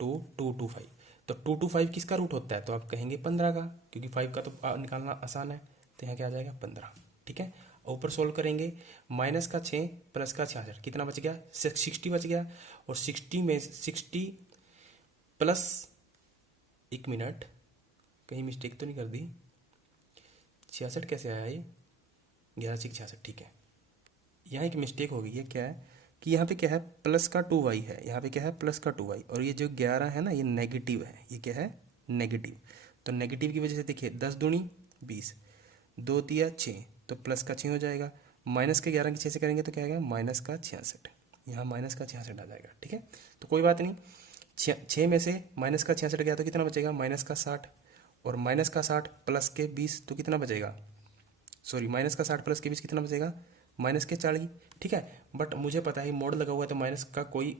2 2 to 5। तो 2 to 5 किसका रूट होता है, तो आप कहेंगे 15 का, क्योंकि 5 का तो निकालना आसान है, तो यहाँ क्या आ जाएगा 15। ठीक है, ऊपर सोल्व करेंगे, माइनस का 6 प्लस का 66, कितना बच गया, 60 बच गया, और 60 में 60 प्लस, एक मिनट कहीं मिस्टेक तो नहीं कर दी, 66 कैसे आया ये, 11 6 66। ठीक है, यहाँ एक मिस्टेक हो गई है, क्या है कि यहाँ पे क्या है, प्लस का 2y है, यहाँ पे क्या है प्लस का 2y, और ये जो 11 है ना ये नेगेटिव है, ये क्या है नेगेटिव। तो नेगेटिव की वजह से देखिए 10 दूनी 20, 2 दिया 6, तो प्लस का 6 हो जाएगा, माइनस के 11 की 6 से करेंगे तो क्या आएगा माइनस का 66, यहाँ माइनस का 66 आ जाएगा। ठीक है, तो कोई बात नहीं, 6 में से माइनस का 66 गया तो कितना बचेगा, माइनस का 60, और माइनस का 60 प्लस के 20 तो कितना बचेगा, सॉरी माइनस का 60 प्लस के 20 कितना बचेगा, माइनस के 40। ठीक है, बट मुझे पता है मोड लगा हुआ है तो माइनस का कोई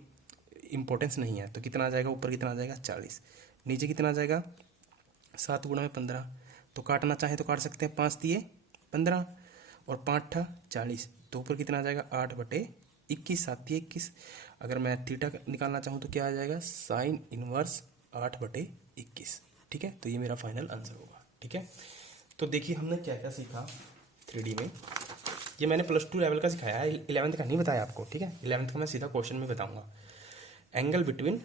इंपॉर्टेंस नहीं है, तो कितना आ जाएगा, ऊपर कितना आ जाएगा 40, नीचे कितना आ जाएगा 7 गुणा में 15। तो काटना चाहे तो काट सकते हैं, 5 दिए 15 और 5 8 40, तो ऊपर कितना आ जाएगा 8/21, 7 दिए 21। अगर मैं थीटा निकालना चाहूँ तो क्या आ जाएगा, साइन इनवर्स 8/21। ठीक है, तो ये मेरा फाइनल आंसर होगा। ठीक है, तो देखिए हमने क्या क्या सीखा 3D में। ये मैंने +2 लेवल का सिखाया है, 11th का नहीं बताया आपको। ठीक है, 11th का मैं सीधा क्वेश्चन में बताऊंगा। एंगल बिटवीन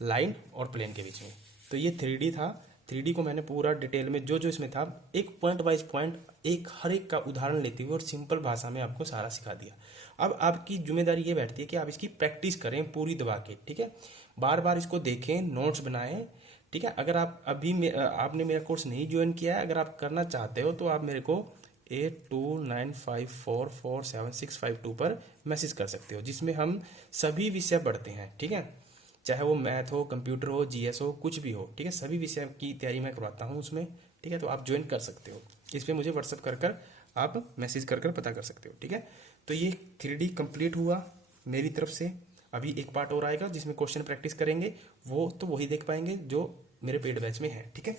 लाइन और प्लेन के बीच में। तो ये 3D था। 3D को मैंने पूरा डिटेल में जो जो इसमें था, एक पॉइंट वाइज पॉइंट, एक हर एक का उदाहरण लेते हुए और सिंपल भाषा में आपको सारा सिखा दिया। अब आपकी जिम्मेदारी ये बैठती है कि आप इसकी प्रैक्टिस करें पूरी दबा के। ठीक है, बार बार इसको देखें, नोट्स बनाएं। ठीक है, अगर आप अभी आपने मेरा कोर्स नहीं ज्वाइन किया है, अगर आप करना चाहते हो तो आप मेरे को 8295447652 पर मैसेज कर सकते हो, जिसमें हम सभी विषय पढ़ते हैं। ठीक है, चाहे वो मैथ हो, कंप्यूटर हो, जीएस हो, कुछ भी हो। ठीक है, सभी विषय की तैयारी मैं करवाता हूँ उसमें। ठीक है, तो आप ज्वाइन कर सकते हो। इस पर मुझे व्हाट्सअप कर आप मैसेज कर पता कर सकते हो। ठीक है, तो ये 3D कंप्लीट हुआ मेरी तरफ से। अभी एक पार्ट और आएगा जिसमें क्वेश्चन प्रैक्टिस करेंगे, वो तो वही देख पाएंगे जो मेरे पेड बैच में है। ठीक है,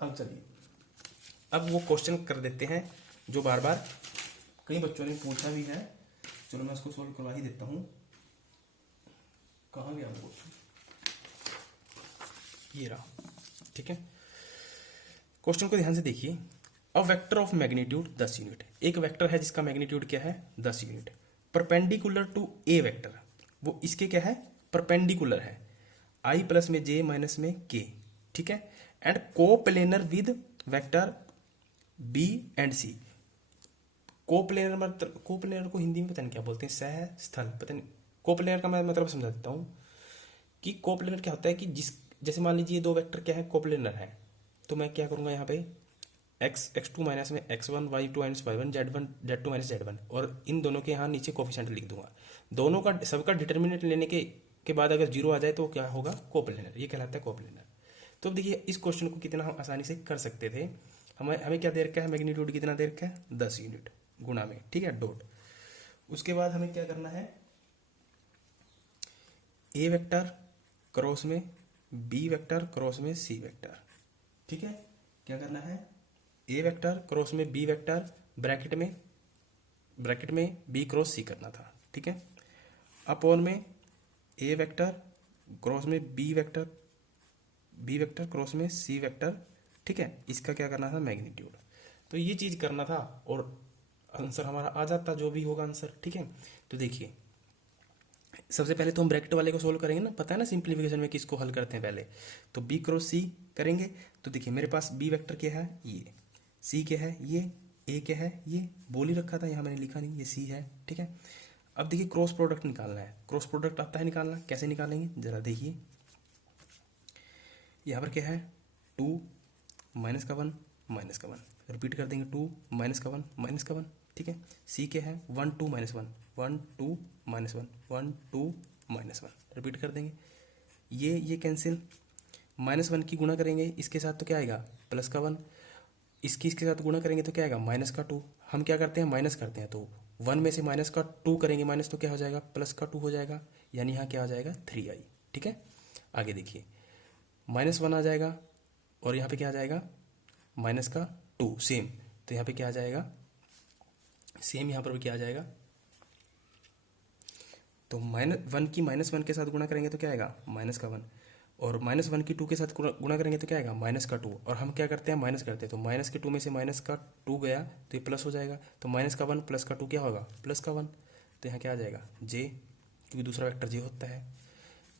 अब चलिए अब वो क्वेश्चन कर देते हैं जो बार बार कई बच्चों ने पूछा भी है। चलो मैं उसको सोल्व करवा ही देता हूँ। कहाँ गया वो, ये रहा। ठीक है, क्वेश्चन को ध्यान से देखिए। A vector of magnitude 10 unit, एक वेक्टर है जिसका मैग्नीट्यूड क्या है, 10 unit, perpendicular to a vector, वो इसके क्या है, परपेंडिकुलर है, आई प्लस में जे माइनस में के। ठीक है, and coplanar with vector B and c. Coplanar मतलब, कोप्लेनर को हिंदी में पता नहीं क्या बोलते हैं, सह स्थल, पता नहीं। कोप्लेनर का मैं मतलब समझा देता हूँ कि कोप्लेनर क्या होता है कि जैसे मान लीजिए दो वेक्टर क्या है, कोप्लेनर है, तो मैं क्या करूंगा यहाँ पे x2 माइनस में x1, y2 minus y1, z2 minus z1, और इन दोनों के यहाँ नीचे कोफिशिएंट लिख दूंगा। दोनों का सबका डिटर्मिनेंट लेने के बाद अगर जीरो आ जाए तो क्या होगा, कोप्लेनर, ये कहलाता है कोप्लेनर। तो देखिए इस क्वेश्चन को कितना हम आसानी से कर सकते थे। हमें हमें क्या दे रखा है, मैग्नीट्यूड कितना दे रखा है, 10 यूनिट गुणा में। ठीक है, डॉट। उसके बाद हमें क्या करना है, ए वेक्टर क्रॉस में बी वेक्टर क्रॉस में सी वेक्टर। ठीक है, क्या करना है, ए वेक्टर क्रॉस में बी वेक्टर, ब्रैकेट में बी क्रॉस सी करना था। ठीक है, अपॉन में ए वेक्टर क्रॉस में बी वेक्टर क्रॉस में सी वेक्टर। ठीक है, इसका क्या करना था, मैग्नीट्यूड। तो ये चीज करना था और आंसर हमारा आ जाता, जो भी होगा आंसर। ठीक है, तो देखिए सबसे पहले तो हम ब्रैकेट वाले को सोल्व करेंगे ना, पता है ना सिंप्लीफिकेशन में किसको हल करते हैं पहले। तो बी क्रॉस सी करेंगे। तो देखिए मेरे पास बी वेक्टर क्या है, ये, सी क्या है, ये, ए क्या है, ये बोल ही रखा था, यहाँ मैंने लिखा नहीं, ये सी है। ठीक है, अब देखिए क्रॉस प्रोडक्ट निकालना है। क्रॉस प्रोडक्ट आता है निकालना, कैसे निकालेंगे जरा देखिए। यहाँ पर क्या है, 2 माइनस का 1 माइनस का 1, रिपीट कर देंगे, 2 माइनस का 1 माइनस का 1। ठीक है, सी क्या है, 1 2 माइनस 1 1 2 माइनस 1 1 2 माइनस 1, रिपीट कर देंगे। ये कैंसिल, -1 की गुणा करेंगे इसके साथ तो क्या आएगा, प्लस का 1, इसके साथ गुणा करेंगे तो क्या आएगा, माइनस का 2। हम क्या करते हैं, माइनस करते हैं, तो 1 में से माइनस का 2 करेंगे माइनस, तो क्या हो जाएगा, प्लस का 2 हो जाएगा, यानी यहाँ क्या हो जाएगा, 3i। ठीक है, आगे देखिए -1 आ जाएगा और यहाँ पे क्या आ जाएगा, माइनस का 2 सेम, तो यहाँ पे क्या आ जाएगा, सेम यहाँ पर भी क्या आ जाएगा। तो -1 की -1 के साथ गुणा करेंगे तो क्या आएगा, माइनस का 1, और -1 की 2 के साथ गुणा करेंगे तो क्या आएगा, माइनस का 2, और हम क्या करते हैं, माइनस करते हैं, तो माइनस के 2 में से माइनस का 2 गया तो ये प्लस हो जाएगा, तो माइनस का 1 प्लस का 2 क्या होगा, प्लस का 1, तो यहाँ क्या आ जाएगा, जे, क्योंकि दूसरा वेक्टर जे होता है।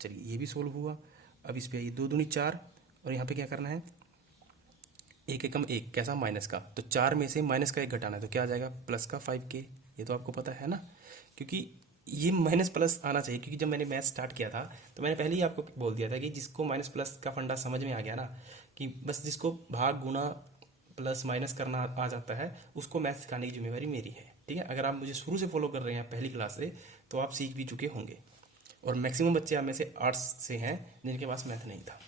चलिए ये भी सोल्व हुआ। अब इस पर आइए, 2 दूनी 4, और यहाँ पे क्या करना है, एक एकम एक, कैसा, माइनस का, तो 4 में से माइनस का 1 घटाना है तो क्या आ जाएगा, प्लस का 5k। ये तो आपको पता है ना, क्योंकि ये माइनस प्लस आना चाहिए, क्योंकि जब मैंने मैथ स्टार्ट किया था तो मैंने पहले ही आपको बोल दिया था कि जिसको माइनस प्लस का फंडा समझ में आ गया ना, कि बस जिसको भाग गुणा प्लस माइनस करना आ जाता है, उसको मैथ सिखाने की जिम्मेवारी मेरी है। ठीक है, अगर आप मुझे शुरू से फॉलो कर रहे हैं पहली क्लास से, तो आप सीख भी चुके होंगे। और मैक्सिमम बच्चे आप में से आर्ट्स से हैं जिनके पास मैथ नहीं था,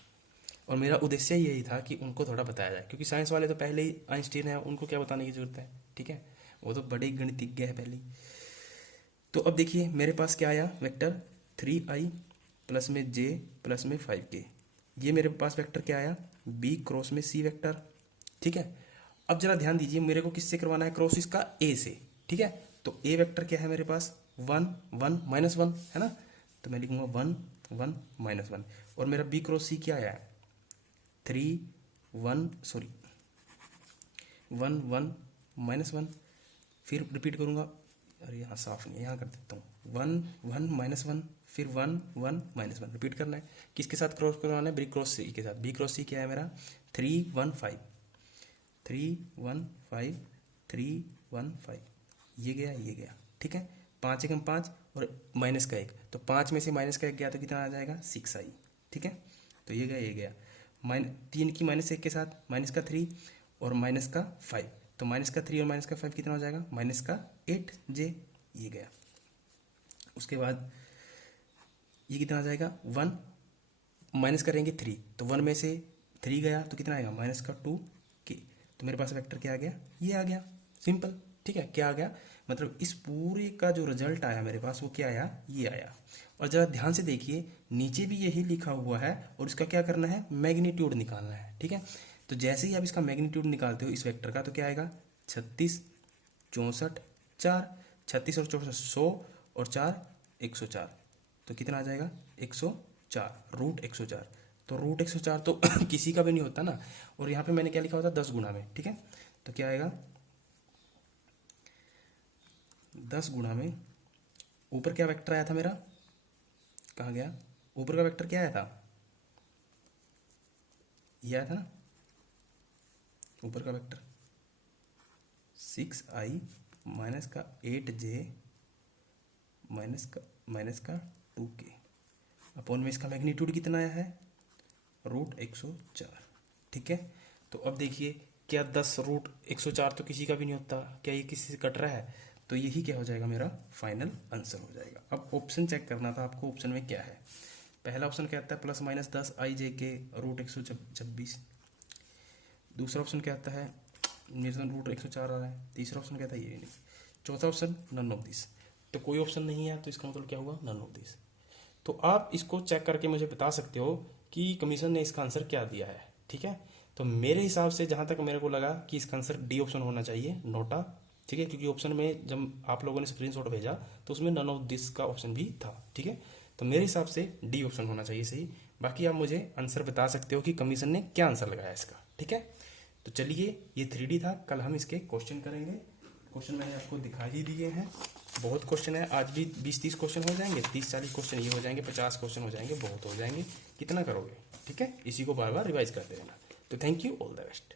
और मेरा उद्देश्य यही था कि उनको थोड़ा बताया जाए, क्योंकि साइंस वाले तो पहले ही आइंस्टीन है, उनको क्या बताने की जरूरत है। ठीक है, वो तो बड़े गणितज्ञ है पहले। तो अब देखिए मेरे पास क्या आया, वेक्टर 3i प्लस में j प्लस में 5k। ये मेरे पास वेक्टर क्या आया, b क्रॉस में c वेक्टर। ठीक है, अब जरा ध्यान दीजिए, मेरे को किससे करवाना है क्रॉस, इसका a से। ठीक है, तो a वेक्टर क्या है मेरे पास, 1 1 -1 है ना, तो मैं लिखूंगा 1 1 -1। और मेरा B क्रॉस C क्या आया, 3 1 सॉरी 1 1 -1। फिर रिपीट करूंगा, अरे यहाँ साफ नहीं है, यहाँ कर देता हूँ 1 1 -1, फिर 1 1 -1 रिपीट करना है। किसके साथ क्रॉस करवाना है, B क्रॉस C के साथ। B क्रॉस C क्या है मेरा, 3 1 5 3 1 5 3 1 5, ये गया, ठीक है। 5 एकम 5 और माइनस का 1, तो 5 में से माइनस का 1 गया तो कितना आ जाएगा, 6 आई, ठीक है। तो ये गया तीन की -1 के साथ माइनस का 3 और माइनस का 5, तो माइनस का 3 और माइनस का 5 कितना हो जाएगा, माइनस का 8 जे, ये गया। उसके बाद ये कितना आ जाएगा, 1 माइनस करेंगे 3, तो 1 में से 3 गया तो कितना आएगा, माइनस का 2 के। तो मेरे पास वेक्टर क्या आ गया, ये आ गया, सिंपल, ठीक है। क्या आ गया, मतलब इस पूरे का जो रिजल्ट आया मेरे पास वो क्या आया, ये आया। और जरा ध्यान से देखिए, नीचे भी यही लिखा हुआ है और इसका क्या करना है, मैग्नीट्यूड निकालना है, ठीक है। तो जैसे ही आप इसका मैग्नीट्यूड निकालते हो इस वेक्टर का, तो क्या आएगा, 36 64 4, 36 और 64 100 और 4 104, तो कितना आ जाएगा, 104 √104। तो √104 तो किसी का भी नहीं होता ना। और यहाँ पे मैंने क्या लिखा होता, 10 गुना में, ठीक है। तो क्या आएगा, 10 गुना में, ऊपर क्या वेक्टर आया था मेरा, कहाँ गया, ऊपर का वेक्टर क्या आया था, ये आया था ना, ऊपर का वेक्टर 6i माइनस का 8j माइनस का 2k अपॉन में इसका मैग्नीट्यूड कितना आया है, √104, ठीक है। तो अब देखिए, क्या 10 √104 तो किसी का भी नहीं होता, क्या ये किसी से कट रहा है, तो यही क्या हो जाएगा, मेरा फाइनल आंसर हो जाएगा। अब ऑप्शन चेक करना था आपको, ऑप्शन में क्या है। पहला ऑप्शन कहता है +-10 i/j √126, दूसरा ऑप्शन कहता है मेरे तो √104 आ रहा है, तीसरा ऑप्शन कहता है ये नहीं, चौथा ऑप्शन नन ऑफ दिस। तो कोई ऑप्शन नहीं है, तो इसका मतलब क्या हुआ, नन ऑफ दिस। तो आप इसको चेक करके मुझे बता सकते हो कि कमीशन ने इसका आंसर क्या दिया है, ठीक है। तो मेरे हिसाब से जहाँ तक मेरे को लगा कि इसका आंसर डी ऑप्शन होना चाहिए, नोटा, ठीक है। क्योंकि ऑप्शन में जब आप लोगों ने स्क्रीनशॉट भेजा तो उसमें नन ऑफ दिस का ऑप्शन भी था, ठीक है। तो मेरे हिसाब से डी ऑप्शन होना चाहिए सही। बाकी आप मुझे आंसर बता सकते हो कि कमीशन ने क्या आंसर लगाया इसका, ठीक है। तो चलिए, ये 3D था, कल हम इसके क्वेश्चन करेंगे। क्वेश्चन मैंने आपको दिखा ही दिए हैं, बहुत क्वेश्चन है, आज भी 20-30 क्वेश्चन हो जाएंगे, 30-40 क्वेश्चन ये हो जाएंगे, 50 क्वेश्चन हो जाएंगे, बहुत हो जाएंगे। कितना करोगे, ठीक है, इसी को बार बार रिवाइज करते रहना। तो thank you, all the best.